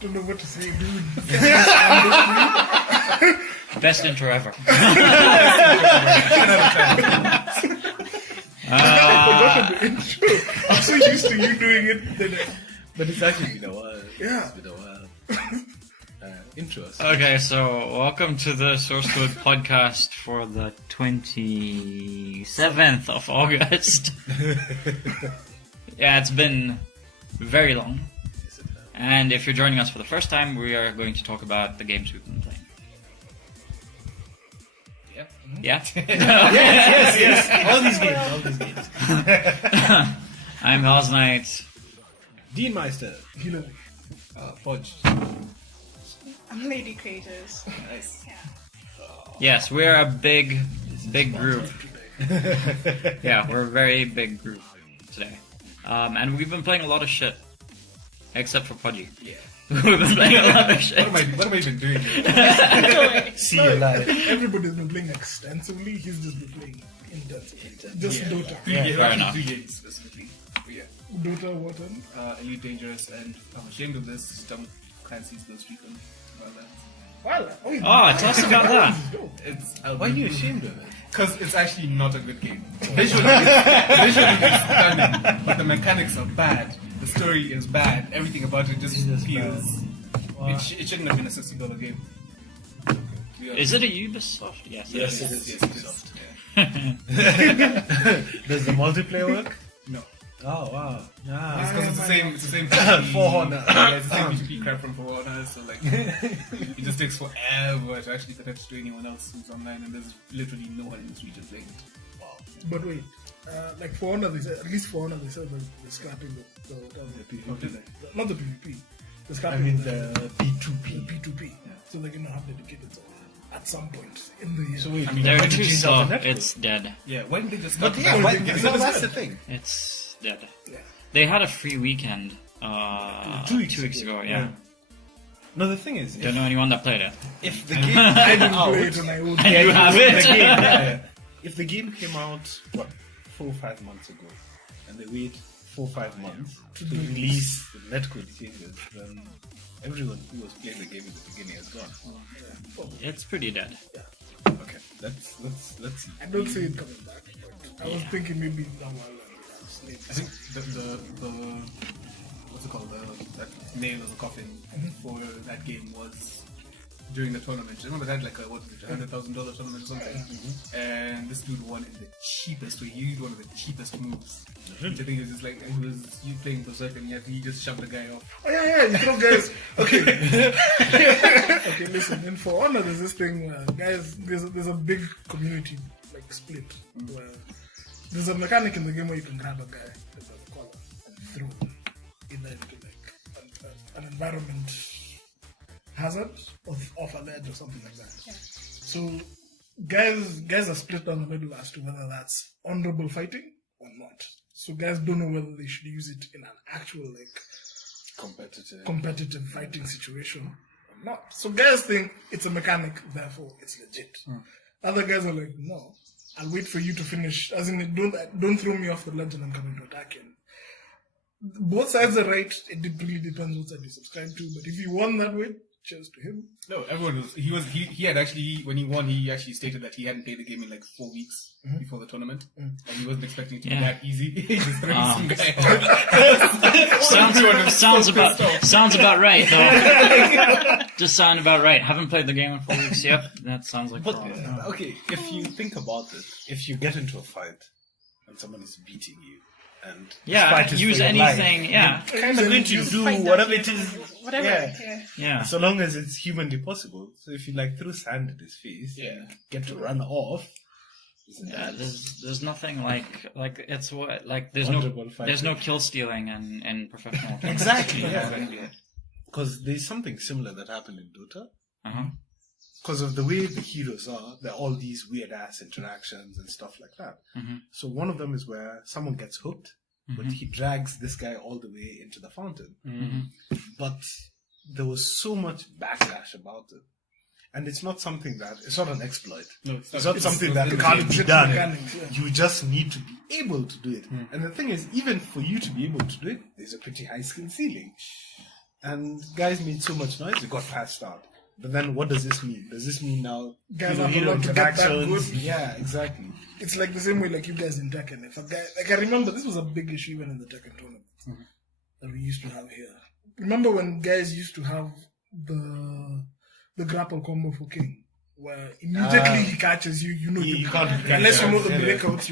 don't know what to say, dude. Best intro ever. I forgot the intro. I'm so used to you doing it. But it's actually been a while. Yeah. It's been a while. Intros. Okay, so welcome to the Source Code podcast for the 27th of August. Yeah, it's been very long. And if you're joining us for the first time, we are going to talk about the games we've been playing. Yeah? Yes. All these games. I'm Hell's Knight. Dean Meister. Podge. I'm Lady Creators. Nice. Yeah. Yes, we're a big group. Yeah, we're a very big group today. And we've been playing a lot of shit. Except for PubG. Yeah. We've been playing a lot of shit. What am I even doing here? See you live. Everybody's been playing extensively. He's just been playing intensively. Just Dota. Fair enough. 3 games specifically. Yeah. Dota, what then? Elite Dangerous, and I'm ashamed of this. Tom Clancy's Ghost Recon. Wow. Oh, tell us about that. Why are you ashamed of it? Because it's actually not a good game. Visually it's stunning, but the mechanics are bad. The story is bad. Everything about it just feels. It shouldn't have been a $60 game. Is it a Ubisoft? Yes, Yes, it it is. is. Ubisoft. Does the multiplayer work? No. Oh wow! It's because it's the same For Honor. Yeah, it's the same PvP crap from For Honor, so like it just takes forever to actually connect to anyone else who's online, and there's literally no one in this region playing it. Wow. But wait, like For Honor, they said, at least For Honor, they said they're scrapping the PvP. not the PvP. They're I scrapping mean the the P2P. P2P. So they're gonna have dedicated servers at some point in the year. So wait, They're why did too you change slow. out the network? It's dead. Yeah, why didn't they just? But yeah, that's the thing. It's dead. Yeah. They had a free weekend 2 weeks 2 weeks ago. Yeah. No, the thing is, Don't know anyone that played it. if the game I didn't came out, play it and I would. And you have it. if the game came out 4 or 5 months ago, and they wait 4 or 5 months to release the netcode changes, then everyone who was playing the game at the beginning is gone. It's pretty dead. Okay, let's see. I don't see it coming back. But I was thinking maybe now while I think the what's it called, that nail of the coffin for that game was during the tournament. Remember that, like what was it, $100,000 tournament or something? And this dude won in the cheapest way. He used one of the cheapest moves. Which I think is just like you playing Berserk and he just shoved the guy off. Oh yeah, you throw guys. Okay. Okay, listen. In For Honor, there's this thing where guys, there's a big community like split where there's a mechanic in the game where you can grab a guy by the collar and throw him either into like an environment hazard off a ledge or something like that. Yeah. So guys are split down the middle as to whether that's honorable fighting or not. So guys don't know whether they should use it in an actual like competitive fighting situation or not. So guys think it's a mechanic, therefore it's legit. Other guys are like, no, I'll wait for you to finish. As in, don't throw me off the ledge and I'm coming to attack you. Both sides are right. It really depends what side you subscribe to. But if you won that way, cheers to him. No, everyone was. He had actually, when he won, he actually stated that he hadn't played the game in like 4 weeks before the tournament, and he wasn't expecting it to be that easy. He just threw some guy off. Sounds about right though. Just sound about right. Haven't played the game in 4 weeks. Yep, that sounds like. But okay, if you think about it, if you get into a fight and someone is beating you, and this fight is use for your anything. life, Yeah, you're kind of going to do whatever it is. Whatever. yeah. So long as it's humanly possible. So if you like throw sand at his face, and get to run off. Yeah, there's nothing like it's what like there's no kill stealing in professional games. Exactly. Yeah. Because there's something similar that happened in Dota. Because of the way the heroes are, there are all these weird ass interactions and stuff like that. So one of them is where someone gets hooked, but he drags this guy all the way into the fountain. But there was so much backlash about it. And it's not something that, it's not an exploit. No, it's not something that can't be done. You just need to be able to do it. And the thing is, even for you to be able to do it, there's a pretty high skill ceiling. and guys made so much noise, it got patched out. But then what does this mean? Does this mean now Guys hero are hero allowed to get that interactions? good? Yeah, exactly. It's like the same way like you guys in Tekken. If a guy, like I remember this was a big issue even in the Tekken tournament that we used to have here. Remember when guys used to have the grapple combo for King, where immediately he catches you, you know You you can't catch unless you know the him. Yeah. breakouts,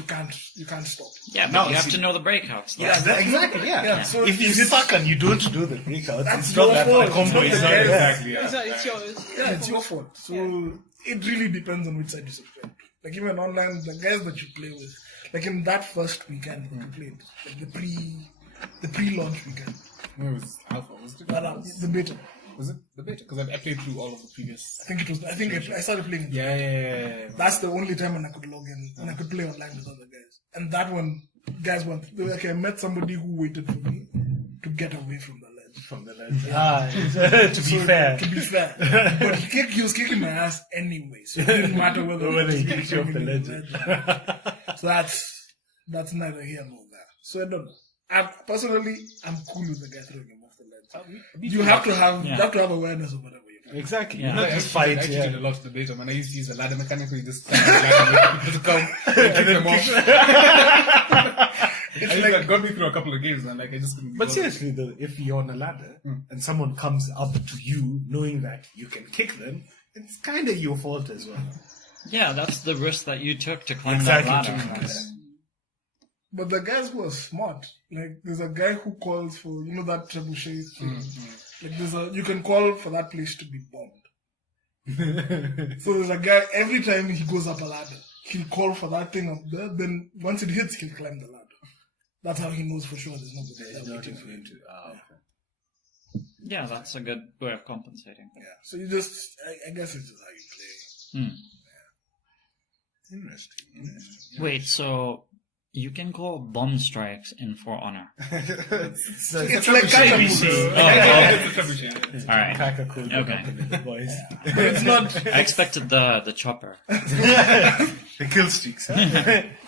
you can't stop. Yeah, but No, you have see- to know the breakouts. though. Yeah, exactly. Yeah. Yeah, so if you suck and you don't do the breakouts, That's it's not your that fault. the combo It's is not not the there. Exactly. Yeah. It's yours. Yeah, it's your fault. So it really depends on which side you subscribe to. Like even online, the guys that you play with, like in that first weekend that you played, like the pre-launch weekend, It was alpha. Was it? the beta. Was it the beta? Because I played through all of the previous. I think it was. I think I started playing. it. Yeah. That's the only time when I could log in and I could play online with other guys. And that one, guys went. They were like, I met somebody who waited for me to get away from the ledge. From the ledge. To be fair. To be fair, but he was kicking my ass anyway, so it didn't matter whether He was kicked you off the kicking me ledge. in the ledge. So that's neither here nor there. So I don't know. I'm cool with the guy throwing him off the ledge. You have to have awareness of whatever you're doing. Exactly. Yeah. You not just fight. I actually Yeah. did a lot of the beta, man. I used to use the ladder mechanic where you just stand on the ladder and wait for people to come and kick them off. It's I like that got me through a couple of games, man. Like, I just couldn't. But bother. seriously, though, if you're on a ladder and someone comes up to you knowing that you can kick them, it's kind of your fault as well. Yeah, that's the risk that you took to climb Exactly. that ladder. But the guys who are smart, like there's a guy who calls for that trebuchet thing. Like you can call for that place to be bombed. So there's a guy every time he goes up a ladder, he'll call for that thing up there. Then once it hits, he'll climb the ladder. That's how he knows for sure there's nobody there waiting for him. Yeah, that's a good way of compensating. Yeah. So you just, I guess it's just how you play. Interesting. Wait, so you can call bomb strikes in For Honor? It's like Kakashi. It's a trebuchet. All right. Kakaku, Okay. boys. But it's not. I expected the chopper. The kill streaks, huh?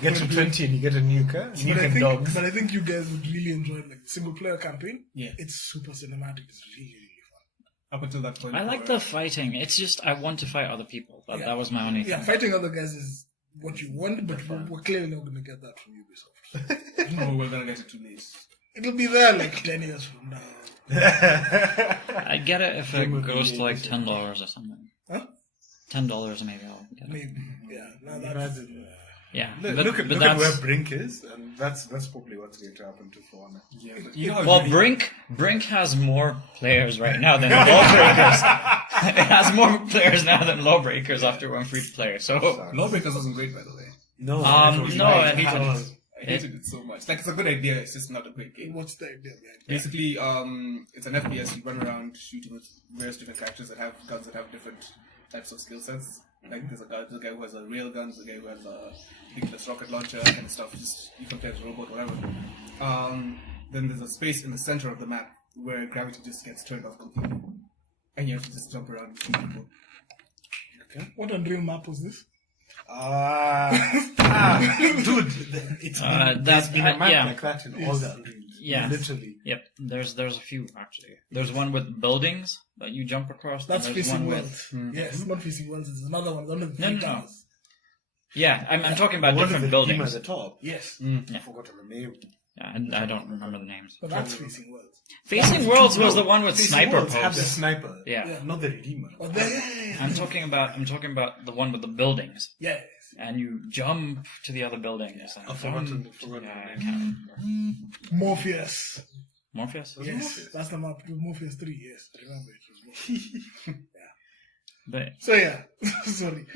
Get to 20 and you get a nuke, huh? Nuke and dogs. But I think you guys would really enjoy like the single player campaign. Yeah. It's super cinematic. It's really, really fun. Up until that point. I like the fighting. It's just I want to fight other people. That was my only Yeah, thing. fighting other guys is what you want, but we're clearly not going to get that from Ubisoft. No, we're gonna get it too late. It'll be there like 10 years from now. I'd get it if it Game of the goes to year, like isn't $10 or something. Huh? $10 maybe I'll get it. Maybe. Yeah. No, that's, Yeah, Look at that's where Brink is, and that's probably what's going to happen to For Honor. Yeah, but you know how well, really- Brink has more players right now than Lawbreakers. It has more players now than Lawbreakers after it went free to play. So Lawbreakers wasn't great, by the way. No, no, I it hated had- it. I hated it so much. Like, it's a good idea, it's just not a great game. what's the idea behind it? Basically, it's an FPS. You run around shooting with various different characters that have guns that have different types of skill sets. Like there's a guy who has a rail gun, there's a guy who has a ridiculous rocket launcher, kind of stuff. Just you can play as a robot, whatever. Then there's a space in the center of the map where gravity just gets turned off completely, and you have to just jump around and shoot people. What Unreal map was this? dude, it's been, there's been a map yeah. like that in all the Unreals. Yeah. Literally. Yep, there's a few actually. There's one with buildings that you jump across. That's and there's Facing one Worlds. with Yes, not Facing Worlds. There's another one. Under the No, three no, no. towers. yeah. I'm talking about One of different the buildings. team at the top. Yes. Yeah. I've forgotten the name. Yeah, I don't remember the names. But that's Facing Worlds. Facing Worlds was the one with Facing sniper Worlds had the posts. sniper. Yeah. Not the Redeemer. But there, I'm talking about the one with the buildings, yes. and you jump to the other buildings. And I've forgotten yeah, I the can't name. remember. Morpheus. Morpheus. Yes, that's the map. It was Morpheus 3. Yes, I remember it was Morpheus. But So yeah, sorry.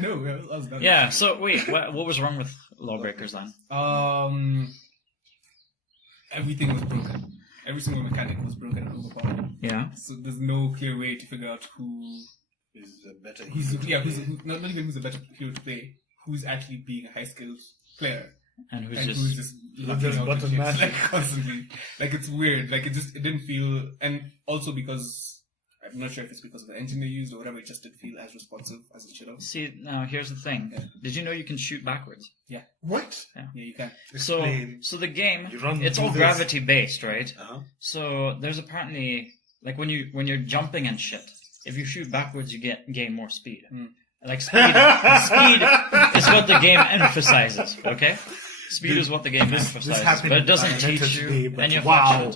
No, I was done. yeah. So wait, what was wrong with Lawbreakers then? Everything was broken. Every single mechanic was broken and overpowered. Yeah. So there's no clear way to figure out who Is a better not even who's a better hero to play, who's actually being a high skilled player, And who's and just who's just lucking just out button and shit, mashing. like constantly. Like it's weird. Like it didn't feel, and also because I'm not sure if it's because of the engine they used or whatever, it just didn't feel as responsive as it should have. See, now here's the thing. Yeah. Did you know you can shoot backwards? What? Yeah, you can. So Explain. the game, You run it's all through this. gravity based, right? Uh-huh. So there's apparently like when you're jumping and shit, if you shoot backwards, you gain more speed. Like speed is what the game emphasizes. Okay, speed is what the game emphasizes, but it doesn't teach you any of that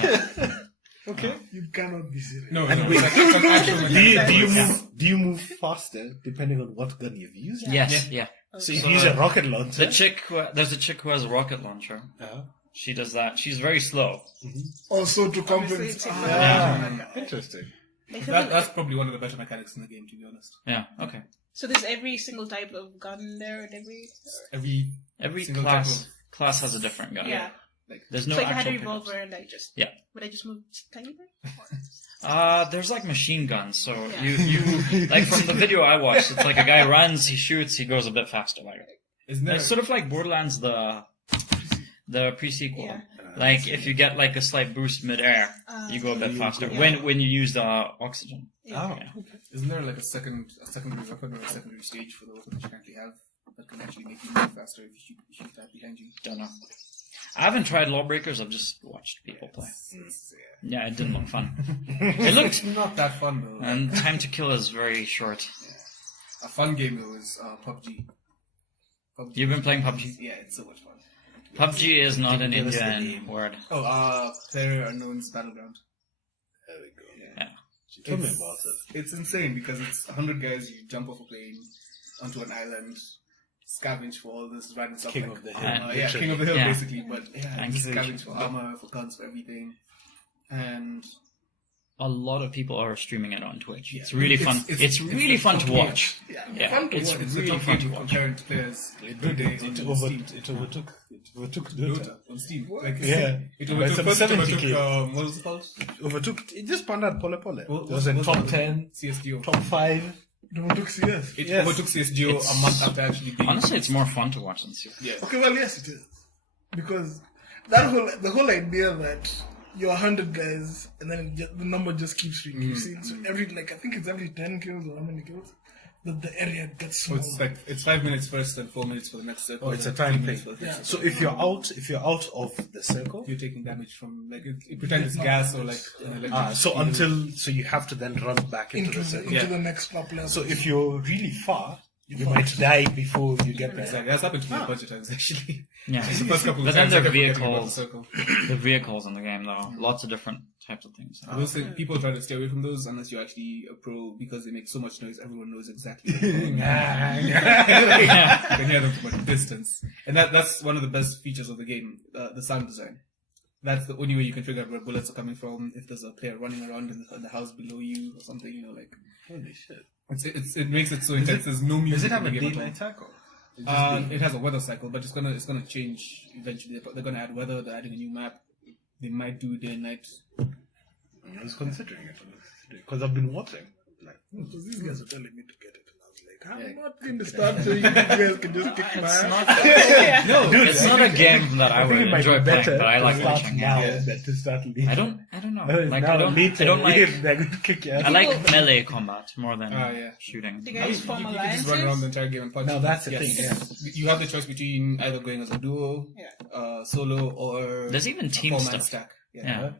shit. Okay. You cannot be serious. No, And no, wait, it's an actual mechanic. do you move faster depending on what gun you've used? Yes, yeah. So if you use a rocket launcher, There's a chick who has a rocket launcher. She does that. She's very slow. Also to Obviously, compensate. it's a interesting. That's probably one of the better mechanics in the game, to be honest. Yeah. Okay. So there's every single type of gun there and Every Every class has a different gun. yeah. There's no It's like I had a actual revolver pickups. and I just Yeah. would I just move tiny bit? There's like machine guns. So Yeah. you like from the video I watched, it's like a guy runs, he shoots, he goes a bit faster. Like Isn't there? it's sort of like Borderlands the pre-sequel. Yeah. Like if you get like a slight boost mid-air, you go a bit faster when you use the oxygen. Oh, Yeah. Isn't there like a secondary weapon or a secondary stage for the weapon that you currently have that can actually make you move faster if you shoot that behind you? Don't know. I haven't tried Lawbreakers. I've just watched people play. Yeah, it didn't look fun. It looked, It's not that fun though. and time to kill is very short. A fun game though is PubG. You've been playing PubG? Yeah, it's so much fun. PubG is not an Give us the Indian name. word. Oh, Player Unknown's Battleground. There we go. Yeah. Tell me about it. It's insane because it's 100 guys. You jump off a plane onto an island, scavenge for all this random stuff. King like, of the Hill. yeah, King of the Hill, Yeah. basically. But yeah, And just kill scavenge each for armor, for guns, for everything. And A lot of people are streaming it on Twitch. Yeah. It's really fun. It's really fun to watch. Yeah, Yeah, fun to it's watch. it's really a top fun game to watch. comparing to players today on Steam. It overtook Dota Dota. on Steam. Like, Yeah. it By overtook, some first it 70K. overtook what was it called? Overtook. It just panned out Pole Pole. It What was in was top it? 10, CSGO. top 5. Don't took CS. It Yes. overtook CSGO a month after actually being Honestly, it's more fun to watch than CS. Yeah. Okay, well, yes, it is. Because the whole idea that you're 100 guys and then the number just keeps reducing. So I think it's every 10 kills or how many kills, that the area gets So smaller. it's 5 minutes first and 4 minutes for the next circle. Oh, it's a and time 3 minutes thing. for the next So circle. if you're out of the circle, You're taking damage from it pretends it's gas or like an electric. so you have to then run back into the circle. into the next top level. So if you're really far, you might die before you get there. Exactly. That's happened to me a bunch of times actually. Yeah. The first couple of But then times I there are kept forgetting about the vehicles. circle. The vehicles in the game, though, lots of different types of things. Those things, people try to stay away from those unless you're actually a pro because they make so much noise. Everyone knows exactly. What's going on. You can hear them from a distance, and that's one of the best features of the game. The sound design. That's the only way you can figure out where bullets are coming from. If there's a player running around in the house below you or something, like Holy shit. it makes it so intense. There's no music. Does it have in a the game at all. daylight cycle? It has a weather cycle, but it's gonna change eventually. They're gonna add weather. They're adding a new map. They might do day and night. I was considering it because I've been watching. Like, Because these guys are telling me to get it, and I was like, I'm Yeah. not going to start so you guys can just kick my ass. No, it's not a game that I would it might enjoy be playing, better but I to like start watching. now Yeah. than to start later. I don't know. Like now I don't later, like. they're going to kick your ass. I like melee combat more than Yeah. shooting. The guys form You can just run around the alliances. entire game and punch. Now that's the Yes. thing, You have the choice between either going as a duo, solo, or There's even team 4-man stuff. stack. Yeah.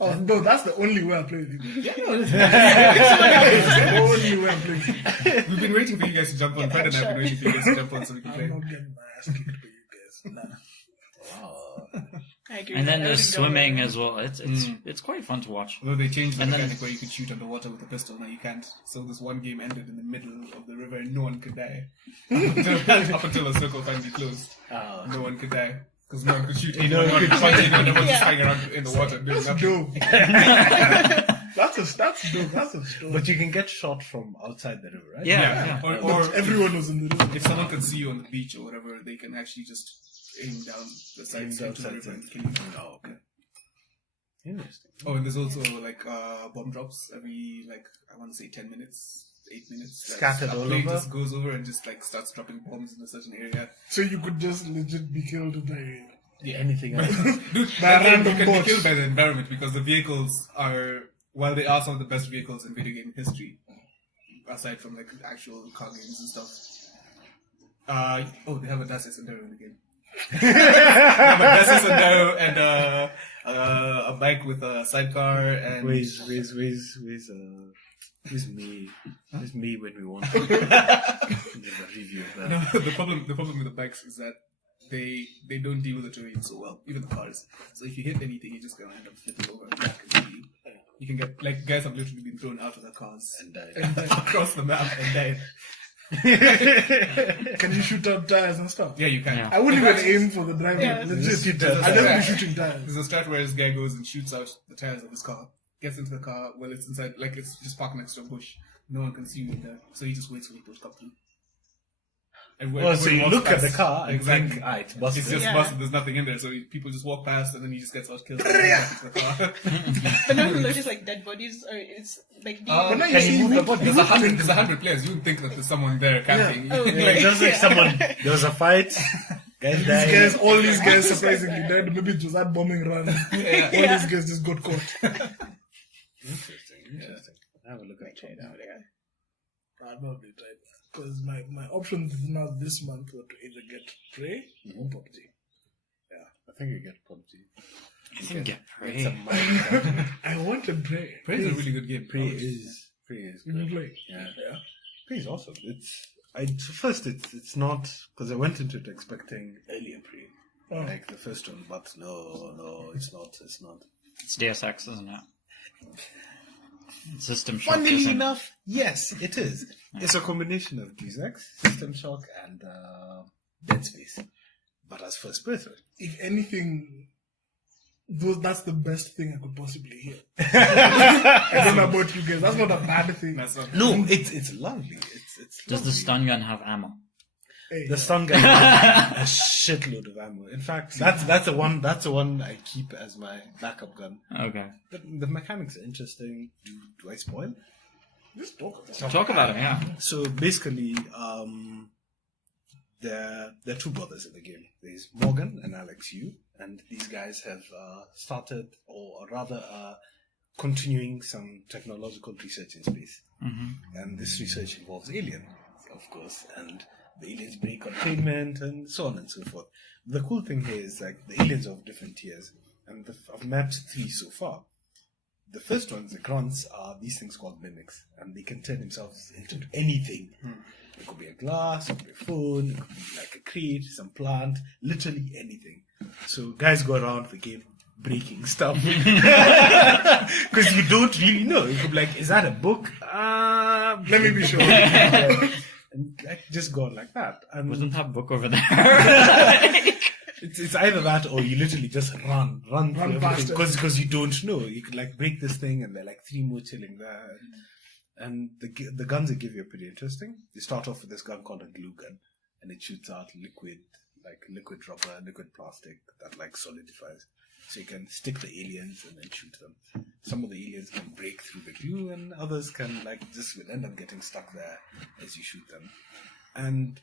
Oh, no, that's the only way I play with you. Yeah, no, That's the only way I'm playing with you. we've been waiting for you guys to jump on. Fred and I have been waiting for you guys to jump on so we can I'm play. not getting my ass kicked by you guys. Nah. I agree. And then I there's wouldn't go swimming there. as well. It's quite fun to watch. Although they changed the And then- mechanic where you could shoot underwater with a pistol, now you can't. So this one game ended in the middle of the river and no one could die. Up until a circle finally closed. No one could die. Because no one could shoot anyone. No one could punch anyone. Everyone just hanging around in the water doing nothing. Dope. That's dope. That's a story. But you can get shot from outside the river, right? Yeah. Or Everyone was in the room. if someone can see you on the beach or whatever, they can actually just aim down the sides Aim into the down river sides and kill you. Oh, okay. Interesting. Oh, and there's also like bomb drops every I want to say 10 minutes, 8 minutes. Scattered a all plane over? just goes over and just starts dropping bombs in a certain area. So you could just legit be killed by... Yeah. Anything else? Dude, By and then random you can be bots. killed by the environment because the vehicles are, while they are some of the best vehicles in video game history, aside from actual car games and stuff. They have a Dacia Sandero in the game. They have a Dacia Sandero and a bike with a sidecar and Where's me? Where's me when we want to give a review of that? No, the problem with the bikes is that they don't deal with the terrain so well, even the cars. So if you hit anything, you're just gonna end up flipping over back and you can get like guys have literally been thrown out of their cars And died. across the map and died. Can you shoot up tires and stuff? Yeah, you can. Yeah. I wouldn't even aim for the driver. Yeah. Legit. There's a I'd just strat. be shooting tires. There's a strat where this guy goes and shoots out the tires of his car, gets into the car while it's inside, like it's just parked next to a bush. No one can see you there, so he just waits for people to come through. And when- Oh, so when he you walks look at past- the car and exactly. think, it's busted. It's just Yeah. busted. There's nothing in there, so people just walk past, and then he just gets out killed. Into the car. But now you notice like dead bodies, or it's like. But now you Can see you move the movement. body? There's 100 players. You would think that there's someone there camping. Yeah. Oh, Like, really? Just like someone, there was a fight, guys died. All these guys surprisingly died. Maybe it was that bombing run. All these guys just got caught. Interesting. Have a look at it. I'll not be tried. Because my options now this month were to either get Prey or PUBG. I think you get PUBG. I think get It's a Prey. mind. I wanted Prey. Prey is a really good game. Prey is You can good. play. Yeah. Yeah. Prey is awesome. It's not, because I went into it expecting earlier Prey, Oh. like the first one, but no, it's not. It's Deus Ex, isn't it? System Shock. Funnily isn't- enough, yes, it is. It's a combination of Deus Ex, System Shock, and Dead Space, but as first person. If anything, that's the best thing I could possibly hear. I don't know about you guys. That's not a bad thing. That's not No, it's lovely. It's Does the lovely. stun gun have ammo? Hey, The stun gun has a shitload of ammo. In fact, that's the one I keep as my backup gun. Okay. The mechanics are interesting. Do I spoil? just talk about it. Talk about it, yeah. So basically, there are two brothers in the game. There's Morgan and Alex Yu, and these guys have started, or rather, continuing some technological research in space. And this research involves aliens, of course, and the aliens break containment and so on and so forth. The cool thing here is like the aliens are of different tiers, and I've mapped 3 so far. The first ones, the grunts, are these things called mimics, and they can turn themselves into anything. It could be a glass, it could be a phone, it could be like a crate, some plant, literally anything. So guys go around the game breaking stuff because you don't really know. You could be like, is that a book? Let me be sure. And like, just go on like that. And Wasn't that book over there? it's either that or you literally just run past it. because you don't know. You could like break this thing and there are like 3 more chilling there. And the guns they give you are pretty interesting. You start off with this gun called a glue gun, and it shoots out liquid rubber, liquid plastic that like solidifies. So you can stick the aliens and then shoot them. Some of the aliens can break through the glue, and others can like just will end up getting stuck there as you shoot them. And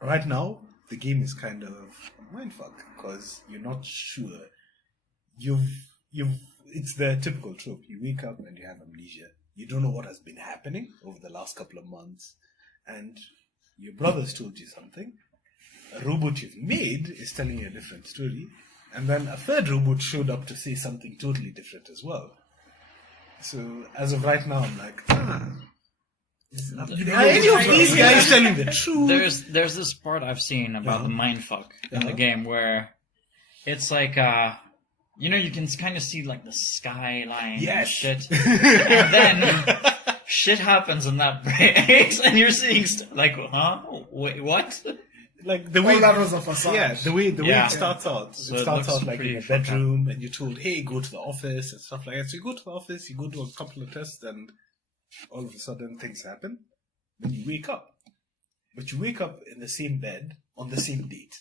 right now, the game is kind of a mindfuck because you're not sure. It's the typical trope. You wake up and you have amnesia. You don't know what has been happening over the last couple of months, and your brother's told you something. A robot you've made is telling you a different story, and then a third robot showed up to say something totally different as well. So as of right now, I'm like, You don't are any know of these guys telling the truth? There's this part I've seen about the mindfuck in the game where it's like you can kind of see like the skyline and Yes. shit, and then shit happens in that breaks, and you're seeing like, huh? Wait, what? Like the way All that was a facade. Yeah, the way Yeah. it starts out. So it it starts looks out like in pretty a fucked up. bedroom, and you're told, "Hey, go to the office" and stuff like that. So you go to the office, you go do a couple of tests, and all of a sudden things happen. Then you wake up, but you wake up in the same bed on the same date.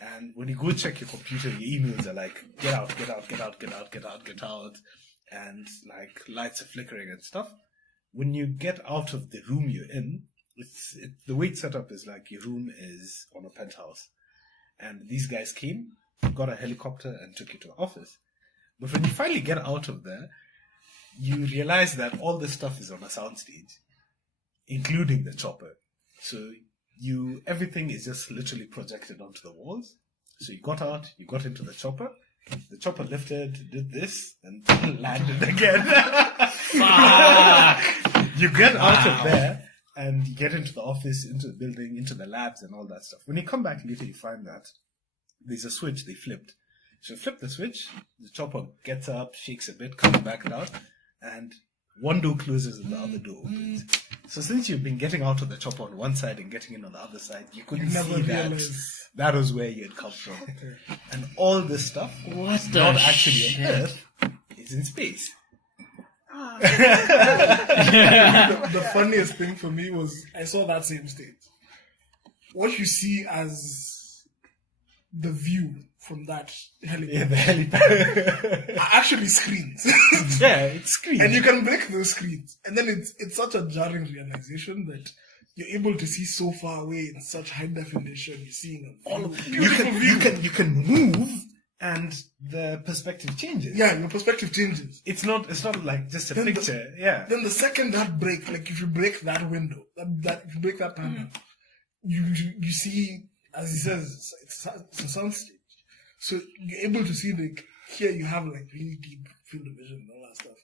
And when you go check your computer, your emails are like, "Get out, get out, get out, get out, get out, get out," and like lights are flickering and stuff. When you get out of the room you're in, the way it's set up is like your room is on a penthouse, and these guys came, got a helicopter, and took you to the office. But when you finally get out of there, you realize that all this stuff is on a soundstage, including the chopper. So everything is just literally projected onto the walls. So you got out, you got into the chopper, The chopper lifted, did this, and landed again. Fuck. You get out of there, and you get into the office, into the building, into the labs, and all that stuff. When you come back later, you find that there's a switch they flipped. So flip the switch, the chopper gets up, shakes a bit, comes back down, and one door closes and the other door opens. So since you've been getting out of the chopper on one side and getting in on the other side, you couldn't never see that. realized. That was where you had come from. And all this stuff, What the not actually shit? on Earth, is in space. The funniest thing for me was I saw that same state. What you see as the view from that helipad Yeah, the helipad. are actually screens. Yeah, it's screen. And you can break those screens. And then it's such a jarring realization that you're able to see so far away in such high definition. You're seeing all of you can move, and the perspective changes. Yeah, your perspective changes. It's not like just a Then picture. Yeah. Then the second that break, like if you break that window, that if you break that panel, you see, as he says, it's a sound stage. So you're able to see like here you have like really deep field of vision and all that stuff,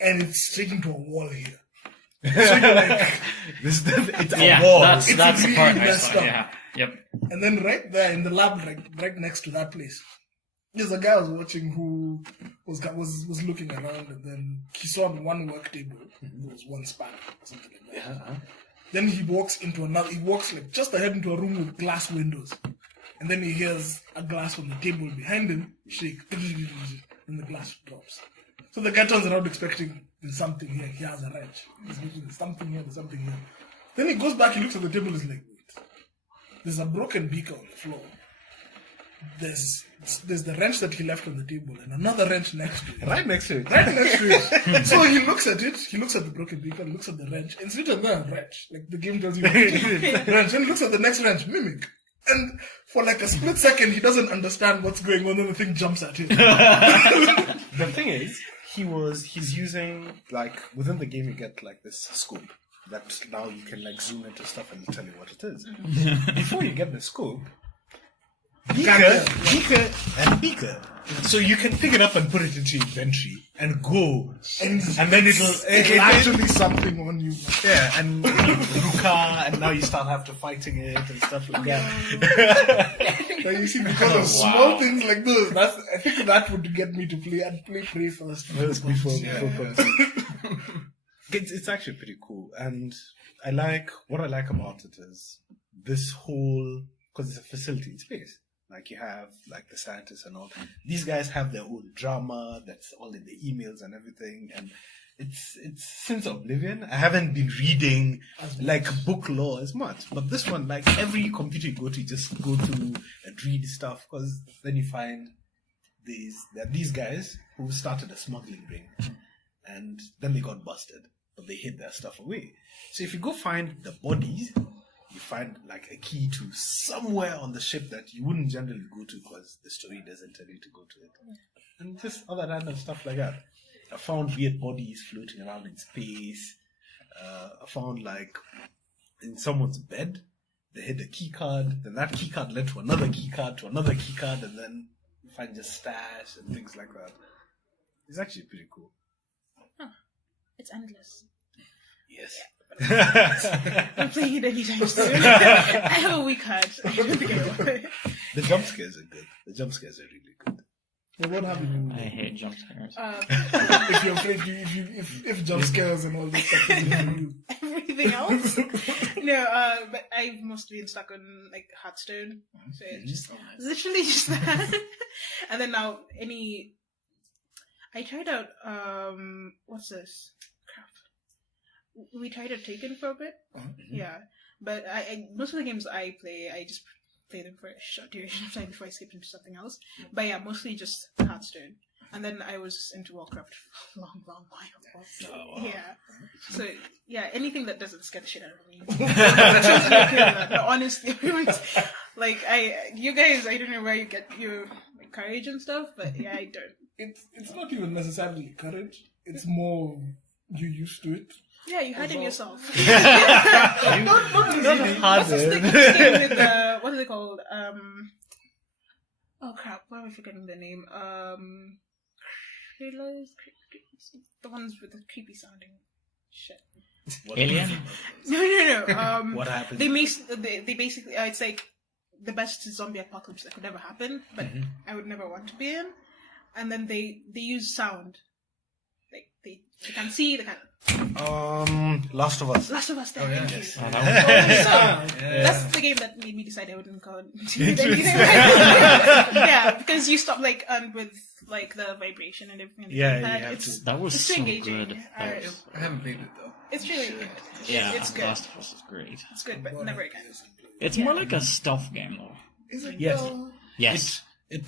and it's straight into a wall here. So you're like, it's a Yeah, wall. that's It's the really part I messed saw. up. Yeah. Yep. and then right there in the lab, right next to that place, there's a guy I was watching who was looking around, and then he saw on one work table there was one span or something like that. Yeah. Then he walks into another. He walks like just ahead into a room with glass windows, and then he hears a glass on the table behind him shake, and the glass drops. So the guy turns around expecting there's something here. He has a wrench. He's looking, there's something here. There's something here. Then he goes back. He looks at the table. He's like, wait. There's a broken beaker on the floor. There's the wrench that he left on the table, and another wrench next to it. Right next to it. Right next to it. So he looks at it, he looks at the broken beaker, looks at the wrench, and it's written there, wrench. Like the game tells you, wrench. And he looks at the next wrench, mimic. And for like a split second, he doesn't understand what's going on, and the thing jumps at him. The thing is, he's using, like, within the game you get like this scope that now you can like zoom into stuff and tell you what it is. Before you get the scope, beaker, and beaker. So you can pick it up and put it into inventory and go, and then it'll actually something on you. yeah, and Ruka, and now you start after fighting it and stuff like that. So you see, because of small things like this, I think that would get me to play. I'd play Prey first. Before PUBG. It's actually pretty cool, and what I like about it is this whole, because it's a facility in space. Like you have like the scientists and all. These guys have their own drama that's all in the emails and everything, and it's since Oblivion. I haven't been reading like book lore as much, but this one, like every computer you go to, you just go through and read stuff, because then you find these guys who started a smuggling ring, and then they got busted, but they hid their stuff away. So if you go find the bodies, you find like a key to somewhere on the ship that you wouldn't generally go to because the story doesn't tell you to go to it. And just other random stuff like that. I found weird bodies floating around in space. I found like in someone's bed, they hid a key card, then that key card led to another key card, and then you find just stash and things like that. It's actually pretty cool. It's endless. Yes. I'm playing it anytime soon. I have a weak heart. I don't think I will. The jump scares are good. The jump scares are really good. But what happened? I hate jump scares. If you're afraid, if jump scares and all this stuff is you. Everything else? No, but I've mostly been stuck on like Hearthstone. So it's just literally just that. And then now I tried out what's this? Crap. We tried out Taken for a bit. Yeah. But I most of the games I play, I just play them for a short duration of time before I skip into something else. But yeah, mostly just Hearthstone. And then I was into Warcraft for a long while. Yeah. So yeah, anything that doesn't scare the shit out of me. No, honestly, like you guys, I don't know where you get your courage and stuff, but yeah, I don't. It's not even necessarily courage. It's more you used to it. Yeah, you harden yourself. Not What's this thing with what are they called? Oh crap! Why am I forgetting the name? Trailers, the ones with the creepy sounding shit. Alien? No. What happened? They basically it's like the best zombie apocalypse that could ever happen, but I would never want to be in. And then they use sound, like they can't see, they can't. Last of Us. Last of Us. Oh, yeah. Thank you. Oh, that was That's the game that made me decide I wouldn't go into anything. Yeah, because you stop and with like the vibration and everything. Yeah, like you have it's that was it's so engaging. good. That was- I haven't played it though. It's really good. yeah, it's good. Last of Us is great. It's good, but never again. It's more like a stealth game, though. Is it? Yes. Yes. It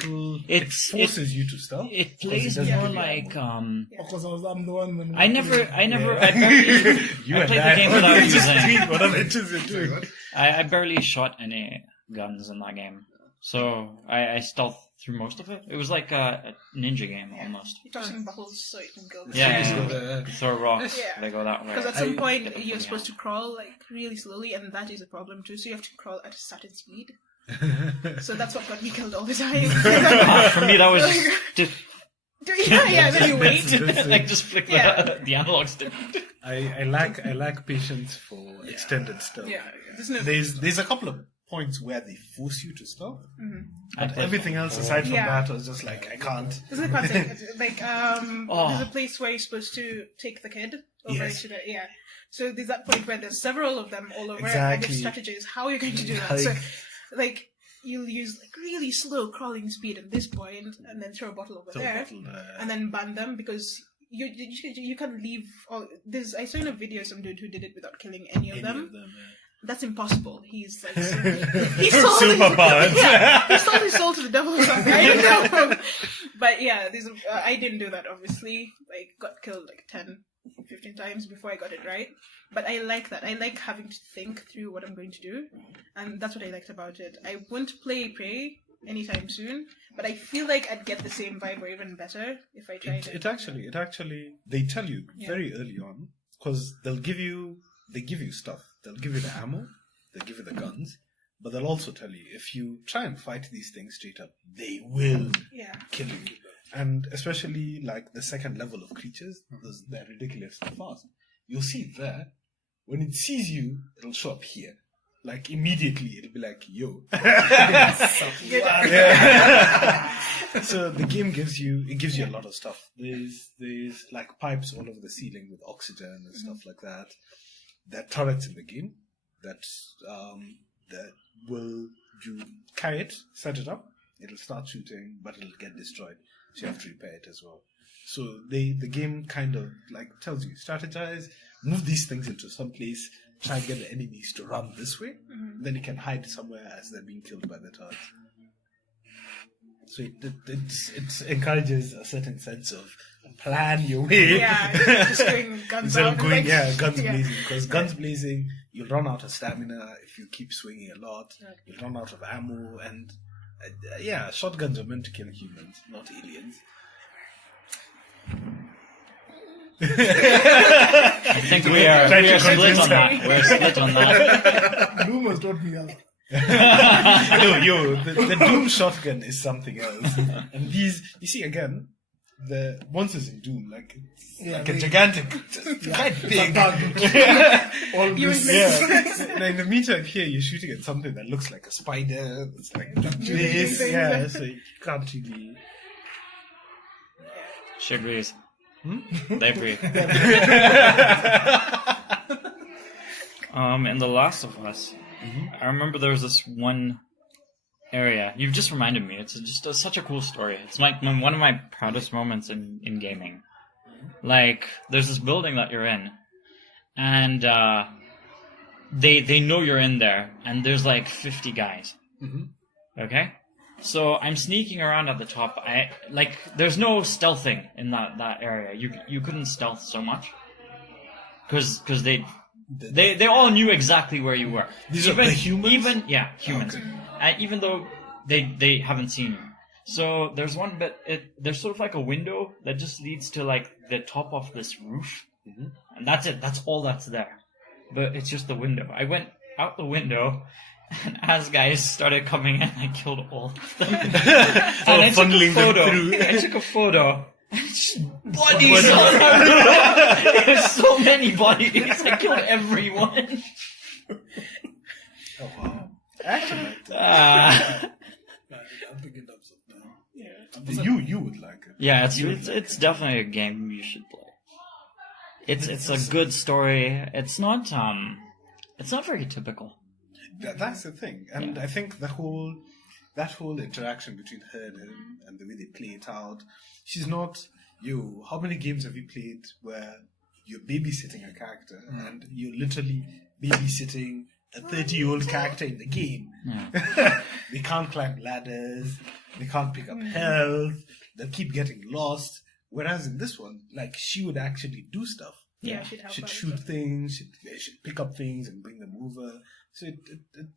It forces you to stealth. It plays doesn't more give you like Because I'm the one when I never I Yeah. barely You I and played I the game without just using. tweet whatever it is you're doing. I barely shot any guns in that game, so I stealthed through most of it. It was like a ninja game almost. You're tossing buckles so you can go. Yeah, Yeah. throw rocks. Yeah. They go that way. Because at some I- point you're supposed to crawl like really slowly, and that is a problem too. So you have to crawl at a certain speed. So that's what got me killed all the time. For me, that was just yeah. Then you wait. like just flick Yeah. the analog stick. I lack patience for extended stealth. Yeah. There's no. There's a couple of points where they force you to stealth, I but played everything else aside from Yeah. that, I was just like, I can't. This is the concept. Like Oh. there's a place where you're supposed to take the kid over Yes. to the So there's that point where there's several of them all over, and Exactly. the strategy is how you're going to do that. Like- So like you'll use like really slow crawling speed at this point, and then throw a bottle over Throw a there, bottle, and then ban them because you can leave. I saw in a video some dude who did it without killing any of them. That's impossible. He's like he sold Superpowered. yeah, he sold his soul to the devil or something. I don't know. But yeah, I didn't do that. Obviously, like got killed like 10, 15 times before I got it right. But I like that. I like having to think through what I'm going to do, and that's what I liked about it. I won't play Prey anytime soon, but I feel like I'd get the same vibe or even better if I tried it. It actually, they tell you very early on, because they give you stuff. They'll give you the ammo, they'll give you the guns, but they'll also tell you if you try and fight these things straight up, they will Yeah. kill you. And especially like the second level of creatures, they're ridiculously fast. You'll see it there. When it sees you, it'll show up here. Like immediately, it'll be like, yo. So the game gives you a lot of stuff. There's like pipes all over the ceiling with oxygen and stuff like that. There are turrets in the game that will you carry it, set it up, it'll start shooting, but it'll get destroyed. So you have to repair it as well. So the game kind of like tells you, strategize, move these things into some place, try and get the enemies to run this way, then you can hide somewhere as they're being killed by the turrets. So it encourages a certain sense of plan your way. Yeah, just going guns Instead out. of going, guns yeah. blazing. Because guns blazing, you'll run out of stamina if you keep swinging a lot. You'll run out of ammo. And shotguns are meant to kill humans, not aliens. I think we are split on that. We're split on that. Doom has taught me out. The Doom shotgun is something else. And these, you see again, the monsters in Doom, like a gigantic, quite big. All You this, would And in the meantime here, you're shooting at something that looks like a spider. It's like this, so you can't really. She agrees. They agree. In The Last of Us, I remember there was this one area. You've just reminded me. It's just such a cool story. It's like one of my proudest moments in gaming. Like, there's this building that you're in, and they know you're in there, and there's like 50 guys. Okay? So I'm sneaking around at the top. There's no stealthing in that area. You couldn't stealth so much because they all knew exactly where you were. These are the humans? Humans. Even though they haven't seen you. So there's one bit. There's sort of like a window that just leads to like the top of this roof, and that's it. That's all that's there. But it's just the window. I went out the window And as guys started coming in, I killed all of them. And Oh, funneling them through. I took a photo. And it's just bodies all over. There's so many bodies. I killed everyone. Oh, wow. I actually liked it. I'm picking it up sometime. You would like it. Yeah, it's definitely a game you should play. It's a good story. It's not very typical. That's the thing. And I think that whole interaction between her and him and the way they play it out, she's not, how many games have you played where you're babysitting a character and you're literally babysitting a 30-year-old character in the game? Yeah. They can't climb ladders, they can't pick up health, they'll keep getting lost. Whereas in this one, like, she would actually do stuff. Yeah, she'd help She'd out. shoot things, she'd pick up things and bring them over. So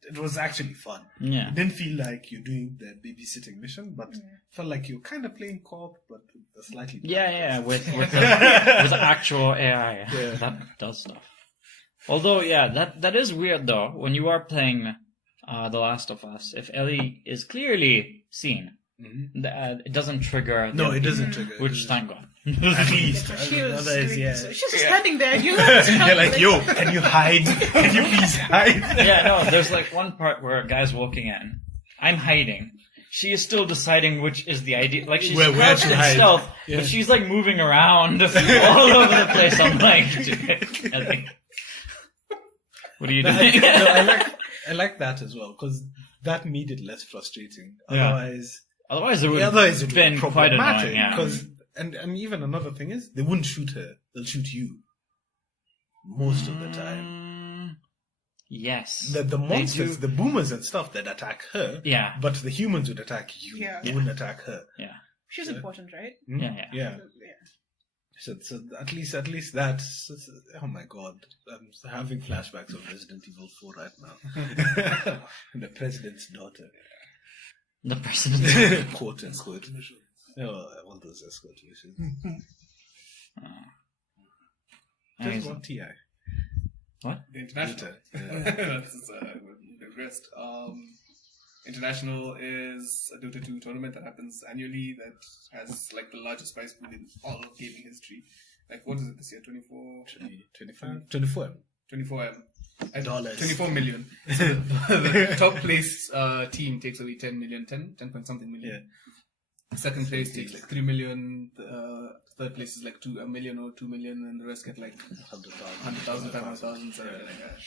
it was actually fun. Yeah. It didn't feel like you're doing the babysitting mission, but felt like you're kind of playing co-op, but with a slightly... Yeah, with with actual AI that does stuff. Although, that is weird though. When you are playing The Last of Us, if Ellie is clearly seen, it doesn't trigger. No, it doesn't trigger. Which, thank God. At least. She was Otherwise, doing yeah. so. She's just standing there. You're You're like, yo, can you hide? Can you please hide? Yeah, no, there's like one part where a guy's walking in. I'm hiding. She is still deciding which is the idea. Like, she's Where crouched to in hide. stealth, Yeah. but she's like moving around all over the place. I'm like, dude, Ellie, what are you doing? I like that as well, because that made it less frustrating. Yeah. Otherwise, it would Otherwise have it been would be quite problematic. annoying. Yeah. Because, and even another thing is, they wouldn't shoot her. They'll shoot you. Most of the time. Yes. The monsters, do. the boomers and stuff that attack her, Yeah. but the humans would attack you. Yeah. They wouldn't attack her. Yeah. She's important, right? Yeah. Yeah. So at least that's, oh my god, I'm having flashbacks of Resident Evil 4 right now. The president's daughter. The president. Quote unquote. Oh, I want those escort missions. Just Amazing. want TI. What? The International. That's digressed. International is a Dota 2 tournament that happens annually that has like the largest prize pool in all of gaming history. Like, what is it this year? 24 M. Dollars. 24 million. So the top place team takes away 10 million, 10 point something million. Yeah. Second place takes like 3 million. Third place is like 1 million or 2 million, and the rest get like 100,000, 500,000, something like that.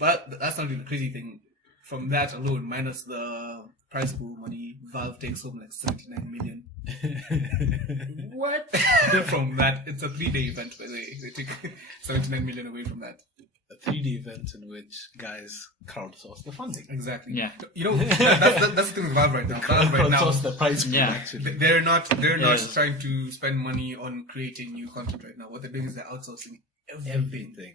But that's not really the crazy thing. From that alone, minus the prize pool money, Valve takes home like 79 million. What? From that, it's a 3-day event, by the way. They take 79 million away from that. A 3-day event in which guys crowdsource the funding. Exactly. Yeah. You know, that's the thing with Valve right now. Valve right now, Crowdsource the prize pool, Yeah. actually. they're not trying to spend money on creating new content right now. What they're doing is they're outsourcing everything.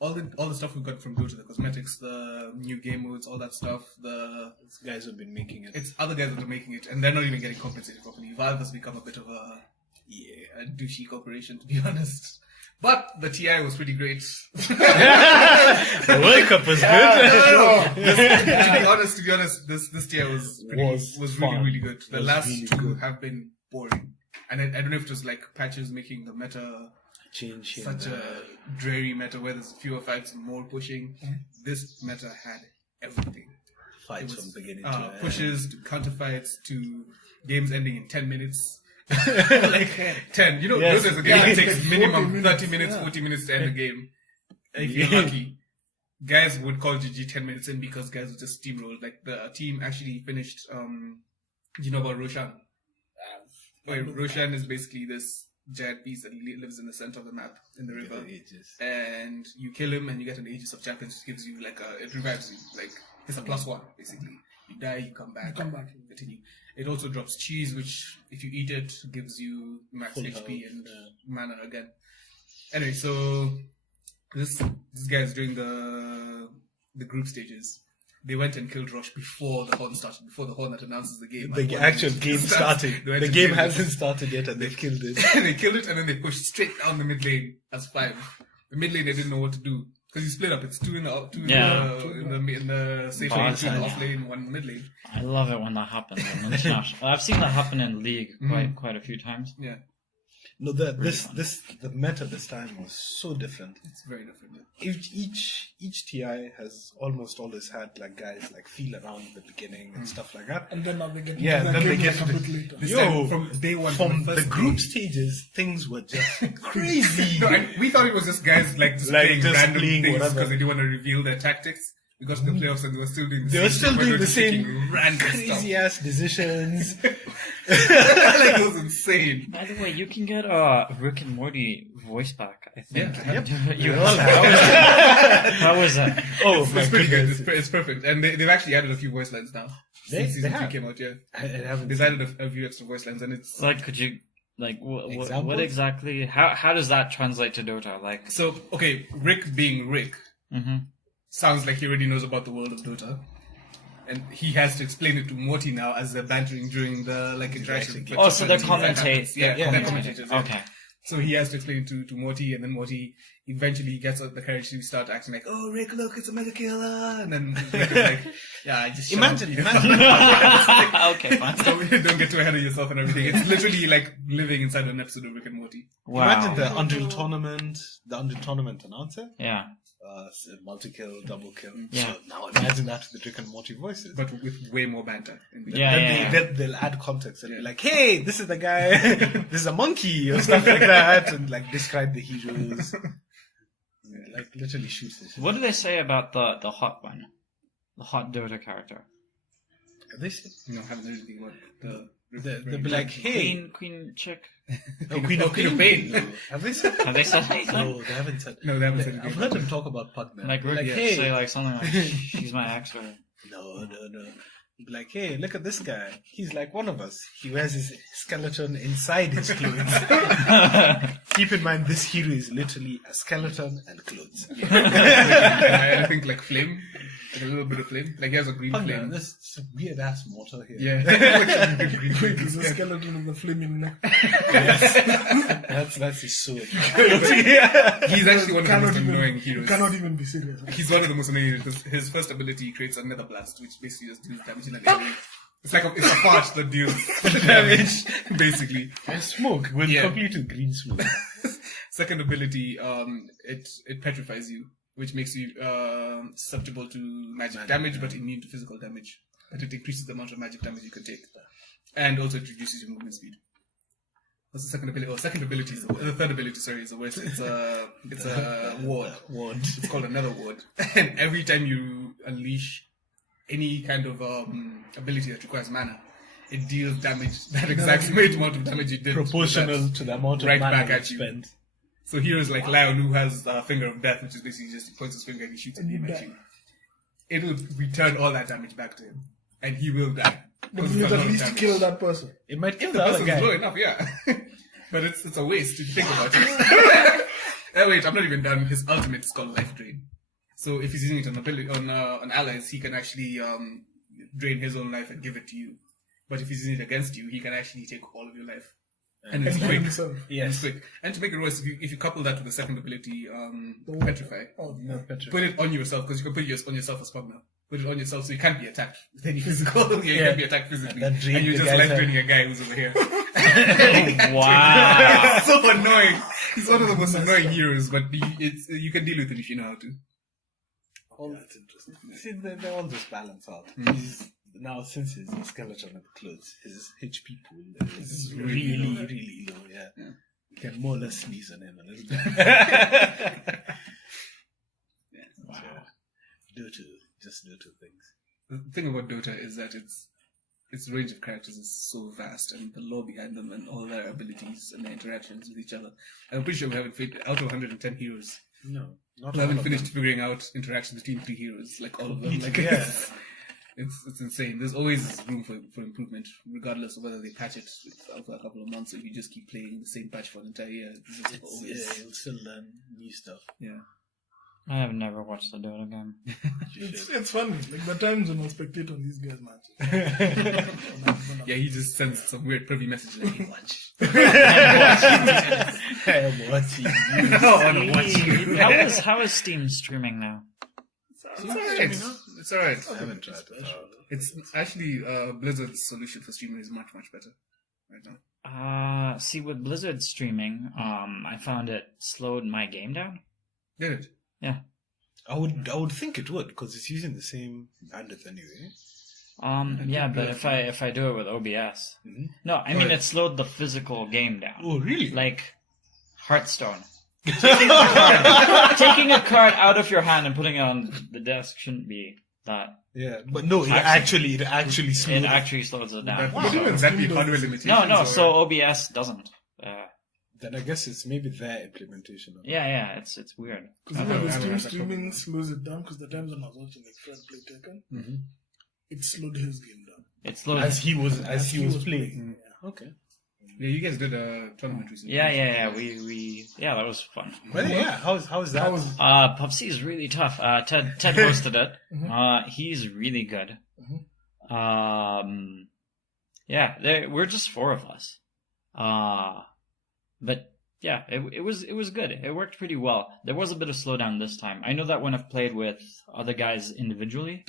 All the stuff we've got from Dota, the cosmetics, the new game modes, all that stuff. These guys have been making it. It's other guys that are making it, and they're not even getting compensated properly. Valve has become a bit of a douchey corporation, to be honest. But the TI was pretty great. The World Cup was good. No. To be honest, this TI was fun. really good. The Was last really two good. have been boring, and I don't know if it was like patches making the meta Change here such and a there. dreary meta where there's fewer fights and more pushing. This meta had everything. Fights It was, from beginning to end. pushes to counterfights to games ending in 10 minutes. Like 10. You know, Yes. there's a game that takes 40 minimum minutes, 30 minutes, yeah. 40 minutes to end the game. If you're lucky. Guys would call GG 10 minutes in because guys would just steamroll. Like the team actually finished, you know about Roshan? Roshan is basically this giant beast that lives in the center of the map in the river. And you kill him and you get an Aegis of Champions, which gives you like it revives you. Like it's a +1 basically. You die, you come back. Continue. It also drops cheese, which if you eat it gives you max Full HP health, and mana again. Anyway, so this guy's doing the group stages. They went and killed Rosh before the horn started, before the horn that announces the game. The actual game started. The game hasn't started yet and they've killed it. They killed it and then they pushed straight down the mid lane as 5. The mid lane, they didn't know what to do. Because you split up. It's two in the safe lane, Bars, two in the yeah. off lane, one mid lane. I love it when that happens in international. I've seen that happen in League quite a few times. Yeah, No, the meta this time was so different. it's very different. Yeah. Each TI has almost always had like guys like feel around at the beginning and stuff like that. And then now they get Yeah, then they get a to bit the- later. This time, from day one, From the the first group day. stages, things were just crazy. No, and we thought it was just guys like just Like, playing just random playing things whatever. because they didn't want to reveal their tactics. We got to the playoffs and they were still doing the They same were still shit, but doing the just taking same random crazy ass decisions. stuff. Like, it was insane. By the way, you can get Rick and Morty voice back, I think. Yeah. You Well, How was that? oh It's my pretty good. goodness. It's perfect. And they've actually added a few voice lines now. They Since season 2 have? came out, yeah. I haven't They've seen added a few extra voice lines and it's... Like, could you, like, what Examples? exactly, how does that translate to Dota? Like, So, okay, Rick being Rick sounds like he already knows about the world of Dota. And he has to explain it to Morty now as they're bantering during the like interaction. oh, so they're commentators. Yeah, yeah, they're yeah. commentators. Yeah. Okay. So he has to explain it to Morty, and then Morty eventually gets up the courage to start acting like, "Oh, Rick, look, it's a mega killer," and then Rick is like, "Yeah, I just shut Imagine, up." imagine. Okay, fine. So don't get too ahead of yourself and everything. It's literally like living inside an episode of Rick and Morty. Wow. Imagine the Unreal Tournament announcer. Yeah. Multi-kill, double kill. Yeah. So now imagine that with the Rick and Morty voices. But with way more banter. Yeah. Then they'll add context and be like, hey, this is the guy, this is a monkey, or stuff like that, and like describe the heroes. Like literally shoot this. What do they say about the hot one? The hot Dota character? They said, No, I haven't heard anything about they'll be like, hey, Queen chick? Queen of Pain. No. Have they said? Have they said anything? No, they haven't said. No, they haven't said I've anything. heard them talk about Pugman. Like, Rick hey, say like something like, she's my ex or... no. Be like, hey, look at this guy. He's like one of us. He wears his skeleton inside his clothes. Keep in mind, this hero is literally a skeleton and clothes. I think like flame, like a little bit of flame. Like he has a green Pugman, flame. this is a weird ass mortar here. Yeah. Quick, there's a skeleton with the flaming neck. That's his sword. He's actually one of the Cannot most even- annoying heroes. Cannot even be serious. He's one of the most annoying heroes because his first ability creates a nether blast, which basically just deals damage in an area. It's like it's a fart that deals damage, basically. And smoke with Yeah. completed green smoke. Second ability, it petrifies you, which makes you susceptible to magic damage, but immune to physical damage. But it increases the amount of magic damage you can take, and also it reduces your movement speed. What's the second ability? Oh, second ability is the third ability. Sorry, is the worst. It's a ward. Ward. It's called another ward, and every time you unleash any kind of ability that requires mana, it deals damage, that exact same amount of damage you did. Proportional to the amount of Right mana back you at you. spend. So heroes like Lion, who has a finger of death, which is basically just he points his finger and he shoots a beam at you. It will return all that damage back to him, and he will die. But Because you it's a need lot at of least damage. kill that person. It might kill If the the other person's guy. low enough, yeah. But it's a waste to think about it. Wait, I'm not even done. His ultimate is called Life Drain. So if he's using it on ability on allies, he can actually drain his own life and give it to you. But if he's using it against you, he can actually take all of your life. And it's And quick. himself. And Yes. it's quick. And to make it worse, if you couple that with the second ability, Petrify, Oh, No, Petra. put it on yourself, because you can put it on yourself as Pugna. Put it on yourself so you can't be attacked with any physical. You Yeah. can't be attacked physically. And And, that drain you're the just guy's life head. draining a guy who's over here. Wow. It's so annoying. He's one of the most annoying heroes, but you can deal with it if you know how to. That's interesting. See, they all just balance out. Hmm. He's, now, since he's a skeleton with clothes, his HP pool is really, really low. Yeah. You can more or less sneeze on him a little bit. Wow. Just do two things. The thing about Dota is that its range of characters is so vast, and the lore behind them, and all their abilities and their interactions with each other. I'm pretty sure we haven't out of 110 heroes. No, not We all haven't of finished them. figuring out interactions between 3 heroes, like all of them. Like, Yeah. it's insane. There's always room for improvement, regardless of whether they patch it for a couple of months or you just keep playing the same patch for an entire year. There's just always, You'll still learn new stuff. yeah. I have never watched the Dota game. It's funny. Like the times when I spectate on these guys' matches. Yeah, he just sends some weird privy message like, hey, watch. I'm watching you. I want to watch you. How is Steam streaming now? It's alright. I haven't tried it. It's actually Blizzard's solution for streaming is much, much better right now. See, with Blizzard streaming, I found it slowed my game down. Did it? Yeah. I would think it would, because it's using the same bandwidth anyway. Yeah, but if I do it with OBS, no, I mean it slowed the physical game down. Oh, really? Like Hearthstone. Taking a card out of your hand and putting it on the desk shouldn't be that. Yeah, but no, it actually It actually slows it down. Would that be hardware limitations? No, or- so OBS doesn't. Then I guess it's maybe their implementation of it. Yeah, it's weird. Because even the Steam streaming slows it down. Because the times when I was watching like Fred play Tekken, it slowed his game down. It slowed As he was playing. Yeah. Okay. Yeah, you guys did a tournament recently. Yeah. We that was fun. Well, yeah. How's that? PubG is really tough. Ted hosted it. He's really good. Yeah, we're just 4 of us. But yeah, it was good. It worked pretty well. There was a bit of slowdown this time. I know that when I've played with other guys individually,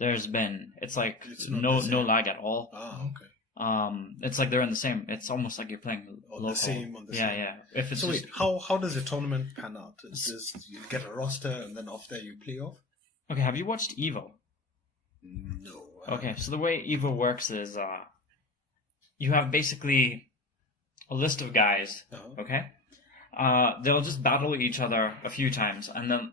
it's like no lag at all. Oh, okay. It's like they're in the same. It's almost like you're playing On local. the same. Yeah. If it's So just, wait, how does the tournament pan out? It's just you get a roster and then off there you play off? okay, have you watched Evo? No. Okay, so the way Evo works is you have basically a list of guys. Okay, they'll just battle each other a few times, and then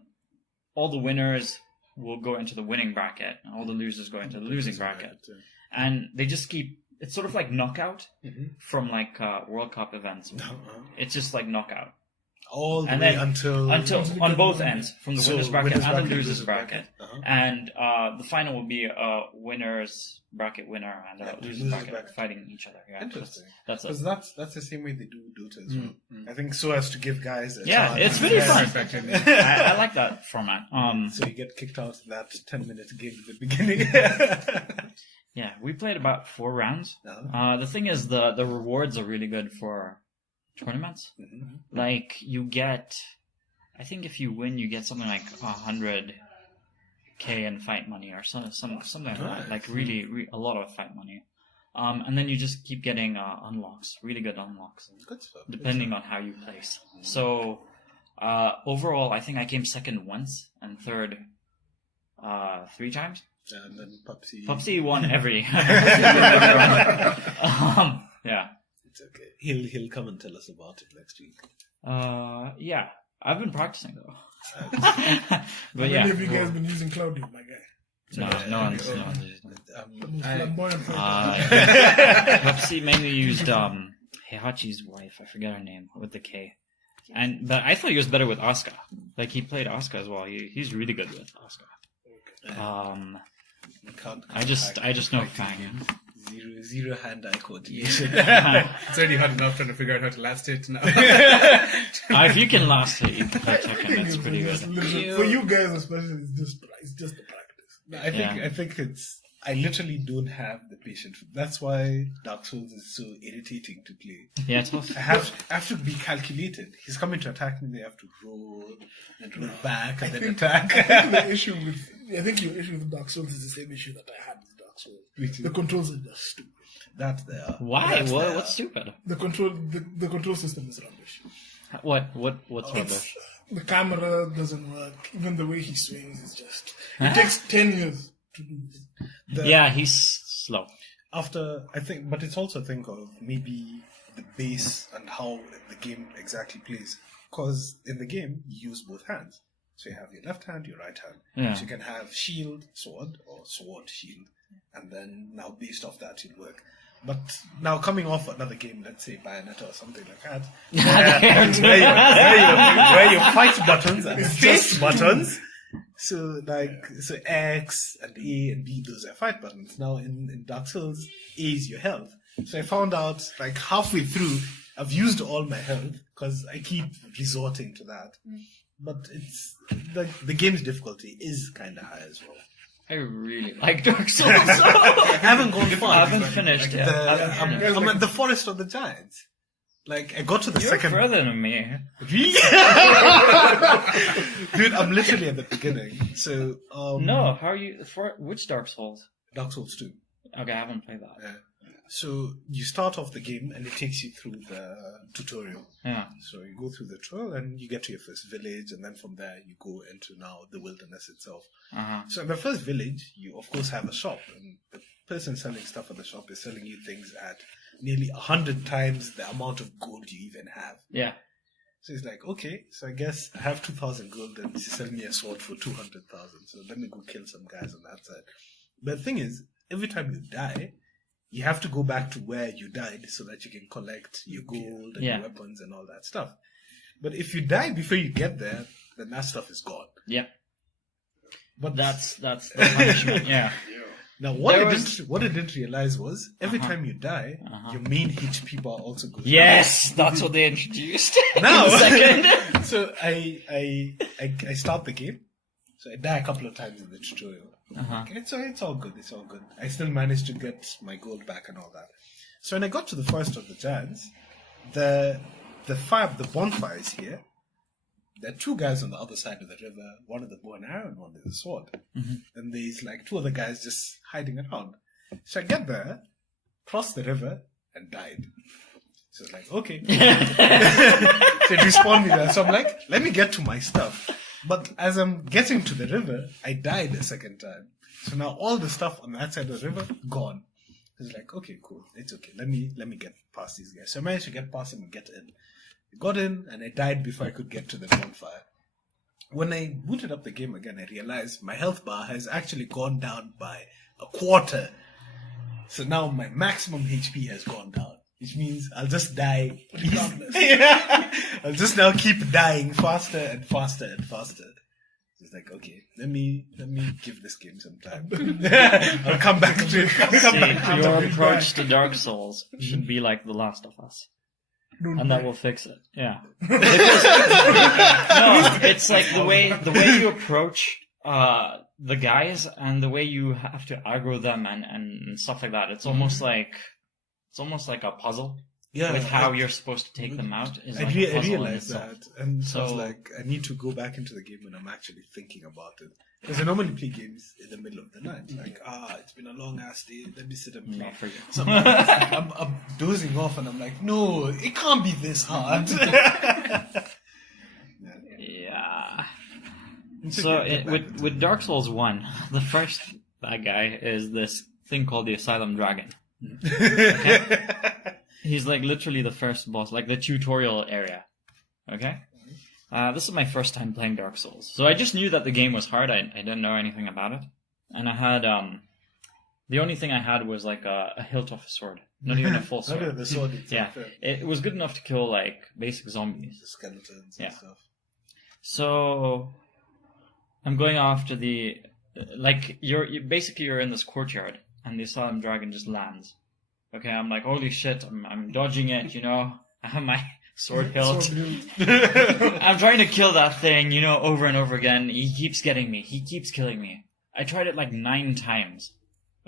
all the winners will go into the winning bracket, and all the losers go into the losing bracket, and they just keep. It's sort of like knockout from like World Cup events. It's just like knockout. All the And way then until on both ends, from the So winners bracket winners and the bracket, losers losers bracket. bracket. And the final will be a winners bracket winner and a losers bracket fighting each other. Yeah, Interesting. That's Because it. that's the same way they do Dota as well. I think so as to give guys a Yeah, chance. it's really fun. Back then. I like that format. So you get kicked out in that 10-minute game at the beginning. Yeah, we played about 4 rounds. No. The thing is, the rewards are really good for tournaments. Like, you get... I think if you win, you get something like 100k in fight money or something like that. Like, really a lot of fight money. And then you just keep getting unlocks, really good unlocks, Good stuff. depending on how you place. So, overall, I think I came second once and third 3 times. And then PubG won every. Yeah. It's okay. He'll come and tell us about it next week. Yeah. I've been practicing though. But How many yeah. of you guys been using Cloudy, my guy? No one's. The most flamboyant person. PubG mainly used Heihachi's wife. I forget her name with the K. But I thought he was better with Asuka. Like he played Asuka as well. He's really good with Asuka. I just know Fang. Zero hand-eye coordination. It's already hard enough trying to figure out how to last hit now. If you can last it, you can play Tekken. It's pretty good. For you guys especially, it's just the practice. I think it's. I literally don't have the patience. That's why Dark Souls is so irritating to play. Yeah, it's tough. I have to be calculated. He's coming to attack me. They have to roll and roll back and then attack. I think your issue with Dark Souls is the same issue that I had with Dark Souls. The controls are just stupid. That there. Why? What's stupid? The control system is rubbish. What's rubbish? The camera doesn't work. Even the way he swings is just. It takes 10 years to do this. Yeah, he's slow. But it's also a thing of maybe the base and how the game exactly plays. Because in the game, you use both hands. So you have your left hand, your right hand. Yeah. So you can have shield, sword, or sword, shield. And then now based off that, it'll work. But now coming off another game, let's say Bayonetta or something like that, where your fight buttons are just buttons. So X and A and B, those are fight buttons. Now in Dark Souls, A is your health. So I found out like halfway through, I've used all my health because I keep resorting to that. but it's the game's difficulty is kind of high as well. I really like Dark Souls. I haven't gone far. I haven't finished yet. I'm at the Forest of the Giants. Like, I got to the You're second... further than me. Really? Dude, I'm literally at the beginning. So, No, how are you... which Dark Souls? Dark Souls 2. Okay, I haven't played that. Yeah. So, you start off the game and it takes you through the tutorial. Yeah. So, you go through the tutorial and you get to your first village, and then from there you go into now the wilderness itself. Uh-huh. So, in the first village, you of course have a shop, and the person selling stuff at the shop is selling you things at nearly 100 times the amount of gold you even have. Yeah. So he's like, okay, so I guess I have 2,000 gold and he's selling me a sword for 200,000. So let me go kill some guys on that side. But the thing is, every time you die, you have to go back to where you died so that you can collect your gold and your weapons and all that stuff. But if you die before you get there, then that stuff is gone. Yeah. But That's the punishment, yeah. Now, what I didn't realize was every time you die, your main HP bar also goes Yes, that's what they introduced. Now, In a second. so I start the game. So I die a couple of times in the tutorial. Okay, so it's all good. It's all good. I still managed to get my gold back and all that. So when I got to the Forest of the Giants, the bonfire is here. There are two guys on the other side of the river. One with a bow and arrow and one with a sword. And there's like two other guys just hiding around. So I get there, cross the river, and died. So it's like, okay. So it respawned me there. So I'm like, let me get to my stuff. But as I'm getting to the river, I died a second time. So now all the stuff on that side of the river, gone. It's like, okay, cool. It's okay. Let me get past these guys. So I managed to get past them and get in. I got in and I died before I could get to the bonfire. When I booted up the game again, I realized my health bar has actually gone down by a quarter. So now my maximum HP has gone down, which means I'll just die. Yeah. I'll just now keep dying faster and faster and faster. It's like, okay, let me give this game some time. I'll come back to it. Your approach to Dark Souls should be like The Last of Us. And that will fix it. Yeah. Because, no, it's like the way you approach the guys and the way you have to aggro them and stuff like that. It's almost like a puzzle. Yeah, with how you're supposed to take them out. I realized that, and so I was like, I need to go back into the game when I'm actually thinking about it. Because I normally play games in the middle of the night, like it's been a long ass day. Let me sit and play. So I'm dozing off, and I'm like, no, it can't be this hard. Yeah. So with Dark Souls 1, the first bad guy is this thing called the Asylum Dragon. Okay? He's like literally the first boss, like the tutorial area. Okay? This is my first time playing Dark Souls. So I just knew that the game was hard. I didn't know anything about it. And I had, the only thing I had was like a hilt of a sword. Not even a full sword. Not even the sword. Yeah. It was good enough to kill like basic zombies. The skeletons and stuff. So I'm going after the, like, you're in this courtyard and the Asylum Dragon just lands. Okay, I'm like, holy shit, I'm dodging it, you know. I have my sword hilt. I'm trying to kill that thing, you know, over and over again. He keeps getting me. He keeps killing me. I tried it like 9 times.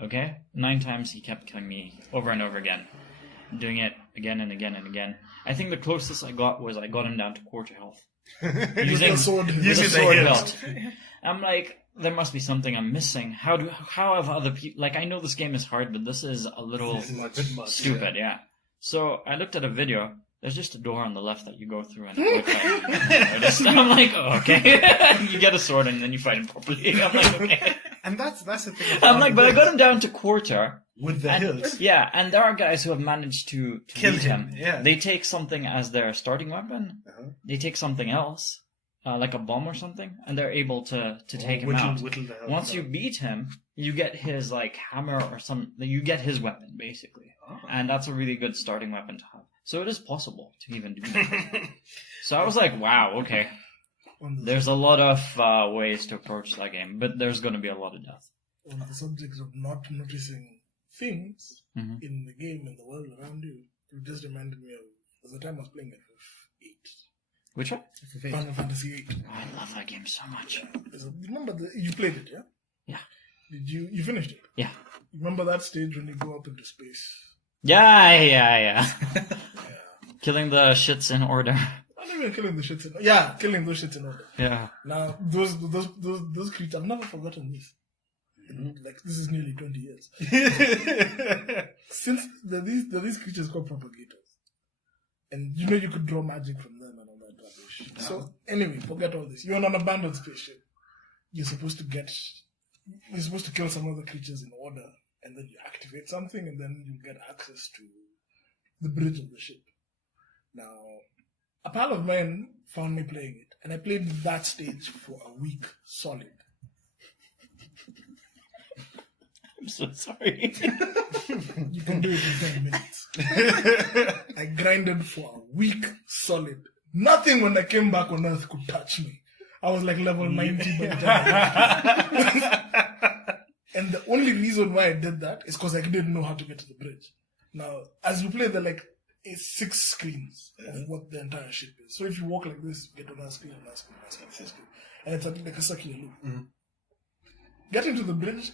Okay? 9 times he kept killing me over and over again. Doing it again and again and again. I think the closest I got was I got him down to quarter health. Using the sword hilt. I'm like, there must be something I'm missing. How have other people... Like, I know this game is hard, but this is a little stupid, yeah. So I looked at a video. There's just a door on the left that you go through and I'm like, oh, okay. You get a sword and then you fight him properly. I'm like, okay. And that's the thing. I'm like, but I got him down to quarter. With the hilt. Yeah, and there are guys who have managed to kill beat him. Yeah. They take something as their starting weapon. They take something else. Like a bomb or something, and they're able to take him out. Once you beat him, you get his like hammer or you get his weapon basically, and that's a really good starting weapon to have. So it is possible to even do that. So I was like, wow, okay. There's a lot of ways to approach that game, but there's going to be a lot of death. On the subject of not noticing things in the game and the world around you, it just reminded me of the time I was playing FF8. Which one? Final Fantasy VIII. Oh, I love that game so much. Remember you played it, yeah? Yeah. Did you finished it? Yeah. Remember that stage when you go up into space? Yeah. Killing the shits in order. Not even killing the shits killing those shits in order. Yeah. Now those creatures, I've never forgotten this. Like this is nearly 20 years. Since these creatures called propagators. And you could draw magic from them and all that rubbish. So anyway, forget all this. You're on an abandoned spaceship. You're supposed to kill some other creatures in order, and then you activate something, and then you get access to the bridge of the ship. Now, a pal of mine found me playing it, and I played that stage for a week solid. I'm so sorry. You can do it in 10 minutes. I grinded for a week solid. Nothing when I came back on Earth could touch me. I was like level 90 by the time And the only reason why I did that is because I didn't know how to get to the bridge. Now, as you play, there are 6 screens of what the entire ship is. So if you walk like this, you get to that screen, and that screen, that screen, that screen. And it's like a circular loop. Mm-hmm. Getting to the bridge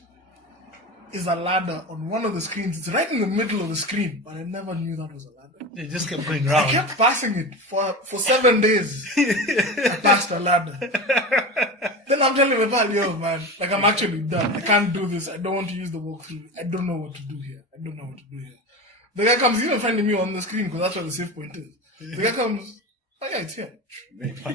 is a ladder on one of the screens. It's right in the middle of the screen, but I never knew that was a ladder. You just kept going round. I kept passing it for 7 days. I passed a ladder. Then I'm telling my pal, yo, man, I'm actually done. I can't do this. I don't want to use the walkthrough. I don't know what to do here. The guy comes, he's even finding me on the screen because that's where the save point is. The guy comes, oh yeah, it's here. I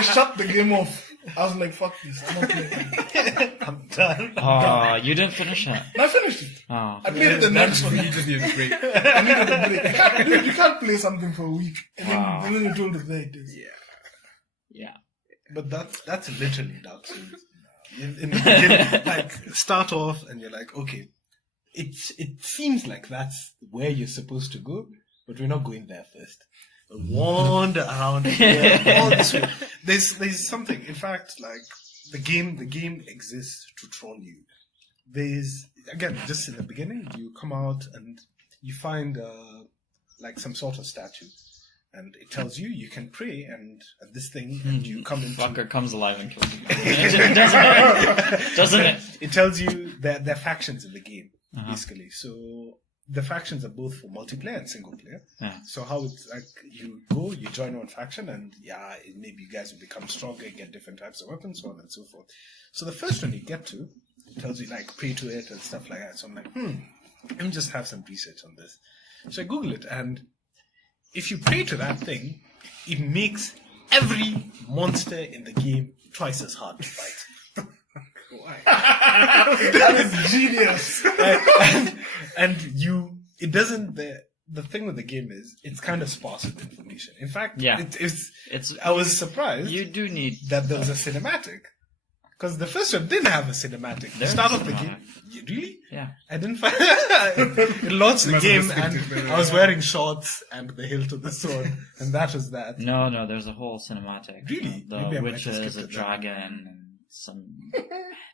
shut the game off. I was like, fuck this, I'm not playing. I'm done. Oh, you didn't finish it. I finished it. Oh. I played it the next week. You just need a break. I needed a break. You can't play something for a week and then you're told it's there it is. Yeah. But that's literally Dark Souls. In the beginning, start off and you're like, okay, it seems like that's where you're supposed to go, but we're not going there first. Wander around here, all this way. There's something. In fact, the game exists to troll you. There's again, just in the beginning, you come out and you find some sort of statue, and it tells you can pray and this thing, and you come into. Fucker comes alive and kills you. Doesn't it? It tells you that there are factions in the game, basically. So. The factions are both for multiplayer and single player. Yeah. So how it's you go, you join one faction, and maybe you guys will become stronger, get different types of weapons, so on and so forth. So the first one you get to, it tells you pray to it and stuff like that. So I'm like, let me just have some research on this. So I Google it, and if you pray to that thing, it makes every monster in the game twice as hard to fight. Why? That is genius. It doesn't. The thing with the game is it's kind of sparse with information. In fact, I was surprised. You do need that there was a cinematic, because the first one didn't have a cinematic. The start of the game, really? Yeah. I didn't find it launched the game, and I was wearing shorts and the hilt of the sword, and that was that. No, there's a whole cinematic. Really? The witches, a dragon, and some.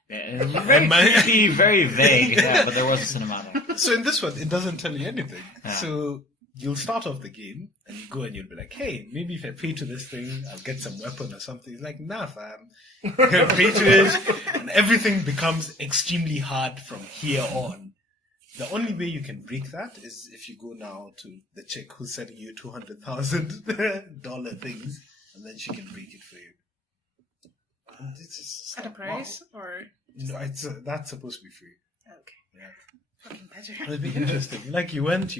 Very creepy, very vague, but there was a cinematic. So in this one, it doesn't tell you anything. Yeah. So you'll start off the game, and you go and you'll be like, hey, maybe if I pray to this thing, I'll get some weapon or something. It's like, nah, fam. Pray to it, and everything becomes extremely hard from here on. The only way you can break that is if you go now to the chick who's selling you $200,000 things, and then she can break it for you. At a price, or no? That's supposed to be free. Okay. Yeah. Fucking better. It'd be interesting. You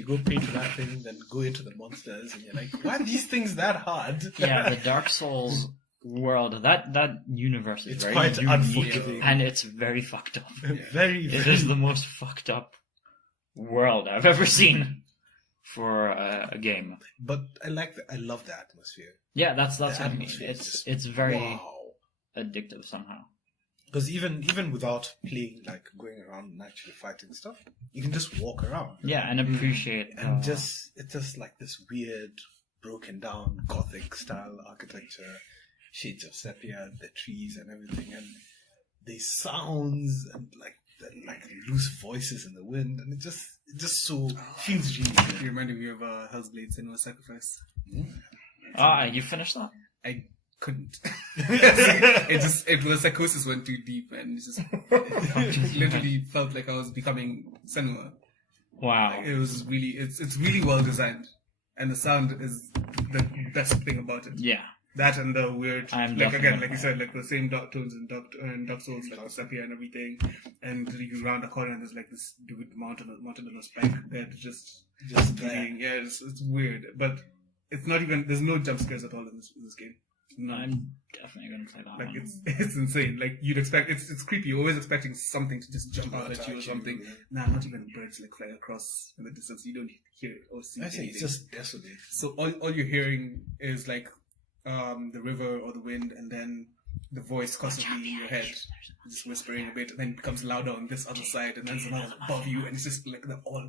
go pay to that thing, then go into the monsters, and you're like, why are these things that hard? Yeah, the Dark Souls world, that universe is very quite unique, unforgiving, and it's very fucked up. Very. It is the most fucked up world I've ever seen for a game. But I love the atmosphere. Yeah, that's what I mean. It's very addictive somehow. Because even without playing, going around and actually fighting stuff, you can just walk around. Yeah, and appreciate. And it's just like this weird, broken down Gothic style architecture, shades of sepia, the trees and everything, and the sounds and like loose voices in the wind, and it just so feels really good. You reminded me of Hell's Blade: Senua's Sacrifice. You finished that? I couldn't. The psychosis went too deep, and it just literally felt like I was becoming Senua. Wow. It was really, it's really well designed, and the sound is the best thing about it. Yeah. That and the weird, I'm like again, definitely- like you said, like the same dark tones in Dark Souls, like the sepia and everything, and you round a corner and there's like this dude mounted on a spike that just being, yeah, it's weird, but it's not even, there's no jump scares at all in this game. None. I'm definitely gonna play that Like one. it's insane. Like you'd expect, it's creepy. You're always expecting something to just jump out at you or something. Nah, not even birds like fly across in the distance. You don't hear it or see I say anything. it's just desolate. So all you're hearing is like the river or the wind, and then the voice constantly in your head, just whispering a bit, and then it becomes louder on this other side, and then there's another above you, and it's just like they're all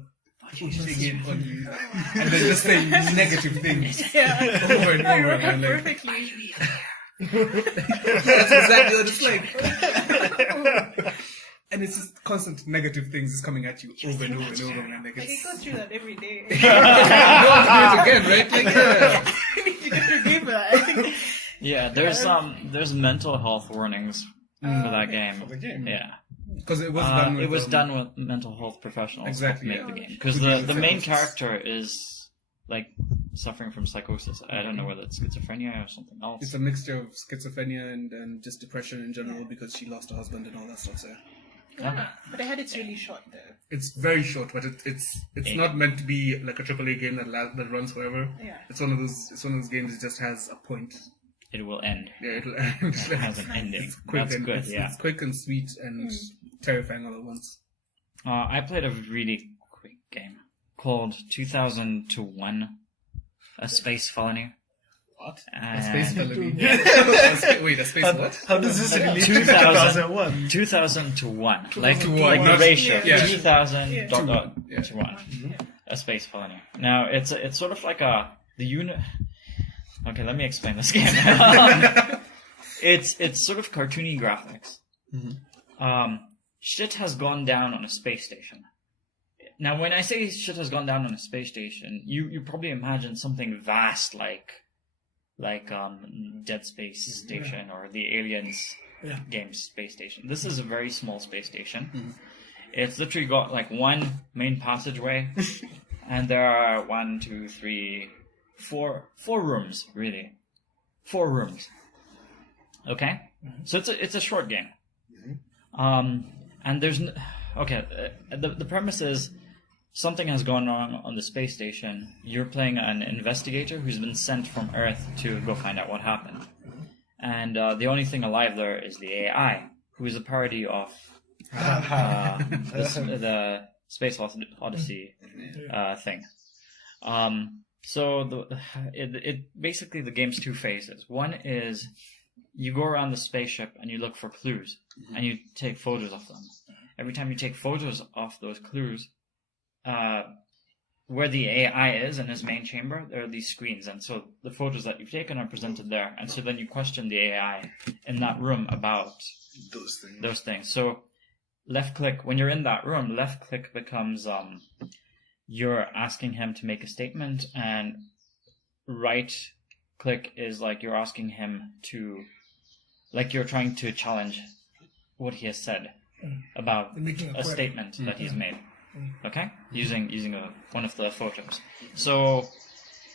pushing in on you, and they're just saying negative things Yeah. over and I over remember again. Like, perfectly. that's exactly what it's like. And it's just constant negative things just coming at you over and over and over again. Like Like, I it's go through that every day. go through it again, right? Like yeah. I need to get your game for that. Yeah, there's mental health warnings for that game. For the game. Yeah. Because it was done with It was done with mental health professionals Exactly, to make yeah. the game. Because Who deal the with main psychosis. character is like suffering from psychosis. I don't know whether it's schizophrenia or something else. It's a mixture of schizophrenia and just depression in general because she lost her husband and all that stuff. So Yeah. But I heard it's really short though. it's very short, but it's not meant to be like a AAA game that runs forever. Yeah. It's one of those games that just has a point. It will end. Yeah, it'll end. It has an ending. It's quick That's and good. it's, Yeah. it's quick and sweet and terrifying all at once. I played a really quick game called 2001: A Space Felony. What? A Space And Felony. Wait, a space what? How does this relate to 2000. 2001? 2000 to 1. Like to like one. the ratio. Yeah. 2000 Yeah. to 1. A Space Felony. Now, it's sort of like the unit... Okay, let me explain this game. It's sort of cartoony graphics. Shit has gone down on a space station. Now, when I say shit has gone down on a space station, you probably imagine something vast like Dead Space Station or the Aliens game space station. This is a very small space station. It's literally got like one main passageway, and there are 1, 2, 3, 4 rooms really. 4 rooms. Okay, so it's a short game. And there's the premise is something has gone wrong on the space station. You're playing an investigator who's been sent from Earth to go find out what happened. And the only thing alive there is the AI, who is a parody of the Space Odyssey thing. So it basically the game's 2 phases. One is you go around the spaceship and you look for clues, and you take photos of them. Every time you take photos of those clues, where the AI is in his main chamber, there are these screens, and so the photos that you've taken are presented there, and so then you question the AI in that room about those things. So left click, when you're in that room, left click becomes you're asking him to make a statement, and right click is like you're asking him to, like you're trying to challenge what he has said about a statement that he's made. Okay, using one of the photos. So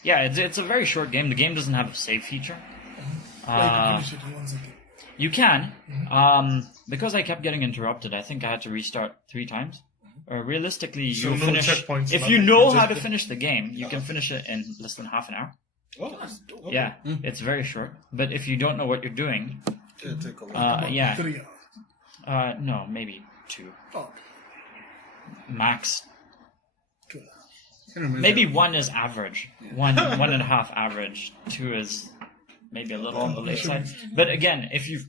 yeah, it's a very short game. The game doesn't have a save feature. You can, because I kept getting interrupted. I think I had to restart 3 times. Realistically, So you no finish checkpoints, if nothing. you know Just how to finish the game. You can finish it in less than half an hour. Oh, okay. Yeah, it's very short. But if you don't know what you're doing, It'll take a while. yeah, 3 hours. no, maybe 2 Oh, max. 2 hours. I can't remember. Maybe 1 is average. 1.5 average. 2 is maybe a little on the late side. But again, if you've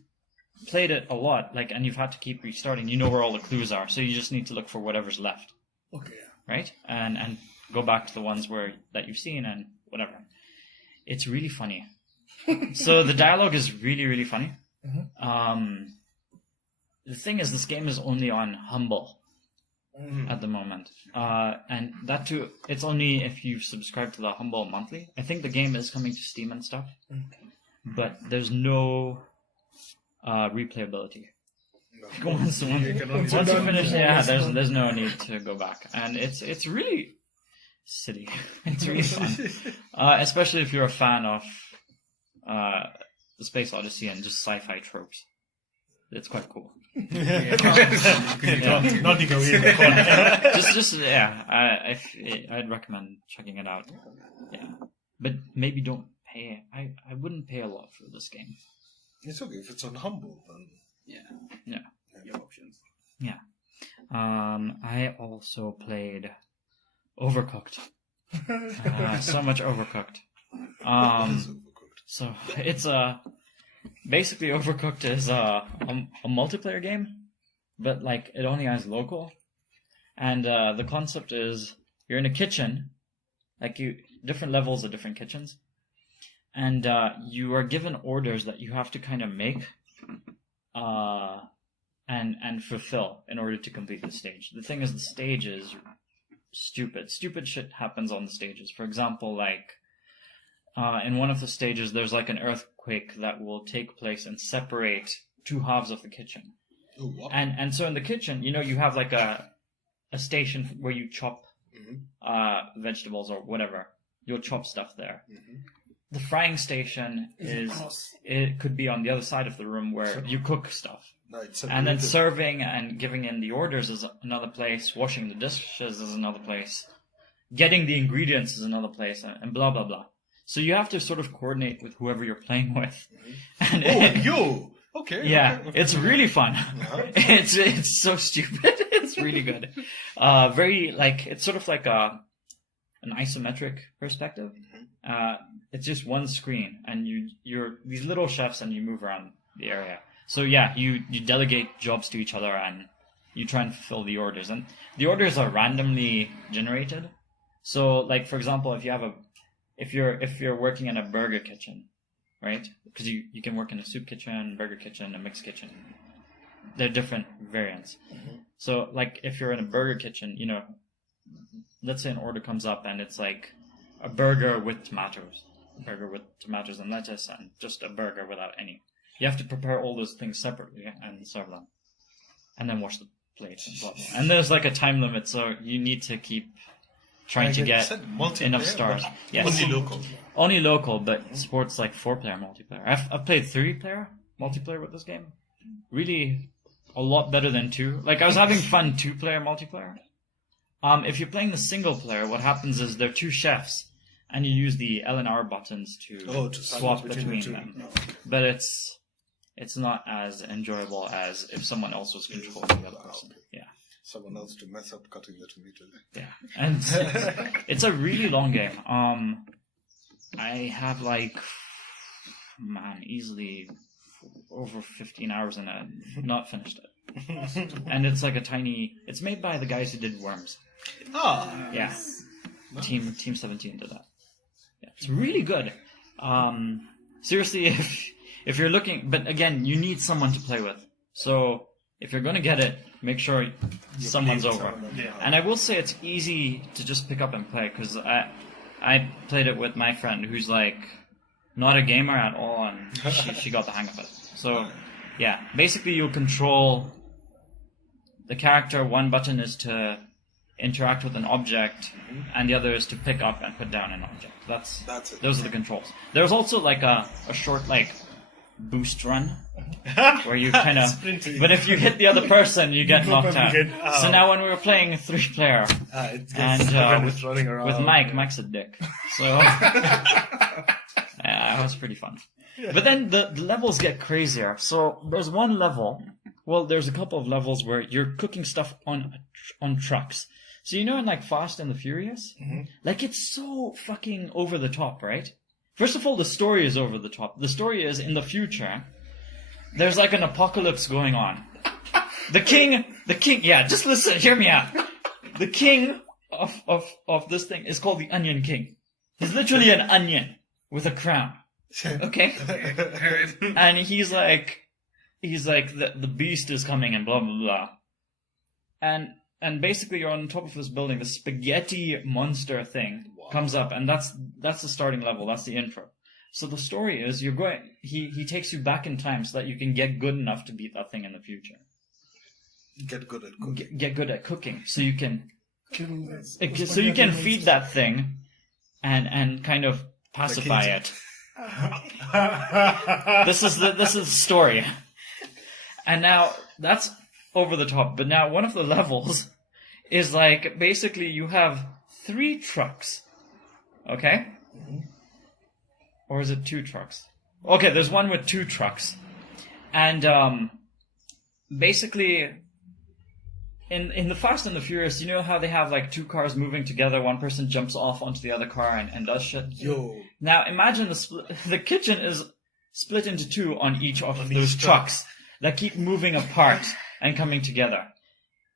played it a lot, like, and you've had to keep restarting, you know where all the clues are. So you just need to look for whatever's left, Okay, right? And go back to the ones that you've seen and whatever. It's really funny. So the dialogue is really, really funny. The thing is, this game is only on humble. at the moment. And that too, it's only if you subscribe to the Humble Monthly. I think the game is coming to Steam and stuff, but there's no replayability. No. Once you finish, there's no need to go back, and it's really silly. It's really fun, especially if you're a fan of the Space Odyssey and just sci-fi tropes. It's quite cool. Nodding away in the corner. I'd recommend checking it out. Yeah, but maybe don't pay. I wouldn't pay a lot for this game. It's okay if it's on Humble, then. Yeah. You have options. Yeah. I also played Overcooked. So much Overcooked. So it's basically Overcooked is a multiplayer game, but like it only has local, and the concept is you're in a kitchen, like different levels of different kitchens, and you are given orders that you have to kind of make, and fulfill in order to complete the stage. The thing is, the stage is stupid. Stupid shit happens on the stages. For example, like in one of the stages, there's like an earthquake that will take place and separate two halves of the kitchen. Oh, wow. And so in the kitchen, you have like a station where you chop vegetables or whatever. You'll chop stuff there. The frying station it could be on the other side of the room where you cook stuff. No, and then serving and giving in the orders is another place. Washing the dishes is another place. Getting the ingredients is another place, and blah, blah, blah. So you have to sort of coordinate with whoever you're playing with. And okay. Yeah, okay. it's really fun. Uh-huh. It's so stupid. It's really good. Very, like, it's sort of like an isometric perspective. It's just one screen, and you're these little chefs, and you move around the area. So yeah, you delegate jobs to each other, and you try and fulfill the orders. And the orders are randomly generated. So, like, for example, if you're working in a burger kitchen, right? Because you can work in a soup kitchen, burger kitchen, a mixed kitchen. They're different variants. So, like, if you're in a burger kitchen, let's say an order comes up and it's like a burger with tomatoes and lettuce, and just a burger without any. You have to prepare all those things separately and serve them, and then wash the plate. And blah, blah. And there's like a time limit, so you need to keep trying to get enough stars. Yes. Only local, but supports like 4-player multiplayer. I've played 3-player multiplayer with this game. Really, a lot better than 2. Like, I was having fun 2-player multiplayer. If you're playing the single player, what happens is there are 2 chefs, and you use the L and R buttons to swap between them. Oh, okay. But it's not as enjoyable as if someone else was controlling the other person. Okay. Yeah. Someone else to mess up cutting the tomatoes. Yeah. And it's a really long game. I have easily over 15 hours in it. Not finished it. And it's like it's made by the guys who did Worms. Ah. Yeah. Team 17 did that. Yeah. It's really good. Seriously, if you're looking, but again, you need someone to play with. So if you're going to get it, make sure someone's over. Yeah. And I will say it's easy to just pick up and play, because I played it with my friend who's like not a gamer at all, and she got the hang of it. So yeah, basically you'll control the character. One button is to interact with an object, and the other is to pick up and put down an object. That's it. Those are the controls. There's also like a short boost run where you kind of, but if you hit the other person, you get knocked out. So now when we were playing 3-player and with Mike's a dick, so yeah, it was pretty fun. But then the levels get crazier. So there's one level. Well, there's a couple of levels where you're cooking stuff on trucks. So in like Fast and the Furious, like it's so fucking over the top, right? First of all, the story is over the top. The story is in the future, there's like an apocalypse going on. The king, yeah, just listen, hear me out. The king of this thing is called the Onion King. He's literally an onion with a crown. Okay? And he's like, the beast is coming and blah, blah, blah. And and basically you're on top of this building. The spaghetti monster thing comes up, and that's the starting level. That's the intro. So the story is he takes you back in time so that you can get good enough to beat that thing in the future. Get good at cooking. Get good at cooking, so you can So you can feed that thing, and kind of pacify it. This is the story, and now that's over the top. But now one of the levels is like basically you have 3 trucks, okay? Or is it 2 trucks? Okay, there's one with 2 trucks, and basically. In the Fast and the Furious, you know how they have like 2 cars moving together, one person jumps off onto the other car and does shit? Yo. Now imagine the kitchen is split into 2 on each of those trucks that keep moving apart and coming together.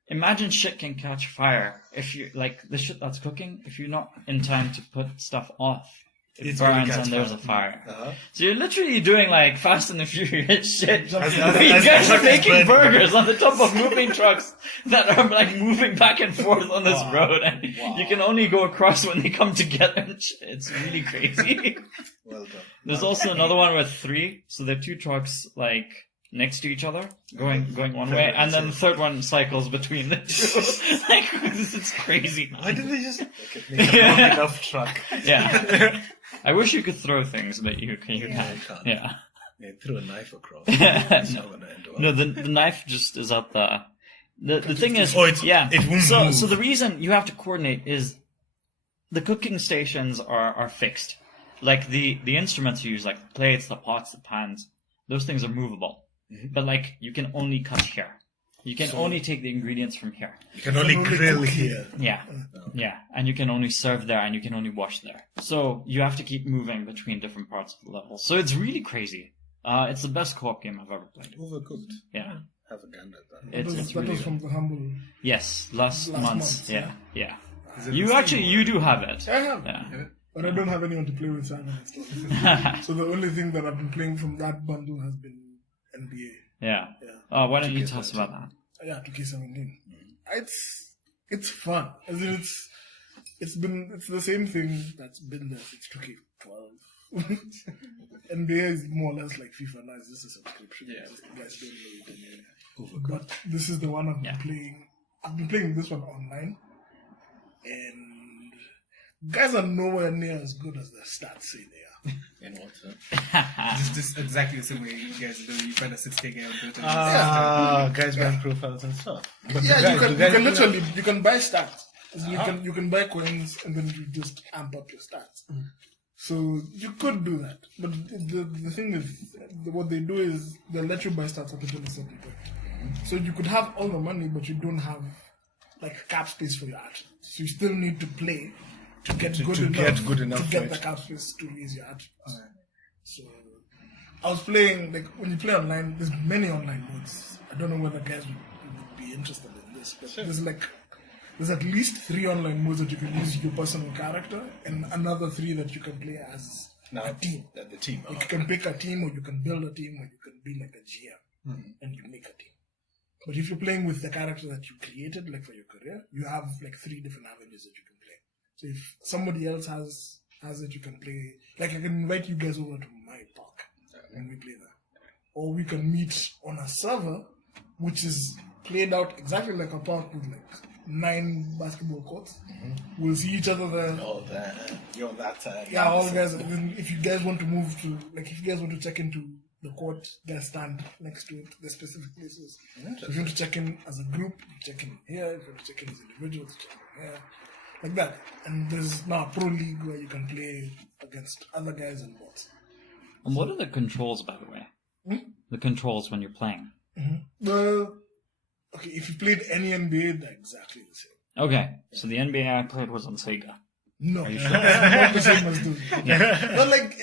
Imagine shit can catch fire if you, like, the shit that's cooking, if you're not in time to put stuff off. It burns and there's a fire. So you're literally doing like Fast and the Furious shit. You guys are making burgers on the top of moving trucks that are like moving back and forth on this road, and you can only go across when they come together. And shit. It's really crazy. Well done. There's also another one with 3, so they're 2 trucks like next to each other, going one way, and then the third one cycles between the 2. Like, this is crazy. Why did they just make a long enough truck? Yeah. I wish you could throw things, but you can't. Yeah. Yeah, throw a knife across. No, the knife just is at the thing is, it won't move. So the reason you have to coordinate is the cooking stations are fixed. Like the instruments you use, like the plates, the pots, the pans, those things are movable. But like you can only cut here. You can only take the ingredients from here. You can only grill here. Yeah. Yeah. And you can only serve there and you can only wash there. So you have to keep moving between different parts of the level. So it's really crazy. It's the best co-op game I've ever played. Overcooked. Yeah. Have a gander at that. It's that really was from good. the Humble. Yes, last month. month, Yeah. Yeah. Is it You do have it. I have. Yeah. But I don't have anyone to play with, so I haven't. So the only thing that I've been playing from that bundle has been NBA. Yeah. Yeah. Why don't you tell us about that? Yeah, 2K17. It's fun. As in it's the same thing that's been there since 2K12. NBA is more or less like FIFA now. It's just a subscription. Yeah. You guys don't know it anyway. But this is the one I've been playing. I've been playing this one online, and guys are nowhere near as good as their stats say they are. And what? Just exactly the same way you guys are doing. You find a 6K game and do it. Guys bank profiles and stuff. But Yeah, you can literally you can buy stats. You can buy coins and then you just amp up your stats. So you could do that, but the thing is, what they do is they let you buy stats up until a certain point. So you could have all the money, but you don't have like cap space for your action. So you still need to play to get good enough to get the cap space to raise your action. So I was playing, like, when you play online, there's many online modes. I don't know whether guys would be interested in this, but there's at least 3 online modes that you can use your personal character, and another 3 that you can play as a team. The team. Like, you can pick a team, or you can build a team, or you can be like a GM, and you make a team. But if you're playing with the character that you created, like for your career, you have like 3 different avenues that you can play. So if somebody else has it, you can play. Like, I can invite you guys over to my park and we play there. Or we can meet on a server, which is played out exactly like a park with like 9 basketball courts. We'll see each other there. Oh, you're on that side. Yeah, all guys. If you guys want to move to, like, if you guys want to check into the court, guys stand next to it. There's specific places. So if you want to check in as a group, you check in here. If you want to check in as individuals, check in here. Like that. And there's now a pro league where you can play against other guys and bots. And what are the controls, by the way? The controls when you're playing. Well, okay, if you played any NBA, they're exactly the same. Okay, so the NBA I played was on Sega. No, Are you sure? not the same as those. But like,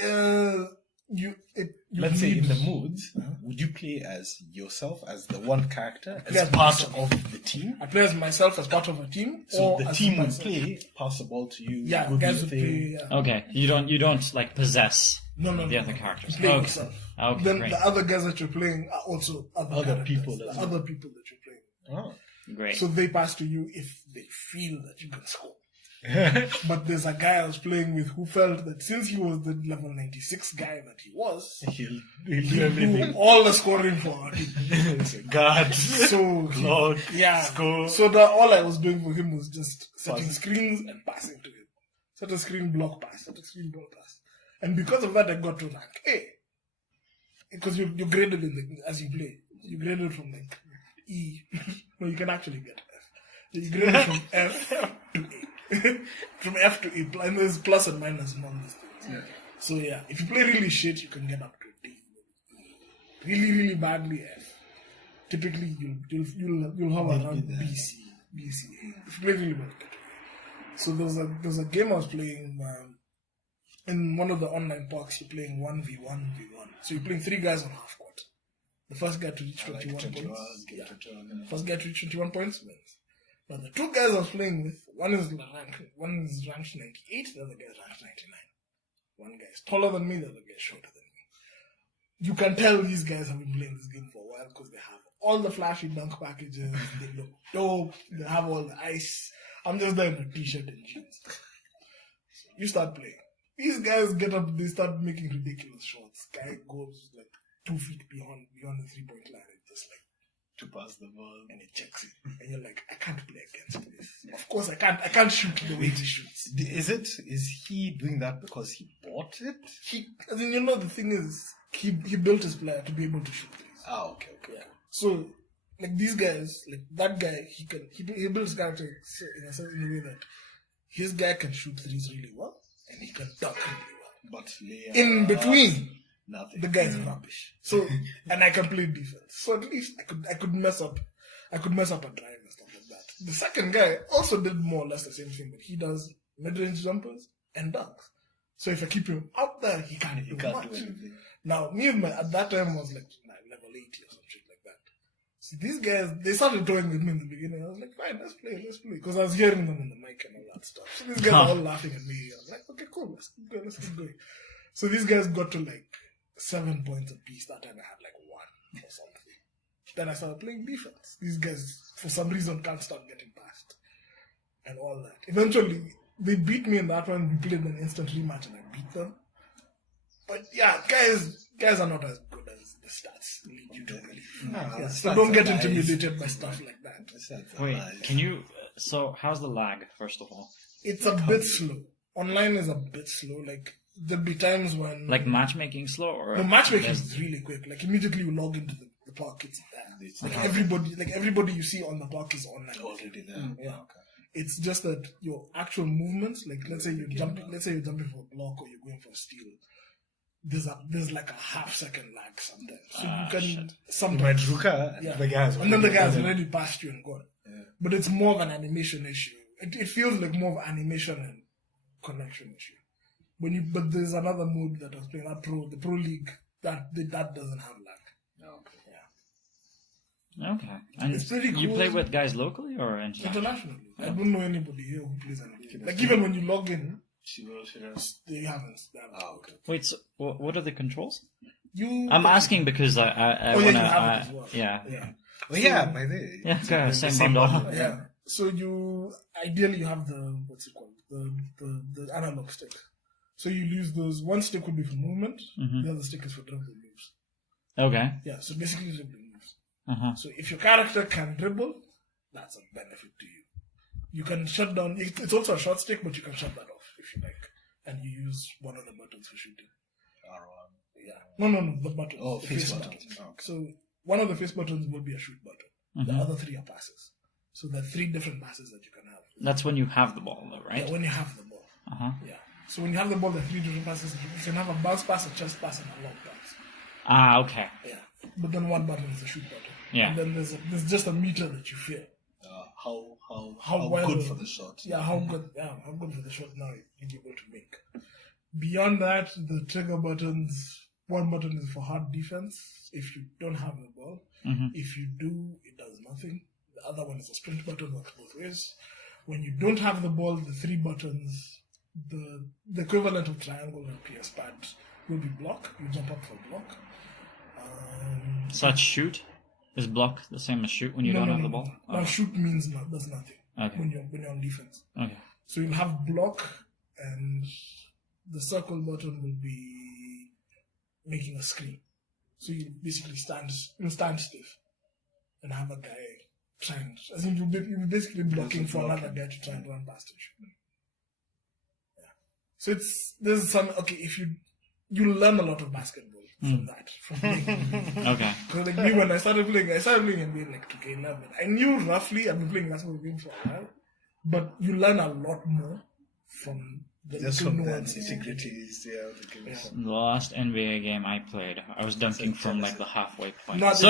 Let's say in the moods, would you play as yourself, as the one character, as part of the team? I play as myself as part of a team. So or the as team would myself. play, pass the ball to you. Yeah, would guys you would play. Yeah. Okay, you don't like possess No, the other characters. You play Okay. yourself. Okay, Then great. the other guys that you're playing are also other Other characters. people The as other people that you're playing. Oh. Great. So they pass to you if they feel that you can score. But there's a guy I was playing with who felt that since he was the level 96 guy that he was, He'll he do do everything. all the scoring for our team. God. So Lord. yeah. Score. So all I was doing for him was just setting screens and passing to him. Set a screen block pass, set a screen ball pass. And because of that I got to rank A. Because you're graded as you play. You graded from like E. No, you can actually get F. You graded from F to A. From F to A. And there's plus and minus and all these things. Yeah. So yeah, if you play really shit, you can get up to D. Really, really badly F. Typically, you'll hover around B, C, A. If you play really well, get to A. So there was a game I was playing in one of the online parks. You're playing 1v1. So you're playing 3 guys on half court. The first guy to reach 21 points. Yeah. First guy to reach 21 points wins. Now the 2 guys I was playing with, one is ranked 98, the other guy is ranked 99. One guy is taller than me, the other guy is shorter than me. You can tell these guys have been playing this game for a while because they have all the flashy dunk packages, they look dope, they have all the ice. I'm just there in a t-shirt and jeans. So you start playing. These guys get up, they start making ridiculous shots. Guy goes like 2 feet beyond the 3-point line and just like To pass the ball. and he checks it. And you're like, I can't play against this. Of course I can't shoot the way he shoots. Is he doing that because he bought it? The thing is, he built his player to be able to shoot threes. Okay. Yeah. So, like these guys, like that guy, he builds character in a certain way that his guy can shoot threes really well and he can dunk really well. But In between, nothing. the guy's rubbish. So, and I can play defense. So at least I could mess up a drive and stuff like that. The second guy also did more or less the same thing, but he does mid-range jumpers and dunks. So if I keep him out there, he can't do much. anything. Now, me and at that time I was like level 80 or some shit like that. So these guys, they started toying with me in the beginning. I was like, fine, let's play. Because I was hearing them on the mic and all that stuff. So these guys are all laughing at me. I was like, okay, cool, let's keep going. So these guys got to like 7 points apiece. That time I had like 1 or something. Then I started playing defense. These guys, for some reason, can't start getting past. And all that. Eventually, they beat me in that one. We played an instant rematch and I beat them. But yeah, guys are not as good as the stats lead you to believe. So don't get intimidated by stuff like that. Wait, can you... So, how's the lag, first of all? It's a bit slow. Online is a bit slow. Like, there'll be times when... Like matchmaking slow, or... The matchmaking is really quick. Like, immediately you log into the park, it's there. Like, everybody you see on the park is online. Already there. Yeah. Okay. It's just that your actual movements, like, let's say you're jumping for a block or you're going for a steal. There's like a half-second lag sometimes. So you can sometimes... The guys and then the guy's already passed you and gone. Yeah. But it's more of an animation issue. It feels like more of animation and connection issue. But there's another mode that I was playing, the Pro League, that doesn't have lag. Okay. Yeah. Okay. And It's pretty you cool. play with guys locally or internationally? Internationally. I don't know anybody here who plays NBA. Like, even when you log in, She knows. they haven't. Okay. Wait, so what are the controls? You. I'm asking because I Oh, wanna... yeah, you have it as well. Yeah. Yeah. Oh, yeah, by the Yeah, okay, the same bundle. Yeah. So ideally you have what's it called? The analog stick. So you use those. One stick would be for movement. Mhm. The other stick is for dribbling moves. Okay. Yeah. So basically dribbling moves. Uh-huh. So if your character can dribble, that's a benefit to you. You can shut down. It's also a short stick, but you can shut that off if you like, and you use one of the buttons for shooting. R1. Yeah. No, the buttons. Oh, the face buttons. Okay. So one of the face buttons will be a shoot button. The Mhm. other 3 are passes. So there are 3 different passes that you can have. That's when you have the ball, though, right? Yeah, when you have the ball. Uh-huh. Yeah. So when you have the ball, there are 3 different passes. You can have a bounce pass, a chest pass, and a long pass. Ah, okay. Yeah. But then one button is a shoot button. Yeah. And then there's just a meter that you feel. How well- good for the shot. Yeah, how good for the shot now you're able to make. Beyond that, the trigger buttons, one button is for hard defense if you don't have the ball. Mhm. If you do, it does nothing. The other one is a sprint button, works both ways. When you don't have the ball, the 3 buttons, the equivalent of triangle and PS pad will be block. You jump up for block. So that's shoot? Is block the same as shoot when you don't have the ball? Now shoot means does nothing Okay. when you're on defense. Okay. So you'll have block, and the circle button will be making a screen. So you basically stand stiff and have a guy trying. I think you'll be basically blocking for another guy to try and run past you. Yeah. So there's some if you learn a lot of basketball from that. From playing. Okay. Because like me, when I started playing NBA like 2K11. I knew roughly I've been playing basketball game for a while, but you learn a lot more from just from the nitty-gritties. Yeah. The last NBA game I played, I was dunking from like the halfway point. No, So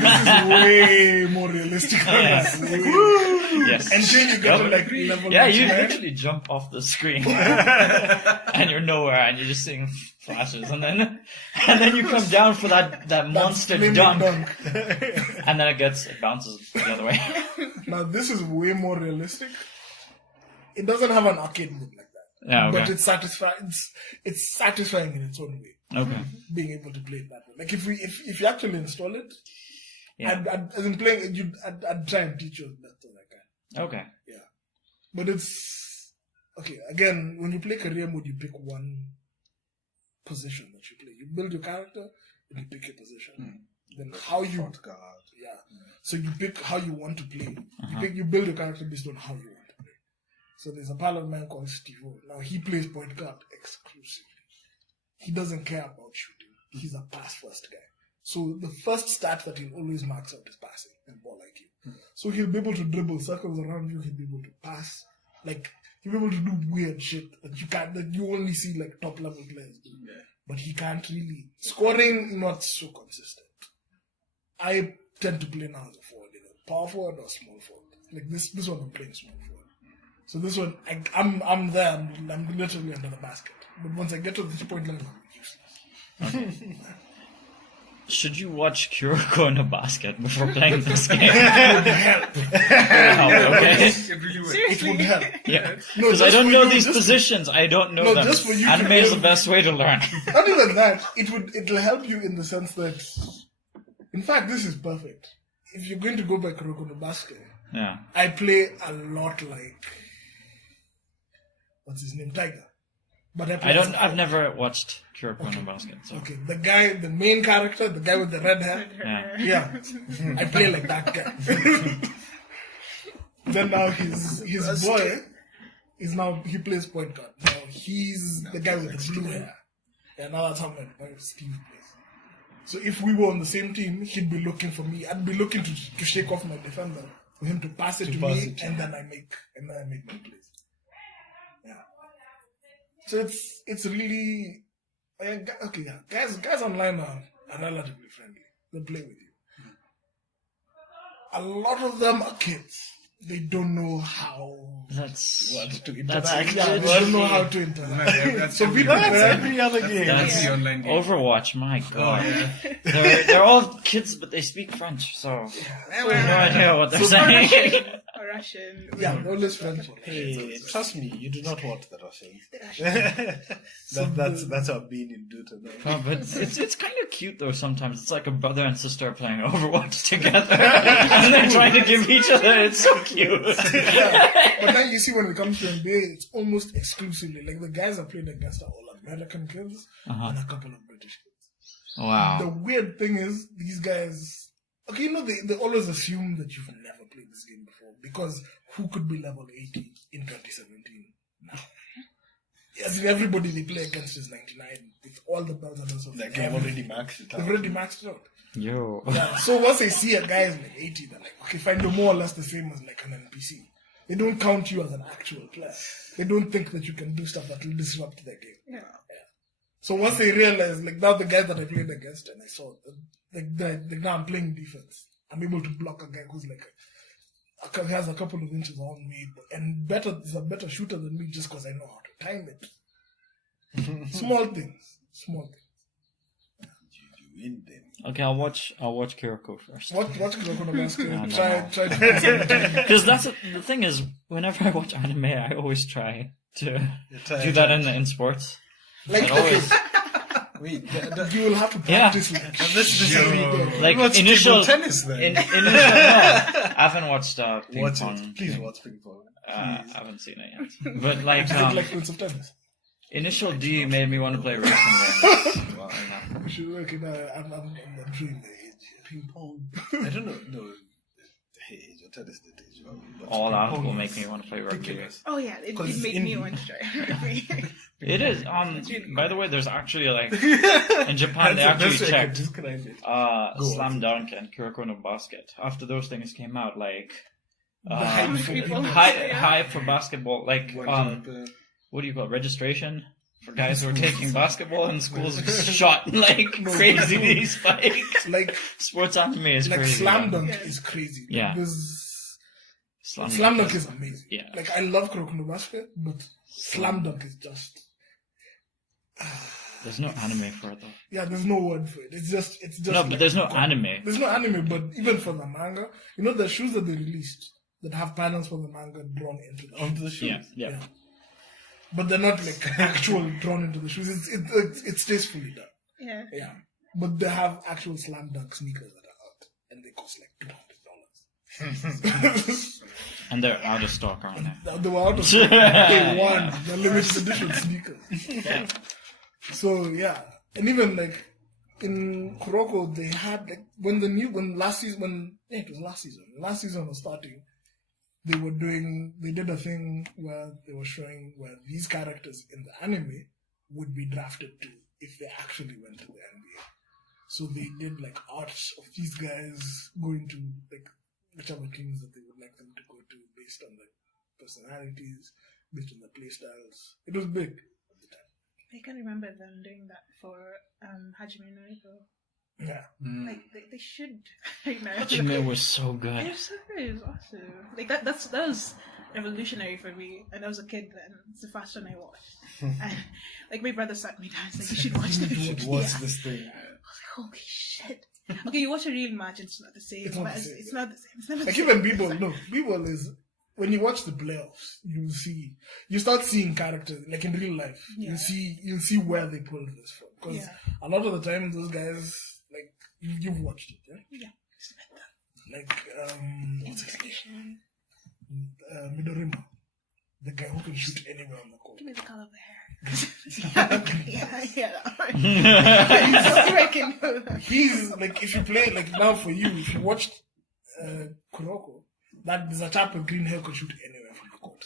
this is way more realistic. Yes. Woo! Yes. Until you get to like level. yeah, you 9. literally jump off the screen and you're nowhere, and you're just seeing flashes, and then you come down for that monster flaming dunk, and then it bounces the other way. Now this is way more realistic. It doesn't have an arcade mode like that. Yeah, okay. But it's satisfying. It's satisfying in its own way. Okay. Being able to play it that way. Like if you actually install it, Yeah. as in playing, I'd try and teach you as best as I can. Okay. Yeah. But it's okay. Again, when you play career mode, you pick one position that you play. You build your character and you pick your position. Then how you Front guard. yeah. So you pick how you want to play. You build your character based on how you want to play. So there's a pilot man called Steve. Now he plays point guard exclusively. He doesn't care about shooting. He's a pass first guy. So the first stat that he'll always marks out is passing and ball IQ. So he'll be able to dribble circles around you. He'll be able to pass. Like he'll be able to do weird shit that you only see like top level players do. Yeah. But he can't really scoring. Not so consistent. I tend to play now as a forward, either power forward or small forward. Like this one I'm playing small forward. So this one I'm there. I'm literally under the basket. But once I get to the 3-point line, I'm useless. Should you watch Kuroko No Basket before playing this game? It would help. Okay. It really will. It would help. Yeah. No, Because I just don't for know you, these just- positions. I don't know No, them. just for you to Anime be is the able- best way to learn. Not even that. It'll help you in the sense that, in fact, this is perfect. If you're going to go by Kuroko No Basket, Yeah. I play a lot like what's his name, Tiger. But I play as a I've never watched Kuroko No Basket. So. Okay, the main character, the guy with the red hair. Yeah. Yeah, I play like that guy. Then now his boy he plays point guard. Now he's the guy with the blue hair. Yeah, now that's how my Steve plays. So if we were on the same team, he'd be looking for me. I'd be looking to shake off my defender for him to pass it to me, and then I make my plays. Yeah. So it's really okay. Yeah, guys online are relatively friendly. They play with you. A lot of them are kids. They don't know how That's to interact. that's actually they don't know how to interact. That's So be That's prepared. every other game. That's the online game. Overwatch. My God, yeah. they're all kids, but they speak French, so I have no idea what they're saying. Or Russian. Yeah, they're always French. Hey, trust me, you do not want the Russians. So that's our being in Dota now. No, but it's kind of cute though. Sometimes it's like a brother and sister playing Overwatch together, and they're trying to give each other. It's so cute. But then you see when it comes to NBA, it's almost exclusively like the guys I played against are all American kids and a couple of British kids. The Wow. weird thing is these guys. Okay, they always assume that you've never played this game before because who could be level 80 in 2017 now? As in everybody they play against is 99 with all the bells and whistles. That game already maxed it They've out. already maxed it out. Yo. Yeah, so once they see a guy is like 80, they're like, okay, fine, you're more or less the same as like an NPC. They don't count you as an actual player. They don't think that you can do stuff that will disrupt their game. Yeah. So once they realize, like now the guys that I played against, and I saw, now I'm playing defense. I'm able to block a guy who's like, he has a couple of inches on me, and is a better shooter than me just because I know how to time it. Small things. You win them. Okay, I'll watch Kuroko first. Watch Kuroko No Basket. No. Try to do something. Because the thing is, whenever I watch anime, I always try to try do that in sports. Like, It okay, always, Wait, You will have to practice like this every day. Like What's initial table tennis then? initial. No, I haven't watched ping Watch pong. it. Please watch ping pong. I haven't seen it yet. But like, is it like Prince of Tennis. initial D made me want to play racing games. Well, You should work in I'm doing the age. Ping pong. I don't know. No, hey, your tennis did age. But all ping out pong will is make me want to play rugby. ridiculous. Oh yeah, it 'Cause made in- me want to try. It is. really By the way, there's actually like in Japan they actually checked Disconnect it. Slam Dunk and Kuroko No Basket. After those things came out, like hype for people. hype for basketball, like Went up, what do you call it? Registration for guys who are taking basketball in schools shot like crazy. These spikes. Like Sports anime is like crazy. Slam man. Dunk Yeah. is crazy. Yeah. Slam Dunk is amazing. Yeah. Like I love Kuroko no Basket, but Slam Dunk is just There's no anime for it though. yeah. There's no word for it. It's just No, but like there's no God. anime. There's no anime, but even for the manga, you know the shoes that they released that have panels for the manga drawn into the onto the shoes. Yeah. Yeah. But they're not like actual drawn into the shoes. It's tastefully done. Yeah. Yeah. But they have actual Slam Dunk sneakers that are out, and they cost like $200. And they're out of stock, aren't they? They were out of stock. They won the limited edition sneakers. So yeah, and even like in Kuroko, they had like last season was starting, they did a thing where they were showing where these characters in the anime would be drafted to if they actually went to the NBA. So they did like arts of these guys going to like whichever teams that they would like them to go to based on the personalities, based on the play styles. It was big at the time. I can remember them doing that for Hajime no Ippo. Yeah. Like they should. You know. Hajime was so It good. was so good. It was awesome. Like that was revolutionary for me. And I was a kid then. It's the first one I watched. And like my brother sat me down and said, "You should watch this." You should watch Yeah. this thing. I was like, "Holy shit!" Okay, you watch a real match, and it's not the same. It's not the same, It's not the same. It's never the Like same. even B-ball is when you watch the playoffs, you start seeing characters like in real life. Yeah. You see where they pulled this from because Yeah. a lot of the time those guys like you've watched it, yeah. Yeah. Like what's his name? Midorima, the guy who can shoot anywhere on the court. Give me the color of the hair. yeah. He's like if you play like now for you, if you watched Kuroko, that there's a chap with green hair could shoot anywhere from the court.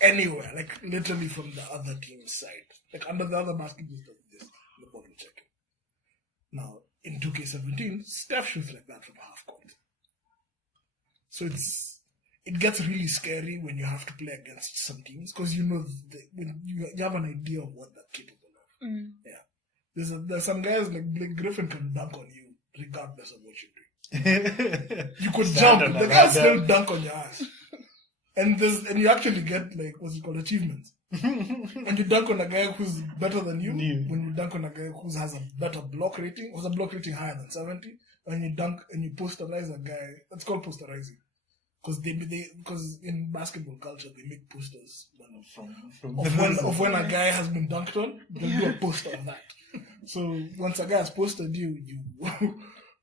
Anywhere, like literally from the other team's side. Like under the other basket just does this, the ball will check it. Now in 2K17, Steph shoots like that from half court. So it gets really scary when you have to play against some teams because you know when you have an idea of what they're capable of. Yeah, there's some guys like Blake Griffin can dunk on you regardless of what you're doing. You could jump, the guy still dunk on your ass, and you actually get like what's it called achievements. And you dunk on a guy who's better than you. When you dunk on a guy who has a better block rating, who's a block rating higher than 70, and you dunk and you posterize a guy, that's called posterizing. Because in basketball culture they make posters of when a guy has been dunked on, they'll do a poster of that. So once a guy has posted you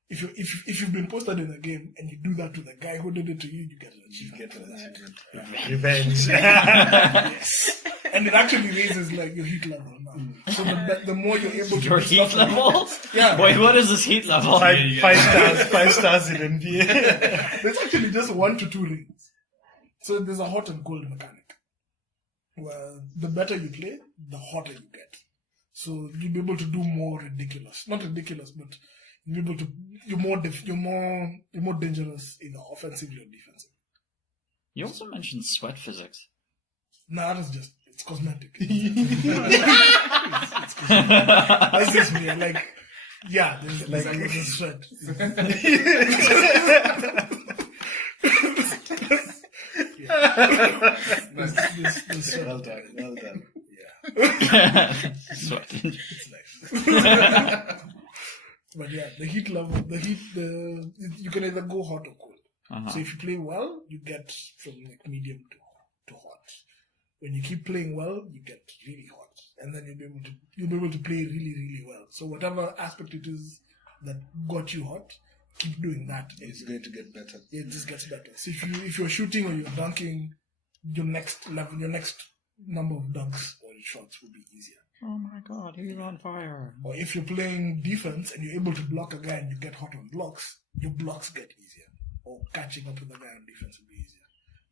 if you've been posted in a game and you do that to the guy who did it to you, you get an achievement for that. Revenge. Yes. And it actually raises like your heat level now. So the more you're able to Your do heat stuff like level? that- yeah. Boy, what is this heat level? Five stars in NBA. There's actually just 1 to 2 rings. So there's a hot and cold mechanic. Where the better you play, the hotter you get. So you'll be able to do more ridiculous. Not ridiculous, but you'll be able to you're more dangerous either offensively or defensively. You also mentioned sweat physics. No, that is just it's cosmetic. That's just me. Like yeah, there's a sweat. There's sweat. Well done. Yeah. Sweat. It's nice. But yeah, the heat level, you can either go hot or cold. So if you play well, you get from like medium to hot. When you keep playing well, you get really hot. and then you'll be able to play really, really well. So whatever aspect it is that got you hot, keep doing that. It's going to get better. It just gets better. So if you're shooting or you're dunking, your next number of dunks or shots will be easier. Oh my god, he's on fire. Or if you're playing defense and you're able to block a guy and you get hot on blocks, your blocks get easier. Or catching up with the guy on defense will be easier.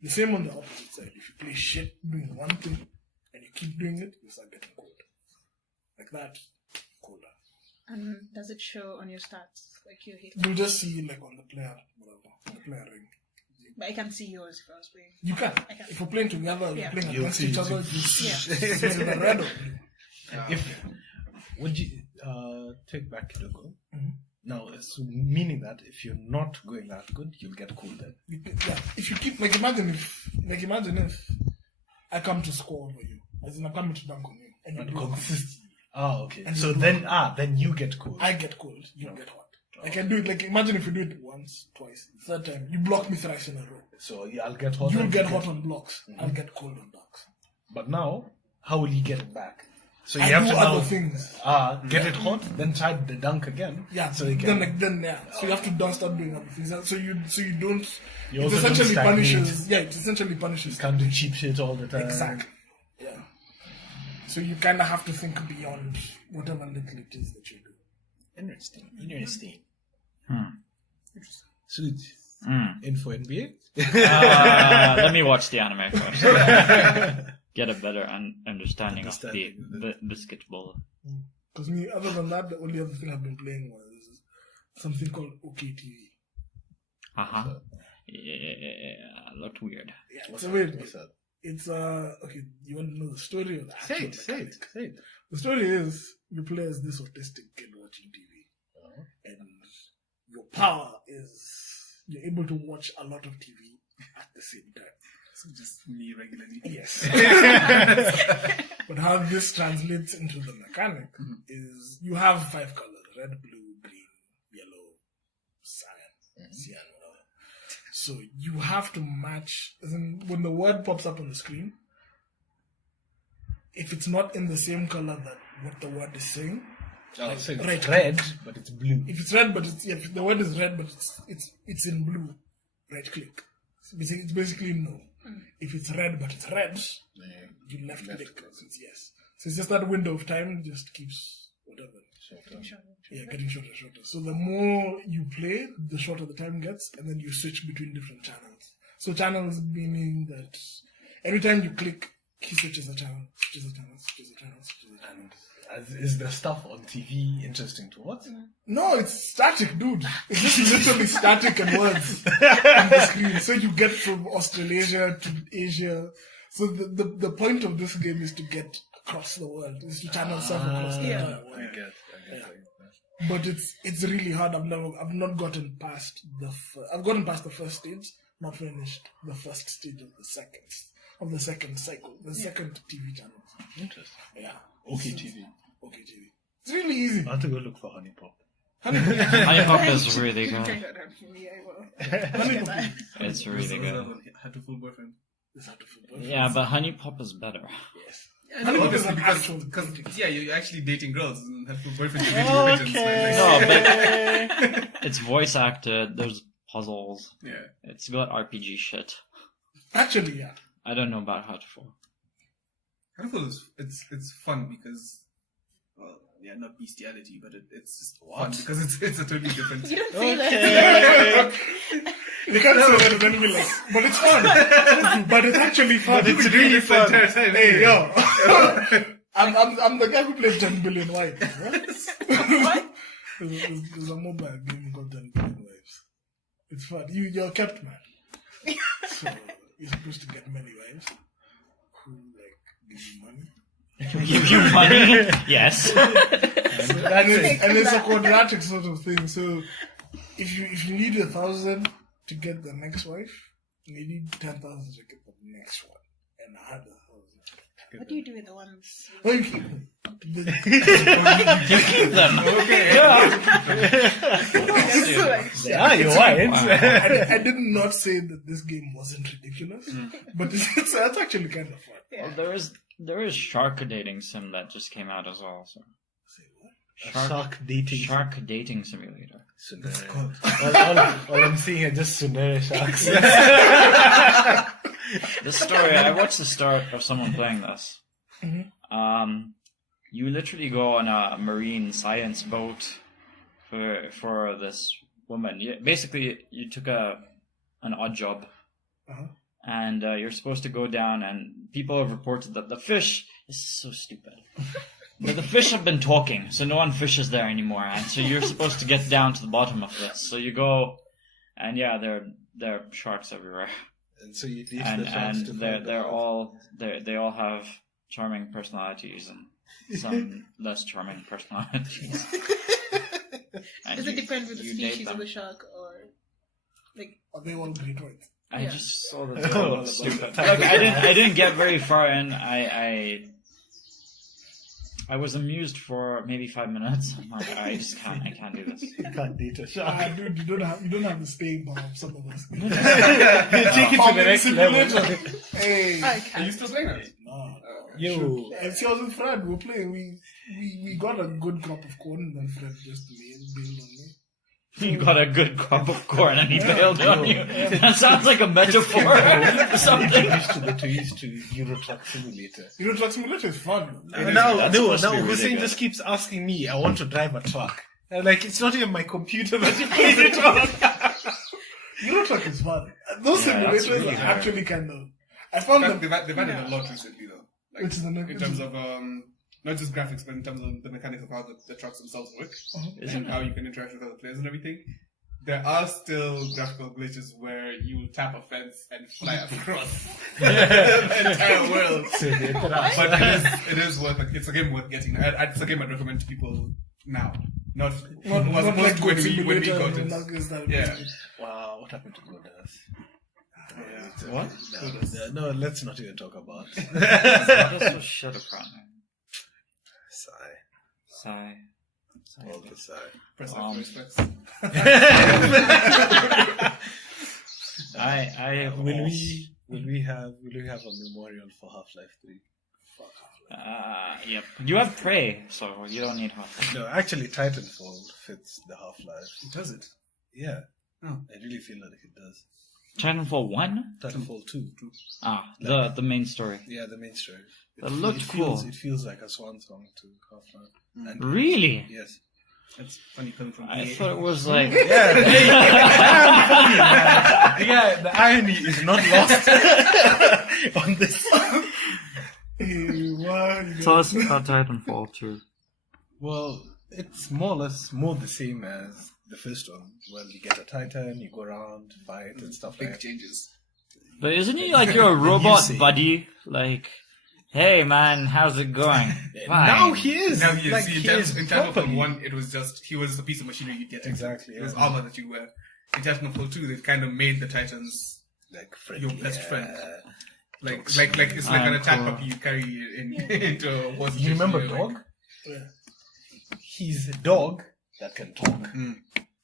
The same on the opposite side. If you play shit doing one thing and you keep doing it, you start getting cold. Like that, colder. And does it show on your stats? Like your hit? You'll just see like on the player, whatever, on the player ring. But I can see yours if I was playing. You can. I can. If you're playing together, Yeah. you're playing You'll against see, each you'll other, see. you see the red or blue. If would you take back Kuroko? Mhm. Now, so meaning that if you're not going that good, you'll get cold then. Yeah, if you keep imagine if I come to score over you, as in I'm coming to dunk on you, and you And block me, okay. And So you then you get cold. I get cold, you get hot. I can do it. Like imagine if you do it once, twice, third time, you block me thrice in a row. So I'll get hot. You'll and get you hot on blocks. I'll get cold on dunks. But now, how will you get it back? So you I have do to other now things. get it hot, then try the dunk again. Yeah, So you can. So you have to start doing other things. So you don't. You It also don't essentially stagnate. punishes. Yeah, it essentially punishes. Can't do cheap shit all the time. Exactly. Yeah. So you kind of have to think beyond whatever little it is that you do. Interesting. Interesting. Hmm. Sweet. Mm. Info NBA. Let me watch the anime first. Get a better understanding of the biscuit bowl. Because me, other than that, the only other thing I've been playing was something called OKTV. Uh-huh. Yeah, looked weird. Yeah, it's a weird. What's that? It's okay. You want to know the story of the actual mechanic? Say it. The story is you play as this autistic kid watching TV, and your power is you're able to watch a lot of TV at the same time. So just me regularly. Yes. But how this translates into the mechanic is you have 5 colors: red, blue, green, yellow, cyan, whatever. So you have to match, as in when the word pops up on the screen, if it's not in the same color that what the word is saying, So it's right. red, but it's blue. if it's red, but if the word is red, but it's in blue, right click. It's basically no. If it's red, but it's red, you left click. So it's yes. So it's just that window of time just keeps whatever. Yeah, getting shorter and shorter. So the more you play, the shorter the time gets, and then you switch between different channels. So channels meaning that every time you click, he switches a channel, switches a channel, switches a channel, switches a channel. Is the stuff on TV interesting to watch? No, it's static, dude. It's just literally static and words on the screen. So you get from Australasia to Asia. So the point of this game is to get across the world. Is to channel stuff across the entire world. I get. But it's really hard. I've not gotten past I've gotten past the first stage, not finished the first stage of the second cycle, the second TV channel. Interesting. Yeah. Okay, TV. Okay, TV. It's really easy. I have to go look for Honey Pop. Honey Pop is really You can good. turn that down for me, I will. Honey Pop. It's really good. Had to full boyfriend. Is that the football? Yeah, but Honey Pop is better. Yes. Yeah, Honey no, Pop is obviously an actual because you're actually dating girls and had full boyfriend. You're dating religions, No, but it's voice acted. There's puzzles. yeah. It's got RPG shit. Actually, yeah. I don't know about Hatful. Handful is it's fun because, well, yeah, not bestiality, but it's just fun because it's a totally different. You don't say that. You can't say that and then be like, but it's fun. But it's actually fun. But it's really fun. Hey, yo. I'm the guy who played 10 Billion Wives. Right? What? There's a mobile game called 10 Billion Wives. It's fun. You're kept, man. So you're supposed to get many wives who give you money. Give you money? Yes. And it's a quadratic sort of thing. So if you need 1,000 to get the next wife, you need 10,000 to get the next one, and 100,000. What do you do with the ones? Oh, you keep them. Keep them. Okay. Yeah, you're right. I did not say that this game wasn't ridiculous, but it's actually kind of fun. Well, there is There is Shark Dating Sim that just came out as well. So. Shark dating. Shark Dating Simulator. That's cool. All I'm seeing are just Sunere sharks. The story, I watched the start of someone playing this. Mm-hmm. You literally go on a marine science boat for this woman. Basically, you took an odd job. Uh-huh. And you're supposed to go down, and people have reported that the fish is so stupid. But the fish have been talking, so no one fishes there anymore, and so you're supposed to get down to the bottom of this. So you go, and yeah, there are sharks everywhere, And so you teach and the sharks to they all have charming personalities and some less charming personalities. And Does it depend with the you date species of them. the shark or like? Are they all great whites? I Yeah. just saw that they all looked stupid. Look, I didn't get very far in. I was amused for maybe 5 minutes. I'm like, I can't do this. You can't date a shark. Dude, you don't have the staying power of some of us. You take it to the next level. Hey, I Are can't. you still playing it? no. Yo. And see, I was with Fred. We were playing. We got a good crop of corn, and then Fred just bailed on me. You got a good crop of corn and he bailed on you. That sounds like a metaphor for something. Used to Euro Truck Simulator. Euro Truck Simulator is fun. Now supposed to be really Hussein good. just keeps asking me, I want to drive a truck. And like, it's not even my computer that you play it on. Euro Truck is fun. Those Yeah, that's simulators really are hard. actually kind of. I found In fact, them. they've added a lot recently, though. Like, Which is the in terms of not just graphics, but in terms of the mechanics of how the trucks themselves work, Isn't and how you can interact with other players and everything. There are still graphical glitches where you tap a fence and fly across the entire world. But it is worth. It's a game worth getting. It's a game I'd recommend to people now. Not was Not opposed to when we simulator got and it. nuggets that Yeah. Wow, what happened to Godas? What? No, let's not even talk about it. That is so shit upon Sigh. Sigh. All the sigh. Press Um, for respects. I have Will also- we have a memorial for Half-Life 3? Yep. You have Prey, so you don't need Half-Life. No, actually Titanfall fits the Half-Life. Does it? Yeah. Oh. I really feel like it does. Titanfall 1? Titanfall 2. The main story. Yeah, the main story. That looked cool. It feels like a swan song to Half-Life. And Really? yes. That's funny coming from I EA. thought it was like... Yeah, yeah, the irony is not lost on this. Hey, why? Tell us about Titanfall 2. Well, it's more or less more the same as the first one. Well, you get a Titan, you go around, fight, and stuff like Big that. changes. But isn't he like your robot see. buddy? Like, hey man, how's it going? Fine. Now he is. Now you like, see, he is in Titanfall properly. 1, it was just, he was a piece of machinery you'd get into. Exactly, It was yeah. armor that you wear. In Titanfall 2, they've kind of made the Titans like your best friend. Like it's like I'm an attack cool. puppy you carry into a war You situation. remember You're Dog? like- Yeah. He's a dog that can talk.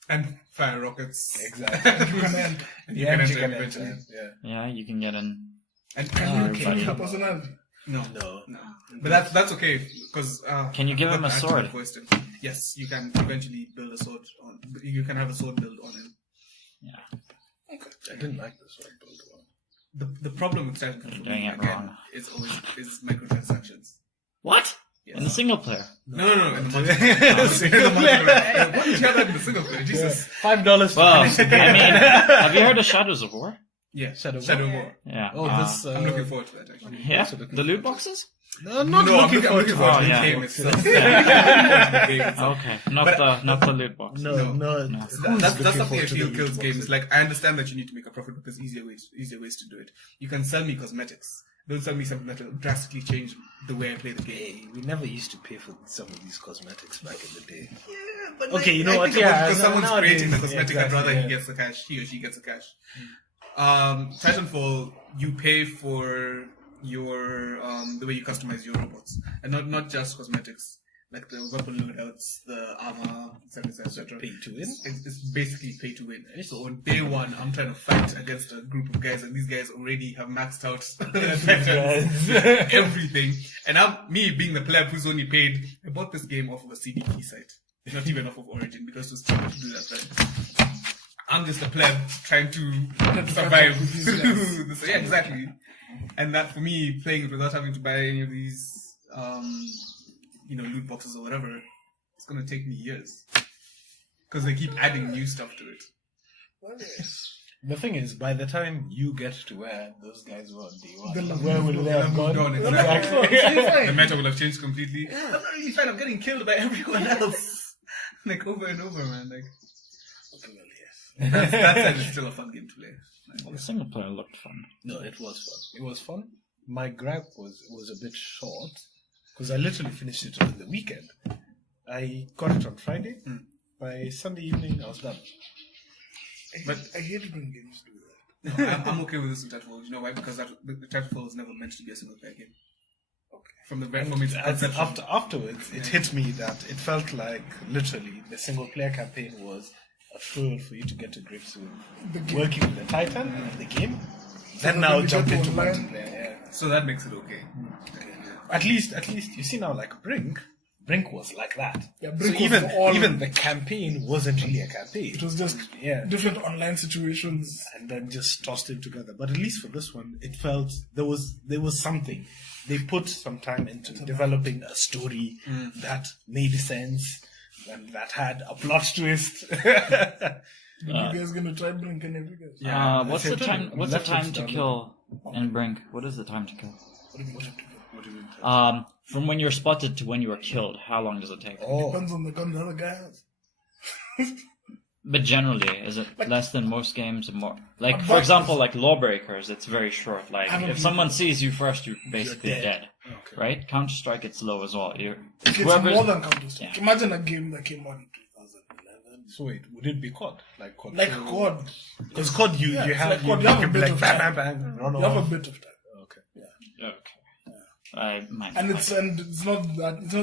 and fire rockets. Exactly. You can end. You can enter enter, eventually. yeah. Yeah, you can get in. And Can you buddy. change your personality? no, No. but that's okay because Can you give him a sword? Yes, you can eventually build a sword on. You can have a sword build on him. Yeah. I didn't like this one build one. The problem with Titanfall You're for doing me, it again, wrong. is microtransactions. What? Yes. In the single player? No. In the multiplayer. Why did you have that in the single player? Jesus. $5 Well, I to finish mean, the game. have you heard of Shadows of War? Yeah, Shadow Shadow War? War. Yeah. Oh, this. I'm looking forward to that actually. Yeah? so looking The loot forward to boxes? No, I'm not No, I'm looking looking forward to forward to Oh, the yeah. game itself. The game itself. Okay. But- Not the loot box. No. Who's That's looking something I forward to feel the kills loot games. boxes? Like I understand that you need to make a profit, but there's easier ways to do it. You can sell me cosmetics. Don't sell me something that will drastically change the way I play the game. Hey, we never used to pay for some of these cosmetics back in the day. Yeah, but Okay, you know I what, think about yeah, because someone's nowadays, creating the yeah, cosmetic, exactly, I'd rather yeah. he gets the cash, he or she gets the cash. Titanfall, you pay for your the way you customize your robots, and not just cosmetics. like the weapon loadouts, the armor, etc. Pay to win. It's basically pay to win. So on day one, I'm trying to fight against a group of guys, and these guys already have maxed out everything. And me being the pleb who's only paid, I bought this game off of a CDP site, not even off of Origin, because it was cheaper to do that. Right? I'm just a pleb trying to survive through this. Yeah, exactly. And that for me, playing it without having to buy any of these, loot boxes or whatever, it's gonna take me years because they keep adding new stuff to it. The thing is, by the time you get to where those guys were on day one, where will they have gone? On, exactly. The meta will have changed completely. I'm not really fine. I'm getting killed by everyone else, like over and over, man. Like, okay, well, yes, that side is still a fun game to play. Well, the single player looked fun. No, it was fun. It was fun. My gripe was a bit short because I literally finished it on the weekend. I got it on Friday. By Sunday evening, I was done. But I hate when games do that. No, I'm okay with this in Titanfall. You know why? Because the Titanfall was never meant to be a single player game. Okay. From its conception. Afterwards, it hit me that it felt like literally the single player campaign was a tool for you to get to grips with working with the Titan and the game. Then now jump into multiplayer. Yeah. So that makes it okay. At least you see now, like Brink was like that. Yeah, Brink so was even the campaign wasn't really a campaign. It was just different online situations and then just tossed it together. But at least for this one, it felt there was something. They put some time into developing a story that made sense and that had a plot twist. You guys gonna try Brink and everything? What's the time? What's the time to kill in Brink? What is the time to kill? What do you mean? From when you're spotted to when you are killed, how long does it take? Depends on the gun the other guy has. But generally, is it less than most games? Or more? Like, for example, like Lawbreakers, it's very short. Like, if someone sees you first, you're basically dead. Okay. Right? Counter-Strike, it's low as well. It's more than Counter-Strike. Yeah. Imagine a game that came out in 2011. So wait, would it be COD? Like COD? Like COD. Because COD, you have a bit of time. Bang, you have a bit of time. Okay. Yeah. Okay. It's not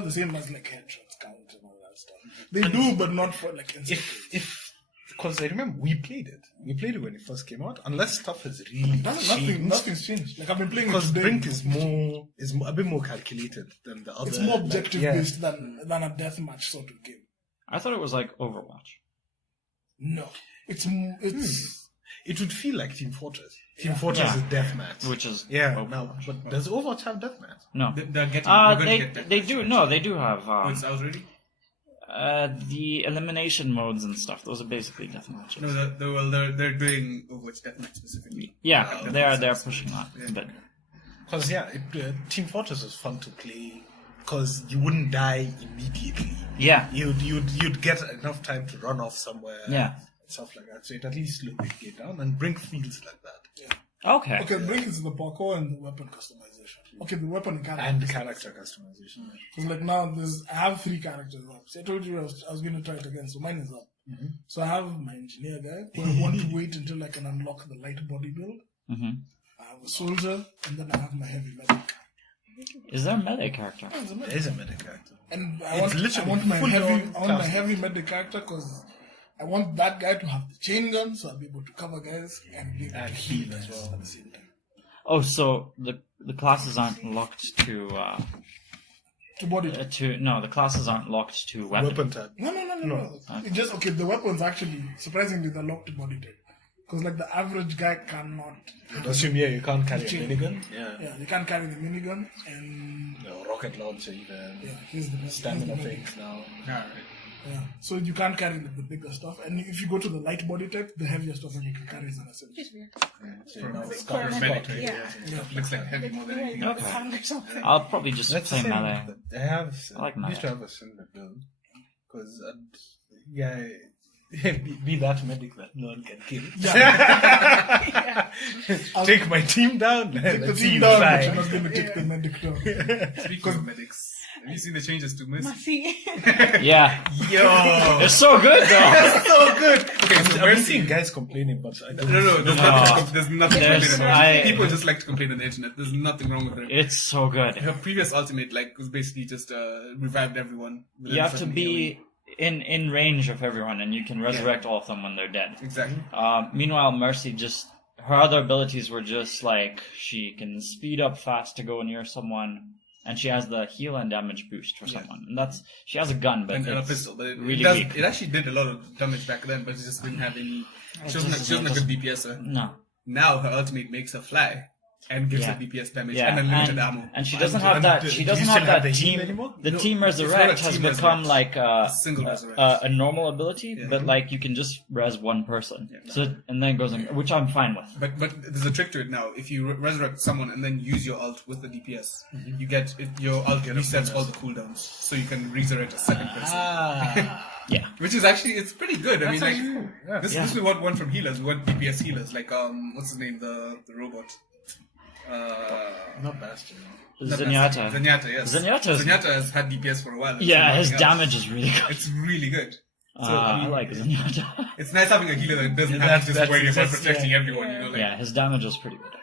the same as like headshots count and all that stuff. They do, but not for like because I remember we played it when it first came out. Unless stuff has really changed. Nothing's changed. Like I've been playing because it today. Brink is a bit more calculated than the other. It's more objective based than a deathmatch sort of game. I thought it was like Overwatch. No, it's. It would feel like Team Fortress. Team Fortress is deathmatch, which is now. But does Overwatch have deathmatch? No, they're getting. They do. No, they do have. It's out already. The elimination modes and stuff. Those are basically deathmatches. No, they're doing Overwatch deathmatch specifically. Yeah, they're pushing that. But because Team Fortress was fun to play. Because you wouldn't die immediately. Yeah, you'd get enough time to run off somewhere. Yeah. Stuff like that. So it at least slowed the game down, and Brink feels like that. Yeah. Okay, Brink is the parkour and the weapon customization. Okay, the weapon and character customization. Because like now, I have 3 characters up. So I told you I was going to try it again. So mine is up. Mm-hmm. So I have my engineer guy who I want to wait until I can unlock the light body build. Mm-hmm. I have a soldier, and then I have my heavy medic. Is there a medic character? There is a medic character, and I want my heavy medic character because I want that guy to have the chain gun, so I'll be able to cover guys and be able to heal as well at the same time. Oh, so the classes aren't locked to body. The classes aren't locked to weapon type. No. Okay. It's just the weapons actually surprisingly they're locked to body type. Because like the average guy cannot. I'd assume you can't carry a minigun. Yeah, you can't carry the minigun and rocket launcher even. Yeah, here's the stamina things now. Alright. Yeah, so you can't carry the bigger stuff, and if you go to the light body type, the heavier stuff that you can carry is an SMG. Just weird. For a medic, yeah. Looks like heavy more than anything else. Okay. I'll probably just play melee. I like melee. I used to have a similar build because be that medic that no one can kill. Take my team down. Take the team down, but you're not going to take the medic down. Speaking of medics, Have you seen the changes to Mercy? Mercy. Yeah. Yo! It's so good, though. That's so good! Okay, so I've been Mercy... seeing guys complaining, but I don't No, there's nothing to There's- complain about. I- People just like to complain on the internet. There's nothing wrong with her. It's so good. Her previous ultimate, like, was basically just revived everyone. within You a have to certain be in range of everyone, and you can resurrect all of them when they're dead. area. Exactly. Meanwhile, Mercy just her other abilities were just like she can speed up fast to go near someone, and she has the heal and damage boost for someone. And that's she has a gun, but And a it's pistol. But really weak. it actually did a lot of damage back then, but it just didn't have any... She wasn't a good DPSer. No. Now her ultimate makes her fly. And gives Yeah. her DPS damage Yeah, and unlimited ammo. and she doesn't have that. She doesn't have that the team. heal anymore? The No, team it's not resurrect a has team become resurrect. like a Single resurrect. a normal ability, Yeah. but like you can just res one person. Yeah. So and then it goes in, which I'm fine with. But there's a trick to it now. If you resurrect someone and then use your ult with the DPS, you get your ult resets all the cooldowns, so you can resurrect a second person. Yeah. Which is actually it's pretty good. I mean, like Yeah. this we want one from healers. We want DPS healers. Like what's his name? The robot. Not Bastion. Zenyatta. Zenyatta, yes. Zenyatta has had DPS for a while. Yeah, his Nothing else. damage is really good. It's really good. So I like Zenyatta. it's nice having a healer that doesn't Yeah, have to that's- just worry about that's- protecting yeah. everyone. You know, like Yeah, his damage is pretty good.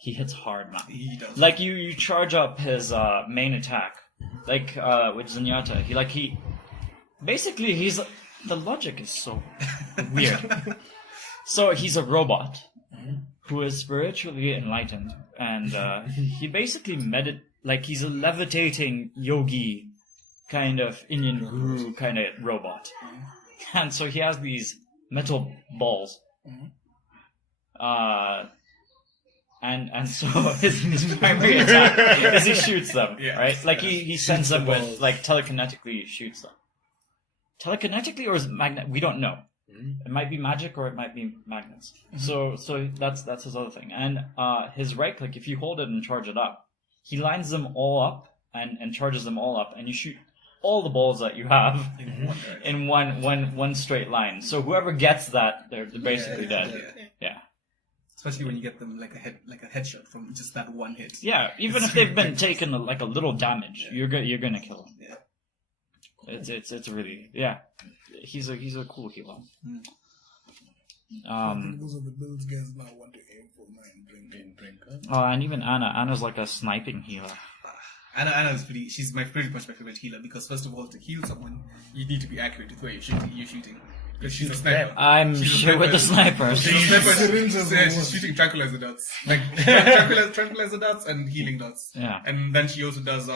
He hits hard, man. he does. Like you charge up his main attack, like with Zenyatta. Basically he's the logic is so weird. So he's a robot who is spiritually enlightened, and he basically he's a levitating yogi kind of Indian guru kind of robot, and so he has these metal balls. And so his primary attack is he shoots them, Yeah. right? Like he sends them the with balls. like telekinetically shoots them. Telekinetically or is it magnet? We don't know. It might be magic or it might be magnets. So that's his other thing. And his right click, if you hold it and charge it up, he lines them all up and charges them all up, and you shoot all the balls that you have in one straight line. So whoever gets that, they're basically dead. Yeah. Especially when you get them like a headshot from just that one hit. Yeah, even if they've been taken like a little damage, you're gonna kill them. Yeah. It's really He's a cool healer. Those are the builds guys now want to aim for. Brink. Oh, and even Anna's like a sniping healer. Anna is she's pretty much my favorite healer, because first of all, to heal someone, you need to be accurate with where you're shooting. Because she's a sniper. I'm She's a sure with the sniper. snipers. She's a sniper. Syringes and She's what? shooting tranquilizer dots. Like tranquilizer dots and healing dots. Yeah. And then she also does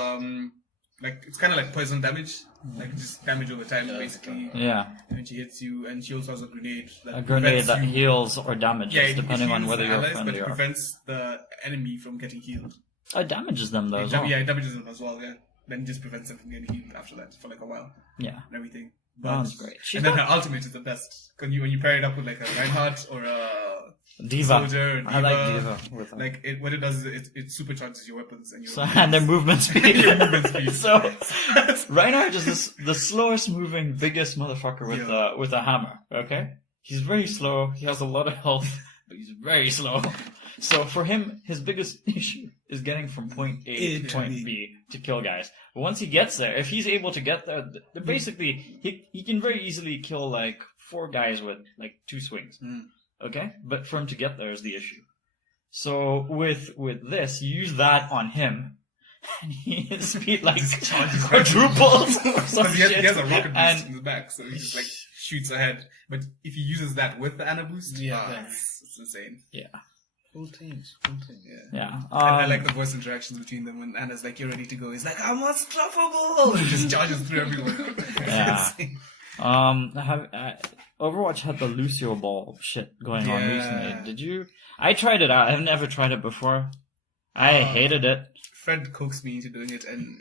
like it's kinda like poison damage. Like just damage over time basically. Yeah, When she hits you, and she also has a grenade a grenade prevents that you- heals or damages, it depending on heals whether the you're allies, friendly but it or. prevents the enemy from getting healed. It damages them though as well. Yeah, it damages them as well, yeah. Then it just prevents them from getting healed after that for like a while Yeah. and everything. Sounds great. She's And then got her ultimate is the best. When you pair it up with like a Reinhardt or a Diva. soldier, I like Diva with her. Like what it does is it supercharges your weapons and your So, and their movement speed. Your movement speed. So Reinhardt is the slowest moving, biggest motherfucker with a hammer. Okay, he's very slow. He has a lot of health, but he's very slow. So for him, his biggest issue is getting from point A to point B to kill guys. But once he gets there, if he's able to get there, basically he can very easily kill like 4 guys with like 2 swings. Okay, but for him to get there is the issue. So with this, you use that on him, and his speed like quadruples or some Because shit. he has a rocket boost And- in his back, so he just like shoots ahead. But if he uses that with the Ana boost, it's insane. Yeah, Full teams. yeah. And I like the voice interactions between them when Anna's like, "You're ready to go." He's like, "I'm unstoppable!" He just charges through everyone. Yeah. It's insane. Overwatch had the Lucio ball shit going on Yeah. recently. Did you? I tried it out. I've never tried it before. I hated it. Fred coaxed me into doing it, and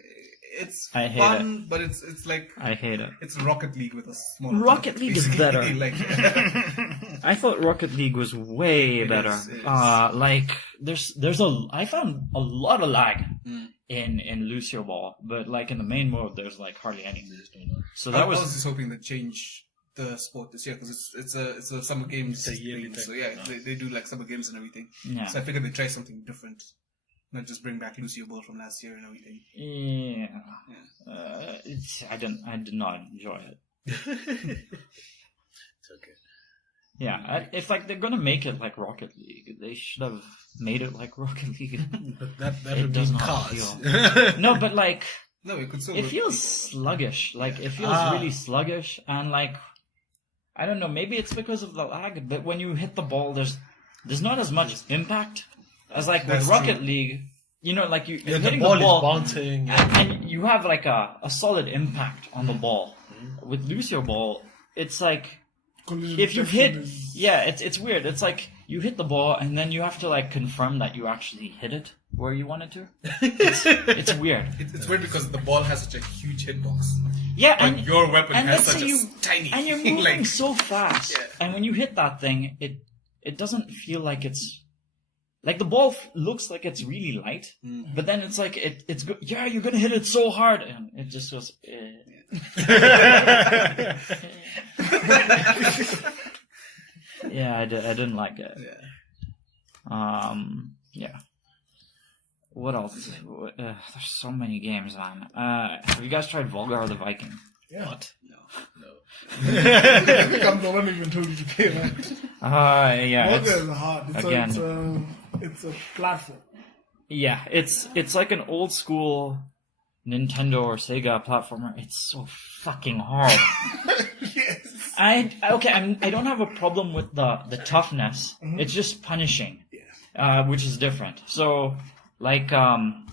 it's I hate fun, but it's like I hate it. it's Rocket League with a small. Rocket League is better. Like, I thought Rocket League was way It better. is, it is. Like I found a lot of lag Mm. in Lucio Ball, but like in the main mode, there's like hardly any. So I that was was just hoping to change the sport this year, because it's a summer games It's a yearly thing. thing. So yeah, they do like summer games and everything. yeah. So I figured they'd try something different. Not just bring back Lucio Ball from last year and everything. Yeah. I did not enjoy it. It's okay. Yeah, if like they're gonna make it like Rocket League, they should have made it like Rocket League. But that It would does be not cars. No, but like No, it could still it work. feels sluggish. Like it feels really sluggish, and like I don't know. Maybe it's because of the lag. But when you hit the ball, there's not as much impact as like with That's Rocket true. League. You know, like you're Yeah, hitting the ball the ball is bouncing. and you have like a solid impact on the ball. Mm-hmm. With Lucio Ball, it's like Collision if you hit, detection is- it's weird. It's like you hit the ball and then you have to like confirm that you actually hit it where you wanted to. It's weird. It's weird because the ball has such a huge hitbox. Yeah, But and your weapon and has let's such say a you tiny and you're thing, moving like- so fast, Yeah. and when you hit that thing, it doesn't feel like it's like the ball looks like it's really light, but then it's like it's good. Yeah, you're gonna hit it so hard, and it just goes. Yeah, I didn't like it. Yeah. Yeah. What else? There's so many games, man. Have you guys tried Volgar the Viking? Yeah. What? No. I think I'm the one who even told you to play that. Yeah. Volga it's- is hard. It's a platform. Yeah, it's like an old school Nintendo or Sega platformer. It's so fucking hard. Yes. I don't have a problem with the toughness. It's just punishing, which is different. So like a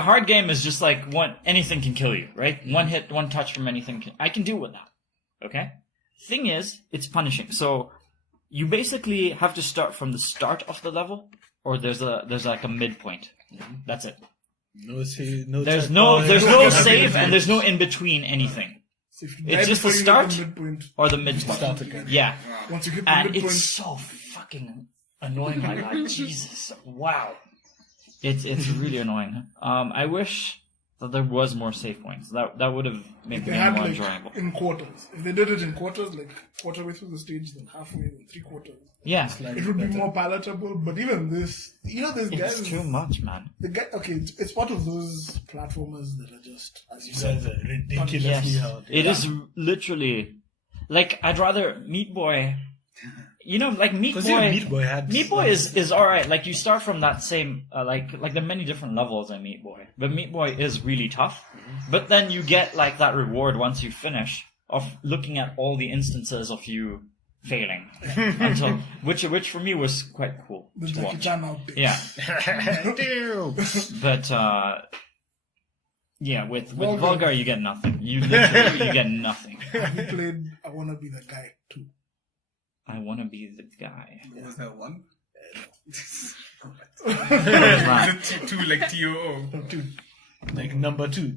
hard game is just like anything can kill you, right? One hit, one touch from anything. I can deal with that. Okay. Thing is, it's punishing. So you basically have to start from the start of the level, or there's like a midpoint. That's it. There's no save and there's no in between anything. So if you It's die just the before you hit start the midpoint, or the midpoint. Start again. Yeah. once you hit the And midpoint, it's so fucking annoying like that. Jesus. Wow. It's really annoying. I wish that there was more save points. That would have made if the they game had more like enjoyable. in quarters. If they did it in quarters, like quarter way through the stage, then halfway, then 3/4. Yeah. It would be more palatable, but even this, this guys. It's too much, man. The guy, okay, it's part of those platformers that are just, as you These said, guys are ridiculously Yes. hard. It is literally like I'd rather Meat Boy. You know, like Meat Because Boy. Meat Boy had Meat Boy is alright. Like you start from that same like there are many different levels in Meat Boy, but Meat Boy is really tough. But then you get like that reward once you finish of looking at all the instances of you failing until which for me was quite cool the to Jackie watch. Chan out there. Yeah, Damn. but yeah, with Volgar. Volgar you get nothing. You literally you get nothing. Have you played I Wanna Be That Guy too? I want to be the guy. Was that one? Right. Is it two like TOO? No, two. Like number 2.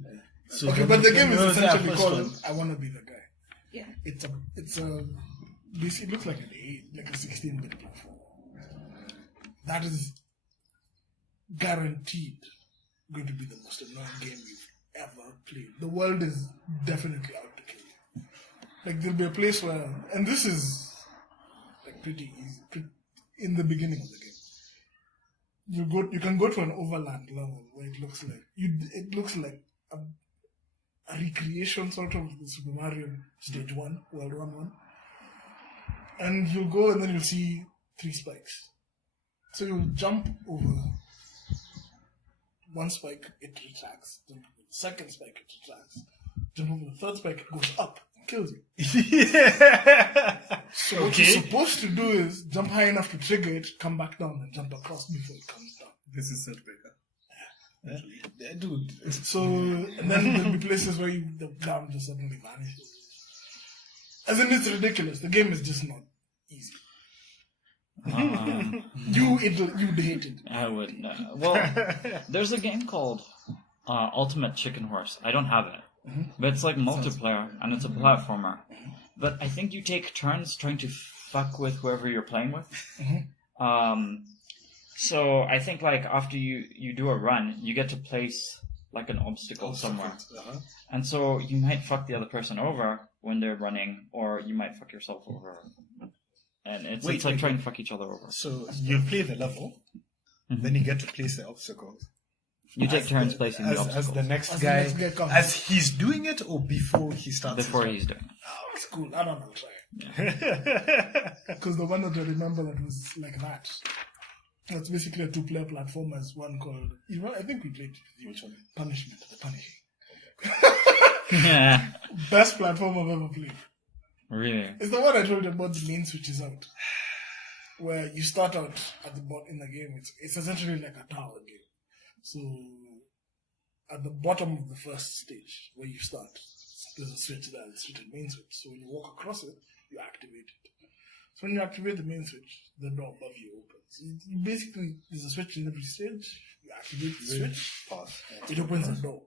So Okay, but the game is what was that essentially first called one? I Wanna Be The Guy. Yeah. It's a basically it looks like like a 16-bit platform. That is guaranteed going to be the most annoying game you've ever played. The world is definitely out to kill you. Like there'll be a place where, and this is like pretty easy in the beginning of the game. You can go to an overland level where it looks like a recreation sort of the Super Mario Stage 1, World 1. And you'll go and then you'll see 3 spikes. So you'll jump over one spike, it retracts. Jump over the second spike, it retracts. Jump over the third spike, it goes up, kills you. So what you're supposed to do is jump high enough to trigger it, come back down and jump across before it comes down. This is Surfbreaker. Yeah, dude. So, and then there'll be places where the ground just suddenly vanishes. As in, it's ridiculous. The game is just not easy. You'd hate it. I would. Well, there's a game called Ultimate Chicken Horse. I don't have it, but it's like multiplayer and it's a platformer. But I think you take turns trying to fuck with whoever you're playing with. So I think like after you do a run, you get to place like an obstacle somewhere, and so you might fuck the other person over when they're running, or you might fuck yourself over. And it's like trying to fuck each other over. So you play the level, then you get to place the obstacles, You take turns placing the obstacles. As the next As the guy, next guy comes. as he's doing it, or before he starts. Before his he's doing it. Oh, it's cool. I don't know. Try. Because the one that I remember that was like that. That's basically a 2-player platform. As one called. I think we played which one? Punishment. The Punishing. Yeah. Best platform I've ever played. Really? It's the one I told you about. The main switches out, where you start out at the bottom in the game. It's essentially like a tower game. So at the bottom of the first stage where you start, there's a switch there. It's switch, main switch. So when you walk across it, you activate it. So when you activate the main switch, the door above you opens. You basically, there's a switch in every stage. You activate the switch, pass. it opens the door.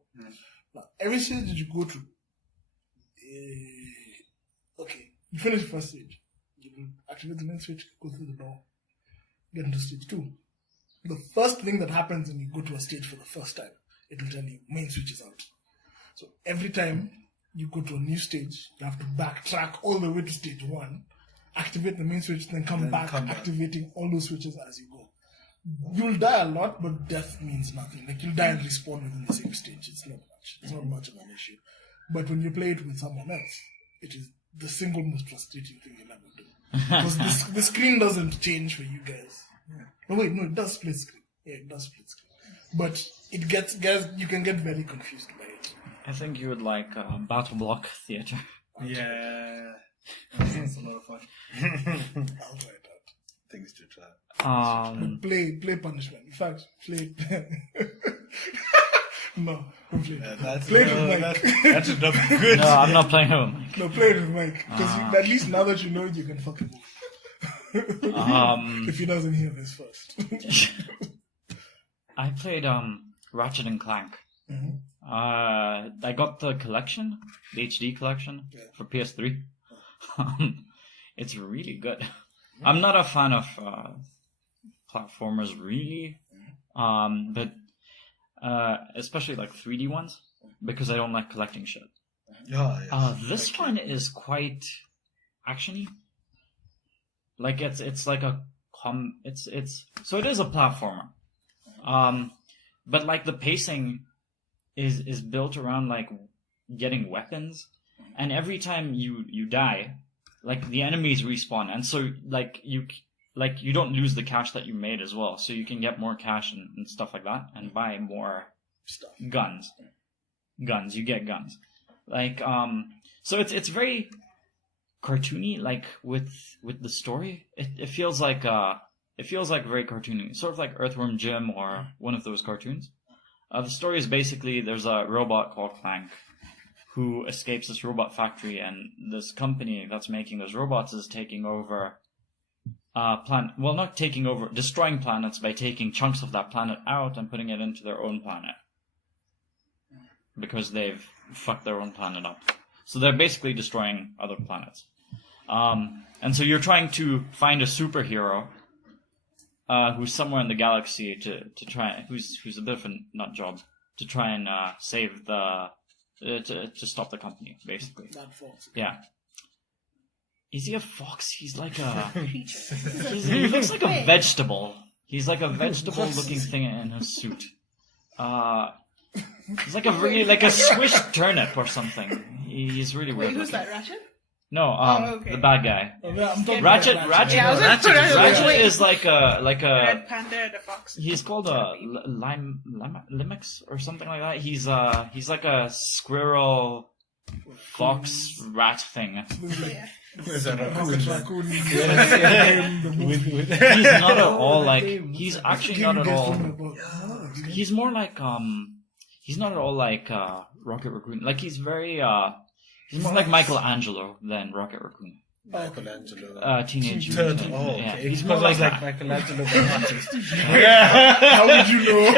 Now, every stage that you go to, okay, you finish the first stage. You will activate the main switch, go through the door, get into stage 2. The first thing that happens when you go to a stage for the first time, it will tell you main switch is out. So every time you go to a new stage, you have to backtrack all the way to stage 1, activate the main switch, then come back, activating all those switches as you go. You'll die a lot, but death means nothing. Like, you'll die and respawn within the same stage. It's not much. It's not much of an issue. But when you play it with someone else, it is the single most frustrating thing you'll ever do. Because the screen doesn't change for you guys. No, wait, no, it does split screen. Yeah, it does split screen. But it gets, guys, you can get very confused by it. I think you would like Battle Block Theater. Yeah. That's a lot of fun. I'll try it out. Things to try. But play Punishment. In fact, play. No, don't play it. Play it with Mike. That should not be good. No, I'm not playing it with Mike. No, play it with Mike. Because at least now that you know it, you can fuck him up. If he doesn't hear this first. I played Ratchet and Clank. I got the collection, the HD collection for PS3. It's really good. I'm not a fan of platformers really, but especially like 3D ones because I don't like collecting shit. This one is quite actiony. Like it's like a so it is a platformer. But like the pacing is built around like getting weapons, and every time you die, like the enemies respawn, and so like you don't lose the cash that you made as well, so you can get more cash and stuff like that, and buy more stuff. Guns, you get guns, like so it's very cartoony, like with the story. It feels like very cartoony, sort of like Earthworm Jim or one of those cartoons. The story is basically there's a robot called Clank who escapes this robot factory, and this company that's making those robots is taking over not taking over, destroying planets by taking chunks of that planet out and putting it into their own planet. Because they've fucked their own planet up. So they're basically destroying other planets. And so you're trying to find a superhero who's somewhere in the galaxy to try, who's a bit of a nut job, to try and save to stop the company, basically. That fox. Yeah. Is he a fox? He's like a... he looks like a vegetable. He's like a vegetable-looking thing in a suit. He's like a squished turnip or something. He's really weird. Wait, who's looking. that, Ratchet? No, okay. the bad guy. I'm talking Ratchet about Yeah, I was just Ratchet is like a Red Panda, the fox. he's called a Limix or something like that. He's like a squirrel fox rat thing. Yeah. He's a raccoon. He's not at all like he's actually not at all he's more like he's not at all like Rocket Raccoon. Like he's very he's more like Michelangelo than Rocket Raccoon. Michelangelo. Teenage Turtle. Mutant. Oh, okay. Yeah. He's more like that. Michelangelo, the artist. How would you know?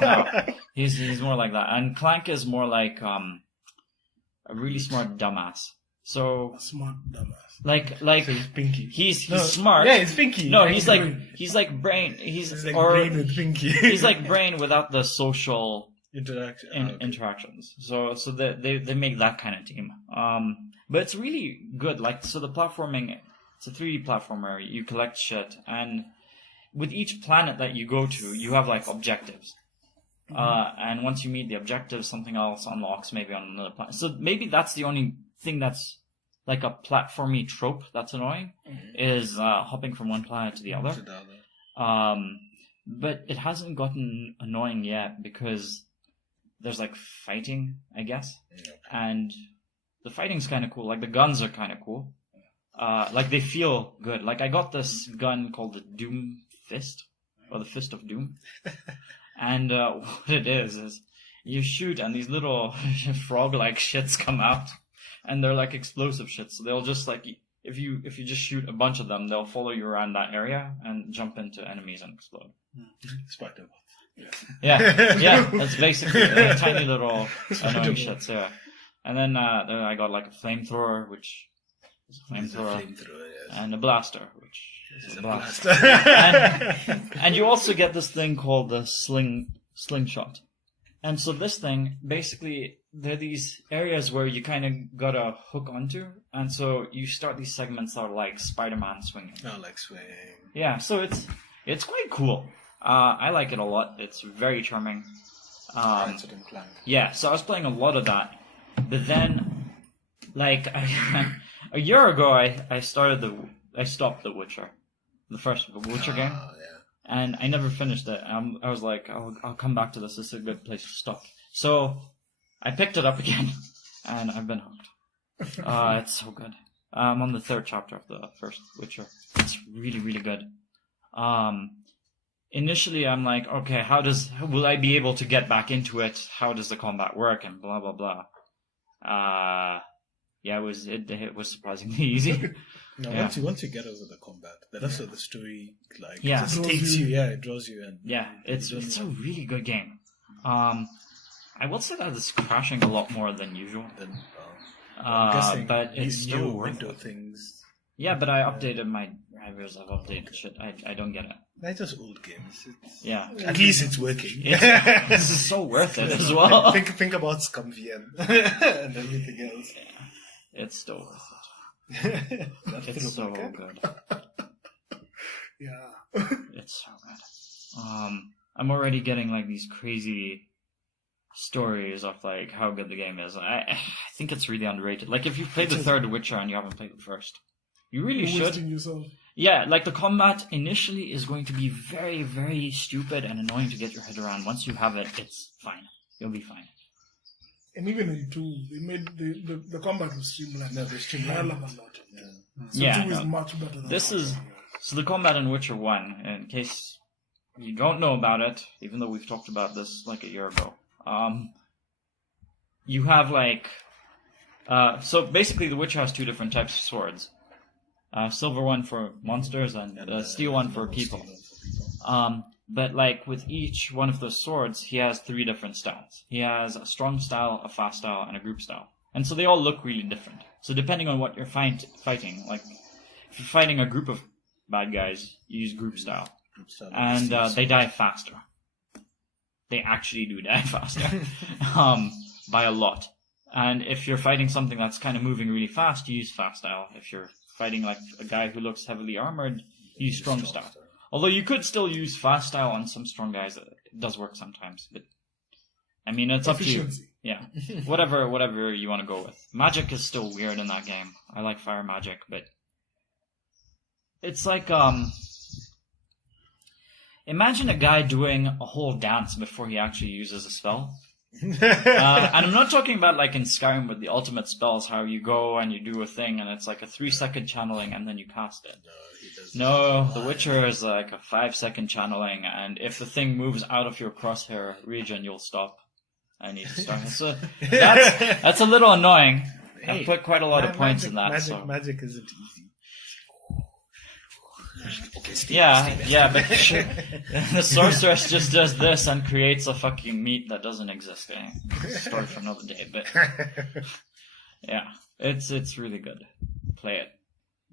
No, he's more like that. And Clank is more like a really smart dumbass. So A smart dumbass. like So he's Pinky. he's smart. Yeah, he's Pinky. No, he's like brain. He's It's like or Brain with Pinky. he's like brain without the social Interaction. interactions. So they make that kind of team. But it's really good. Like so the platforming, it's a 3D platformer. You collect shit, and with each planet that you go to, you have like objectives. And once you meet the objective, something else unlocks maybe on another planet. So maybe that's the only thing that's like a platformy trope that's annoying, is hopping from one planet to the other. But it hasn't gotten annoying yet because there's like fighting, I guess. And the fighting's kind of cool. Like the guns are kind of cool. Like they feel good. Like I got this gun called the Doom Fist, or the Fist of Doom. And what it is you shoot and these little frog-like shits come out, and they're like explosive shits. So they'll just like, if you just shoot a bunch of them, they'll follow you around that area and jump into enemies and explode. Spider. Yeah, that's basically tiny little annoying shits. Yeah, and then I got like a flamethrower, which is a flamethrower, and a blaster, which is a blaster. and you also get this thing called the slingshot. And so this thing, basically, there are these areas where you kind of gotta hook onto, and so you start these segments that are like Spider-Man swinging. Oh, like swing. Yeah, so it's quite cool. I like it a lot. It's very charming. Ratchet and Clank. Yeah, so I was playing a lot of that, but then, like, a year ago, I stopped The Witcher, the first Witcher game. Yeah. And I never finished it. I was like, I'll come back to this. This is a good place to stop. So I picked it up again, and I've been hooked. It's so good. I'm on the 3rd chapter of the first Witcher. It's really, really good. Initially, I'm like, okay, will I be able to get back into it? How does the combat work? And blah blah blah. Yeah, it was surprisingly easy. No, Yeah. once you get over the combat, the rest of the story Yeah. it draws you in. Yeah, it's a really good game. I will say that it's crashing a lot more than usual. Then, I'm guessing but it's these still new worth window it. things. Yeah, but I updated my drivers. I've updated shit. I don't get it. They're just old games. Yeah, At least it's working. this is so worth it as well. think about ScumVN and everything else. Yeah, it's still worth it. It's so good. Yeah. It's so good. I'm already getting like these crazy stories of like how good the game is. I think it's really underrated. Like if you've played the 3rd Witcher and you haven't played the 1st, you really should. Wasting yourself. Yeah, like the combat initially is going to be very, very stupid and annoying to get your head around. Once you have it, it's fine. You'll be fine. And even in 2, they made the combat was streamlined. No, they streamlined. I love a lot. Yeah. So Yeah, 2 is no. much better than This 1. is so the combat in Witcher 1. In case you don't know about it, even though we've talked about this like a year ago, you have like so basically the Witcher has 2 different types of swords. Silver one for monsters and steel one for people. But like with each one of those swords, he has 3 different styles. He has a strong style, a fast style, and a group style. And so they all look really different. So depending on what you're fighting, like if you're fighting a group of bad guys, you use group style. And they die faster. They actually do die faster. By a lot. And if you're fighting something that's kind of moving really fast, you use fast style. If you're fighting like a guy who looks heavily armored, you use strong style. Although you could still use fast style on some strong guys. It does work sometimes. But I mean, it's up to you. Yeah. Whatever you want to go with. Magic is still weird in that game. I like fire magic, but it's like, imagine a guy doing a whole dance before he actually uses a spell. And I'm not talking about like in Skyrim with the ultimate spells, how you go and you do a thing and it's like a 3-second channeling and then you cast it. No, The Witcher is like a 5-second channeling, and if the thing moves out of your crosshair region, you'll stop. I need to start. So that's a little annoying. Hey, I've put quite a lot of points in that. Magic isn't easy. Yeah, but the sorceress just does this and creates a fucking meat that doesn't exist. Story for another day, but yeah, it's really good. Play it.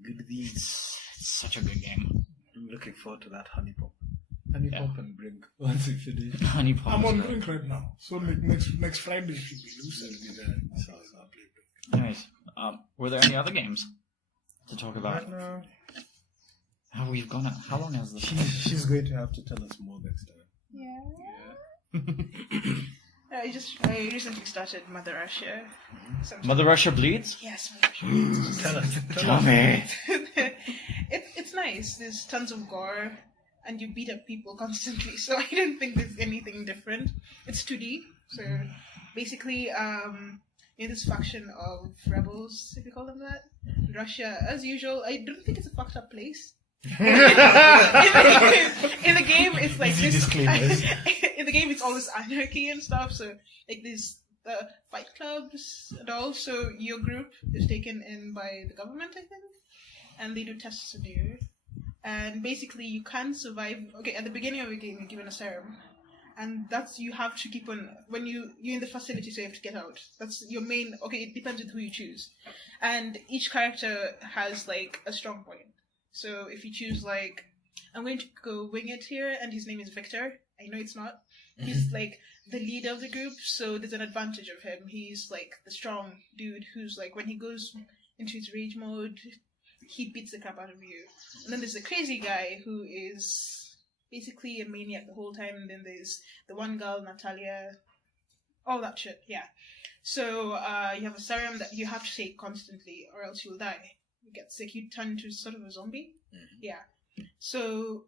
Good deeds. It's such a good game. I'm looking forward to that honey pop. Honey pop and Brink once we finish. Honey Pop. I'm on Brink right now. So next Friday should be loose. Nice. Were there any other games to talk about? No. How we've gone? How long has this? She's going to have to tell us more next time. Yeah. I recently started Mother Russia. Mother Russia bleeds? Yes, Mother Russia. Tell me. It's nice. There's tons of gore, and you beat up people constantly. So I don't think there's anything different. It's 2D, so basically, in this faction of rebels, if you call them that, Russia, as usual. I don't think it's a fucked up place. in the game, it's like Easy this. disclaimers. In the game, it's all this anarchy and stuff. So like there's the fight clubs and all. So your group is taken in by the government, I think, and they do tests on you. And basically, you can survive. Okay, at the beginning of the game, you're given a serum, and that's you have to keep on when you're in the facility, so you have to get out. That's your main. Okay, it depends on who you choose, and each character has like a strong point. So if you choose like, I'm going to go wing it here, and his name is Victor. I know it's not. He's like the leader of the group, so there's an advantage of him. He's like the strong dude who's like when he goes into his rage mode, he beats the crap out of you. And then there's the crazy guy who is basically a maniac the whole time. And then there's the one girl, Natalia, all that shit. Yeah. So you have a serum that you have to take constantly, or else you'll die. You get sick, you turn into sort of a zombie. Yeah. So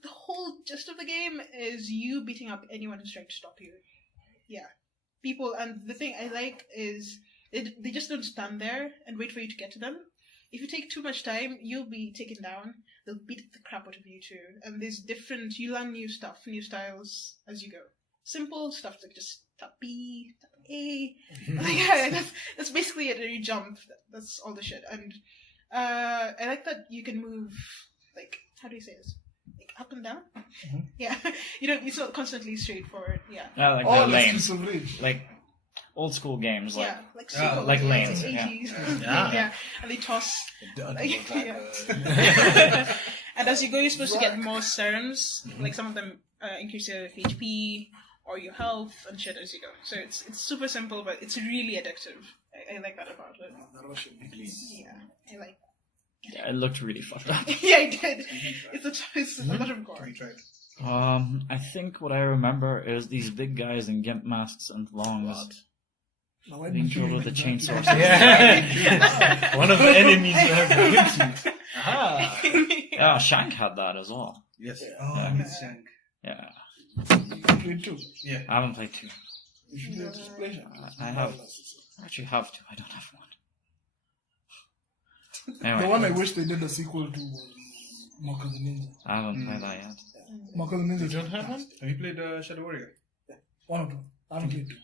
the whole gist of the game is you beating up anyone who's trying to stop you. Yeah. People, and the thing I like is they just don't stand there and wait for you to get to them. If you take too much time, you'll be taken down. They'll beat the crap out of you too. And there's you learn new stuff, new styles as you go. Simple stuff like just tap B, tap A. Yeah, that's basically it. You jump. That's all the shit. And I like that you can move, like, how do you say this? Like up and down? Mm-hmm. Yeah. It's not constantly straightforward. Yeah. Like All the lanes. exclusive. Like old school games. Like, yeah, like super like old, lanes. like Yeah. 80s. Yeah. Yeah. And they toss. Like, Yeah. And as you go, you're supposed to get more serums. Like some of them increase your HP or your health and shit as you go. So it's super simple, but it's really addictive. I like that about it. Yeah, I like that. Yeah, it looked really fucked up. Yeah, I did. It's a lot of gore. I think what I remember is these big guys in gimp masks and longs. Now, why Being didn't you killed with a like chainsaw. Yeah. One of the enemies will have the wingsuit. Aha. Yeah, Shank had that as well. Yes. Oh, Yeah. Miss Shank. Yeah. You played too? Yeah. I haven't played 2. You should just play it. I have. I actually have 2. I don't have 1. Anyway, The one I wish they did a sequel to was Mock of the Ninja. I haven't played that yet. Mock of the Ninja. You don't have one? Have you played Shadow Warrior? One of them. I haven't played 2.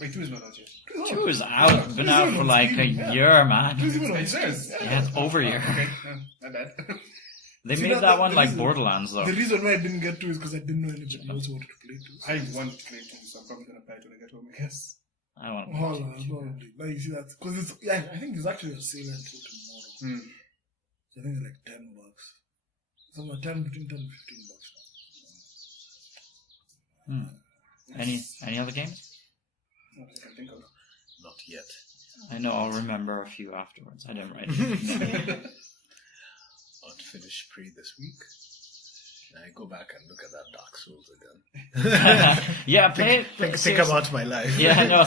Wait, 2 is not out yet. 2 is out. Been out for like a year, man. It says. Yeah, it's over a year. Okay, not bad. They See, made that- that one the like reason- Borderlands though. The reason why I didn't get 2 is because I didn't know anybody else wanted to play 2. I want to play 2, so I'm probably going to play it when I get home, I guess. I want to Hold on, probably. Now you see that. Because it's, yeah, I think there's actually a sale until tomorrow. So I think it's like $10. Somewhere between 10 and $15 now. Any other games? Not that I can think of. Not yet. I know I'll remember a few afterwards. I didn't write it. Unfinished pre this week. And I go back and look at that Dark Souls again. Yeah, play it. Think about my life. Yeah, no,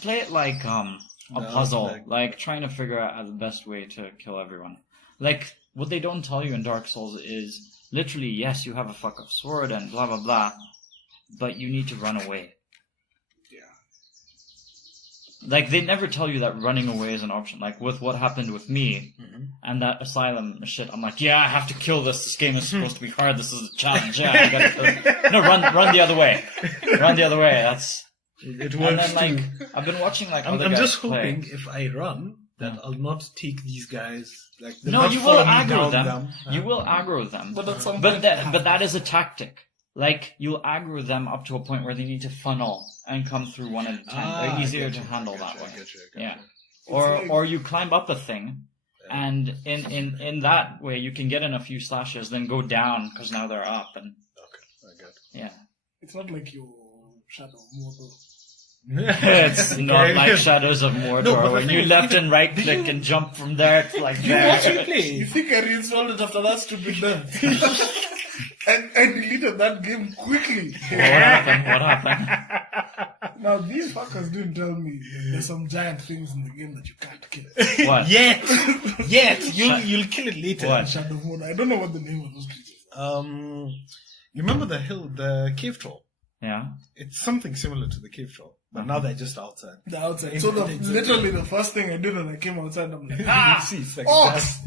play it like a No, puzzle, like trying to figure out the best way to kill everyone. Like, what they don't tell you in Dark Souls is, literally, yes, you have a fuck up sword and blah blah blah, but you need to run away. Like, they never tell you that running away is an option. Like, with what happened with me, and that asylum shit, I'm like, yeah, I have to kill this. This game is supposed to be hard. This is a challenge. Yeah, I gotta kill it. No, run the other way. Run the other way. That's... It And works then, too. like, I've been watching, like, I'm other guys just play. hoping if I run that I'll not take these guys. Like, they'll No, not you will follow me aggro down them. You will aggro them. But at some But point, that is a tactic. Like, you'll aggro them up to a point where they need to funnel and come through one at a time. They're easier to handle that way. Yeah. Or you climb up a thing, and in that way you can get in a few slashes, then go down because now they're up, and Okay, I get yeah. It's not like your Shadow Mordor. It's not like Shadows of Mordor, No, but the when thing you is, left and right click and jump from there to like You watch there. me play. You think I reinstalled it after that stupid death? And I deleted that game quickly. What happened? What happened? Now, these fuckers didn't tell me there's some giant things in the game that you can't kill. What? Yet. You'll kill it later. What? Shadow Moon. I don't know what the name of those creatures are. You remember the cave troll? Yeah. It's something similar to the cave troll, but now they're just outside. The outside. So literally the first thing I did when I came outside, I'm like, It's like ox!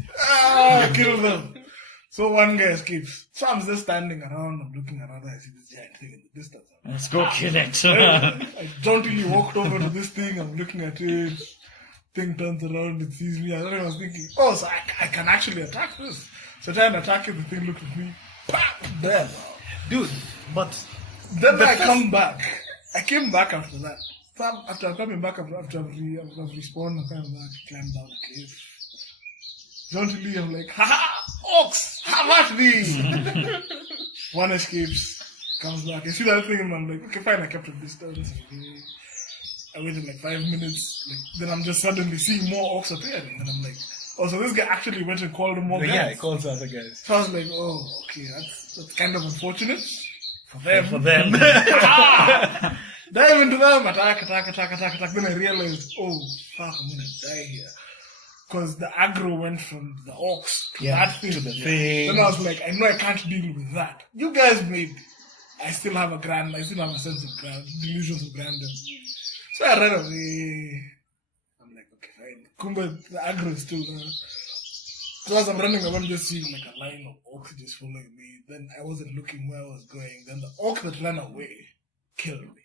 Kill them. So one guy escapes. So I'm just standing around, I'm looking around, I see this giant thing in the distance. Let's go kill it. I jauntily walked over to this thing, I'm looking at it. Thing turns around, it sees me. I was thinking, oh, so I can actually attack this. So I try and attack it, the thing looked at me. Pop! There. Dude, but Then I come back. I came back after that. So after coming back, after I've respawned, I came back, climbed down the cave. Jauntily, I'm like, haha, ox, have at me. One escapes, comes back. I see that thing and I'm like, okay, fine, I kept a distance. I waited like 5 minutes. Then I'm just suddenly seeing more ox appearing. And I'm like, oh, so this guy actually went and called more guys. yeah, it calls other guys. So I was like, oh, okay, that's kind of unfortunate. For them. Dive into them, attack. Then I realized, oh, fuck, I'm gonna die here. Because the aggro went from the ox to that thing. To the thing. Then I was like, I know I can't deal with that. You guys made. I still have a sense of delusions of grandeur. So I ran away. I'm like, okay, fine. Kumba, the aggro is still there. So as I'm running, I'm just seeing like a line of ox just following me. Then I wasn't looking where I was going. Then the ox that ran away killed me.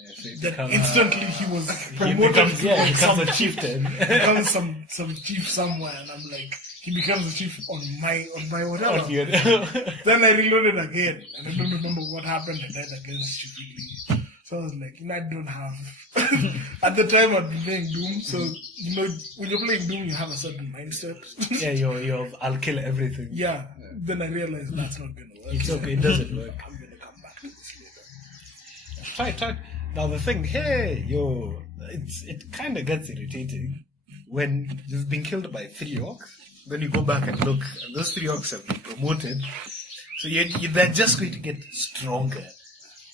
Yeah, so Then instantly he was promoted. He becomes a chieftain. Becomes some chief somewhere, and I'm like, he becomes a chief on my whatever. Then I reloaded again, and I don't remember what happened. I died again stupidly. So I was like, I don't have. At the time, I'd been playing Doom, so when you're playing Doom, you have a certain mindset. Yeah, you're I'll kill everything. Yeah. Then I realized that's not gonna work. It's okay, it doesn't work. I'm gonna come back to this later. Try. Now the thing, it kind of gets irritating when you've been killed by 3 orcs. Then you go back and look, and those 3 orcs have been promoted. So they're just going to get stronger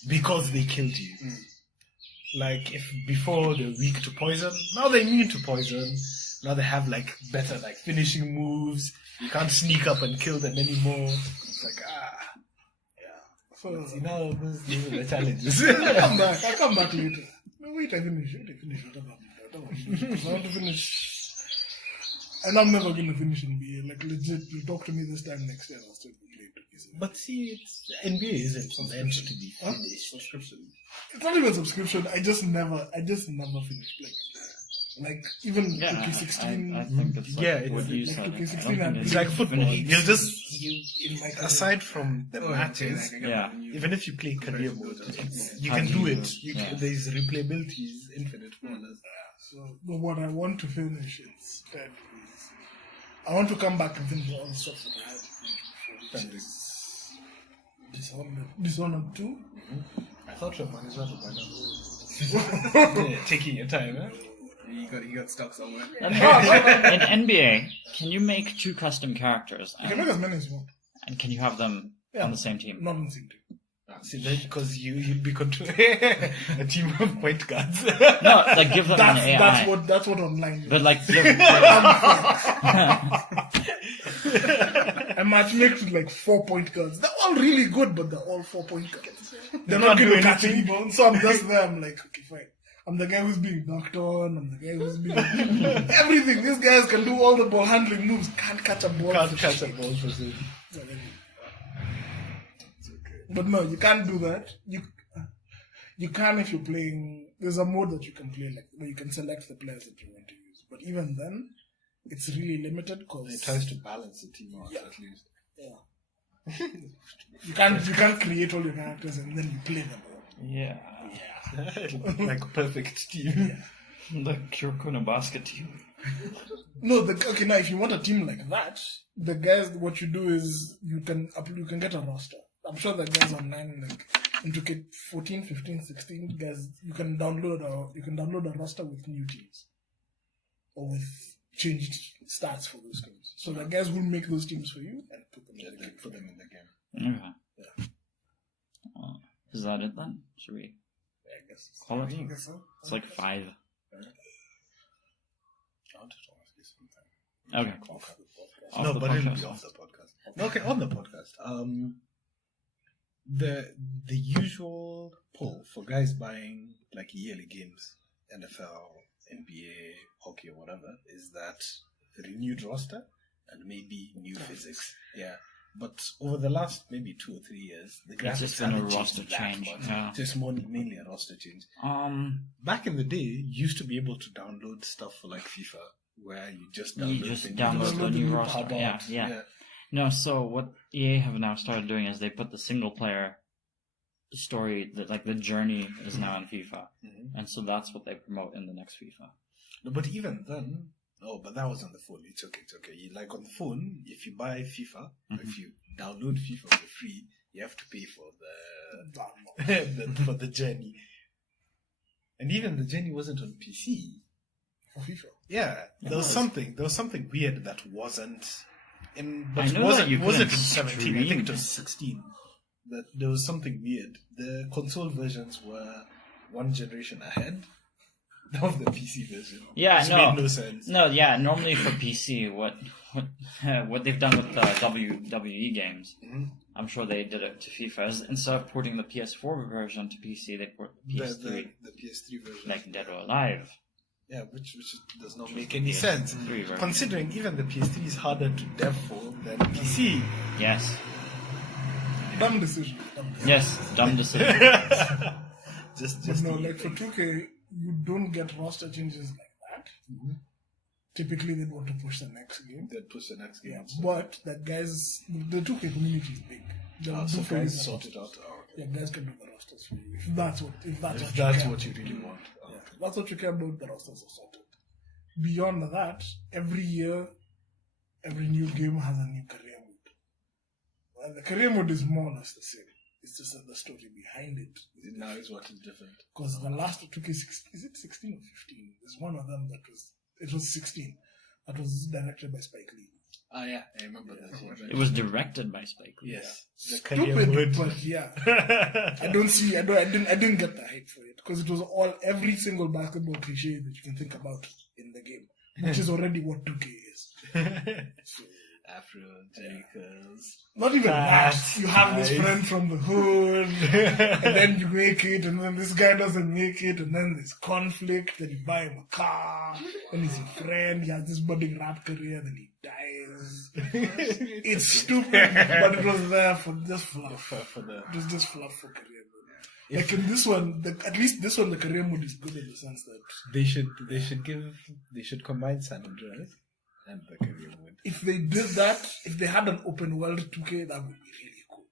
because they killed you. Like if before they're weak to poison, now they're immune to poison. Now they have like better like finishing moves. You can't sneak up and kill them anymore. It's like So, these are the challenges. I'll come back later. No, wait, I finish whatever. I want to finish. And I'm never going to finish NBA. Like, legit, you talk to me this time next year, I'll still be playing 2K7. But see, NBA isn't meant to be finished. Subscription. It's not even subscription. I just never finished playing. Like, even 2K16. I think it's like what you said. 2K16 and It's like football. in aside from the matches, Yeah. even if you play career mode, you can do it. There's replayability is infinite for us. So, but what I want to finish instead is I want to come back and finish all the stuff that I have played before. Dishonored 2. I thought your money's worth it. Taking your time, eh? He got stuck somewhere. In NBA, can you make 2 custom characters? You can make as many as you want. And can you have them on the same team? Not on the same team. See, because you'd be controlling a team of point guards. No, like give them an AI. That's what online is. But like, I matchmake with like 4-point guards. They're all really good, but they're all 4-point guards. They're not going to catch anyone. So I'm just there. I'm like, okay, fine. I'm the guy who's being knocked on. I'm the guy who's being everything. These guys can do all the ball handling moves. Can't catch a ball. Can't catch a ball for sure. But no, you can't do that. You can if you're playing. There's a mode that you can play like where you can select the players that you want to use. But even then, it's really limited because it tries to balance the team out at least. Yeah. you can't create all your characters and then you play them all. yeah. Like a perfect team. The Kuroko No Basket team. No, now if you want a team like that, the guys, what you do is you can get a roster. I'm sure that guys online, like in 2K14, 15, 16, guys, you can download a roster with new teams or with changed stats for those teams. So the guys will make those teams for you and put them in the game. Okay. Is that it then? Should we I guess. call it? I guess so. It's like 5. I wanted to ask you something. Okay, cool. No, Off the but it'll podcast. be off the podcast. Okay, on the podcast. The usual pull for guys buying like yearly games, NFL, NBA, hockey, or whatever, is that renewed roster and maybe new physics. Yeah. But over the last maybe 2 or 3 years, the graphics just been a haven't roster changed that change, much. yeah. Just mainly a roster change. Back in the day, you used to be able to download stuff for like FIFA, where you just download the new roster. pop Yeah, out. yeah. No, so what EA have now started doing is they put the single player story, that like the journey is now in FIFA, and so that's what they promote in the next FIFA. No, but even then, but that was on the phone. It's okay. Like on the phone, if you buy FIFA, if you download FIFA for free, you have to pay for for the journey. And even the journey wasn't on PC. For FIFA. Yeah, there was something weird that wasn't in. But I know wasn't that you was it in couldn't 17? I think stream. it was 16. That there was something weird. The console versions were one generation ahead of the PC version. Yeah, which no, made no sense. No, yeah. Normally for PC, what they've done with the WWE games, I'm sure they did it to FIFA. Is instead of porting the PS4 version to PC, they port the PS3, The PS3 version, like Dead or Alive. yeah, which does not make any sense. version. Considering even the PS3 is harder to dev for than PC. Yes, Dumb decision. yes, dumb decision. just But no, like for 2K, you don't get roster changes like that. Typically, they want to push the next game. They'd push the next game. Yeah, but the guys, the 2K community is big. They'll So do for you guys the sort rosters. it out. Oh, okay. Yeah, guys can do the rosters for you if that's what If you that's care. what you really want. Oh, Yeah, okay. that's what you care about. The rosters are sorted. Beyond that, every year, every new game has a new career mode. And the career mode is more or less the same. It's just that the story behind it. Now is what is different. Because the last 2K, is it 16 or 15? There's one of them it was 16. That was directed by Spike Lee. Ah, yeah, I remember that. It was directed by Spike Lee. Yes, the career Stupid, mode. but yeah. I didn't get the hype for it. Because it was every single basketball cliche that you can think about in the game. Which is already what 2K is. So, Afro, Jerry curls. not even that. That's You have this nice. friend from the hood, and then you make it, and then this guy doesn't make it, and then there's conflict, then you buy him a car, and he's your friend, he has this budding rap career, then he dies. It's stupid, but it was there for just fluff. For the It was just fluff for career mode. Like in this one, at least this one, the career mode is good in the sense that they should combine San Andreas and the career mode. if they did that, if they had an open world 2K, that would be really cool.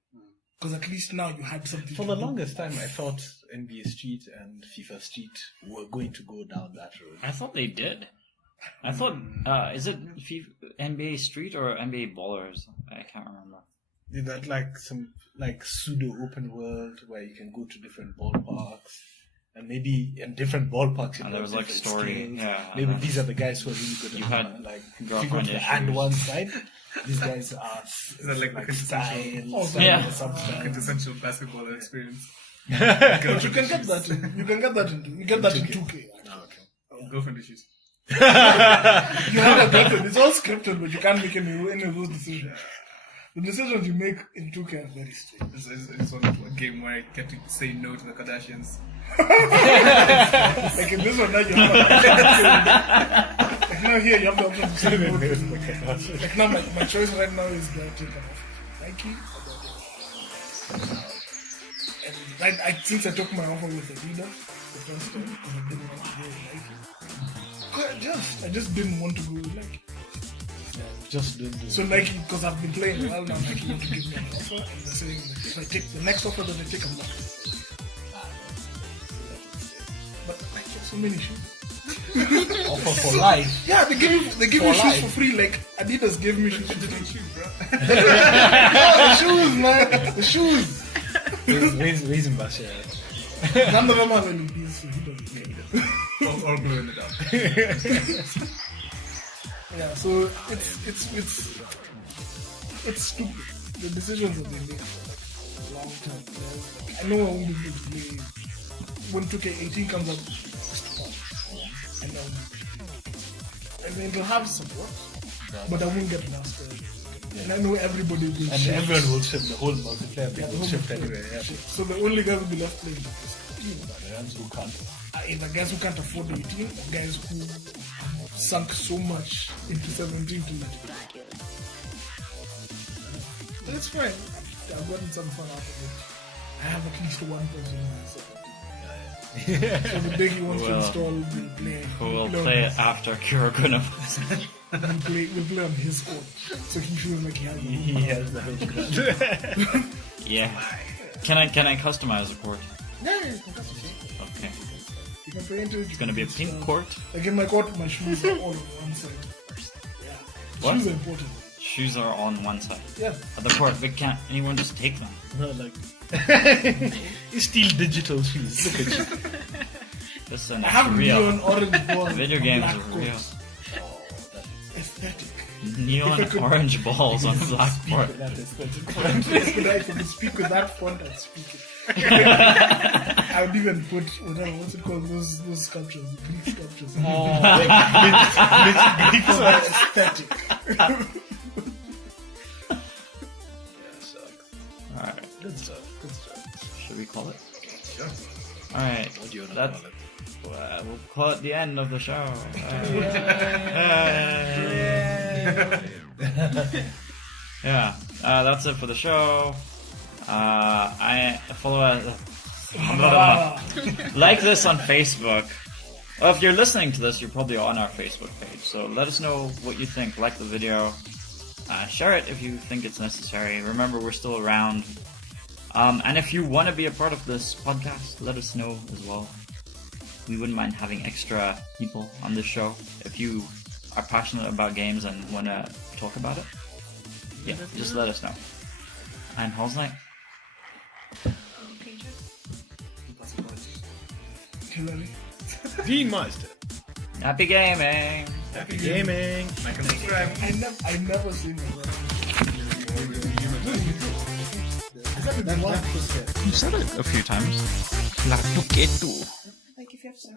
Because at least now you had something. For to the do. longest time, I thought NBA Street and FIFA Street were going to go down that road. I thought they did. I thought, is it NBA Street or NBA Ballers? I can't remember. That like some pseudo open world where you can go to different ballparks, and maybe in different ballparks you And there was like different story. skills. Yeah. Maybe and these are the guys who are really good You at had like if you go girlfriend to the issues. and one side, these guys are that like the quintessential- style, Yeah. substyle. Quintessential basketball experience. But you can get that. You can get that in 2K. Actually. Oh, okay. Girlfriend issues. You have a girlfriend. It's all scripted, but you can't make any of those decisions. The decisions you make in 2K are very strange. It's one a game where I get to say no to the Kardashians. Like in this one, now you have like now here you have the option to say no to like now my choice right now is do I take an offer from Nike or do I take an offer? And since I took my offer with Adidas the first time because I didn't want to go with Nike. I just didn't want to go with Nike. Just don't do So Nike, because I've been playing well now, Nike want to give me an offer, and they're saying that if I take the next offer that I take, I'm not. But Nike have so many shoes. offer for life. Yeah, they give you For shoes life. for free. Like Adidas gave me shoes for free. Shoot, bro. The shoes, man, the shoes. Raising Bashir. None of them have LEDs, so he doesn't care. All glow in the dark. Yeah, so it's stupid. the decisions that they make for long term. Like, I know I won't be able to play when 2K18 comes out next month, and then it'll have support, but I won't get master. And I know everybody will And shift. everyone will shift. The whole multiplayer Yeah, will the shift whole anyway. Yeah. shift. So the only guys will be left playing is 18. The ones who can't. Either guys who can't afford 18 or guys who sunk so much into 17 to let it go. But it's fine. I've gotten some fun out of it. I have at least one person in my set. So the day he wants to Well, install, we'll play. Who will we'll play on it after Kuroko No Basket? we'll play on his phone. So he feels like he has the He has the whole Yeah. Can I customize the court? Yeah, you can cut it. Okay. You can paint it. It's gonna be a pink court. Like in my court, my shoes are all on one side. Yeah. What? Shoes are important. Shoes are on one side. Yeah. At the court, but can't anyone just take them? No, like you steal digital shoes. Look at you. Listen, I it's have real. neon orange balls. Video on games black are real. coats. Aesthetic. Neon If I could- orange balls on a black court. That is good. If I could speak with that font, I'd speak it. I would even put whatever, what's it called? Those sculptures, Greek sculptures. Aesthetic. Alright, Good stuff. Good stuff. should we call it? Sure. Alright, What do you want to that's, call it? we'll call it the end of the show. Yeah, that's it for the show. I follow like this on Facebook. Well, if you're listening to this, you're probably on our Facebook page. So let us know what you think. Like the video. Share it if you think it's necessary. Remember, we're still around. And if you want to be a part of this podcast, let us know as well. We wouldn't mind having extra people on this show. If you are passionate about games and want to talk about it, yeah, just let us know. I'm Halls Knight. Hillary. Dean Meister. Happy gaming! Happy gaming. I never seen that. You said it a few times. La Tuketu. Like if you have some.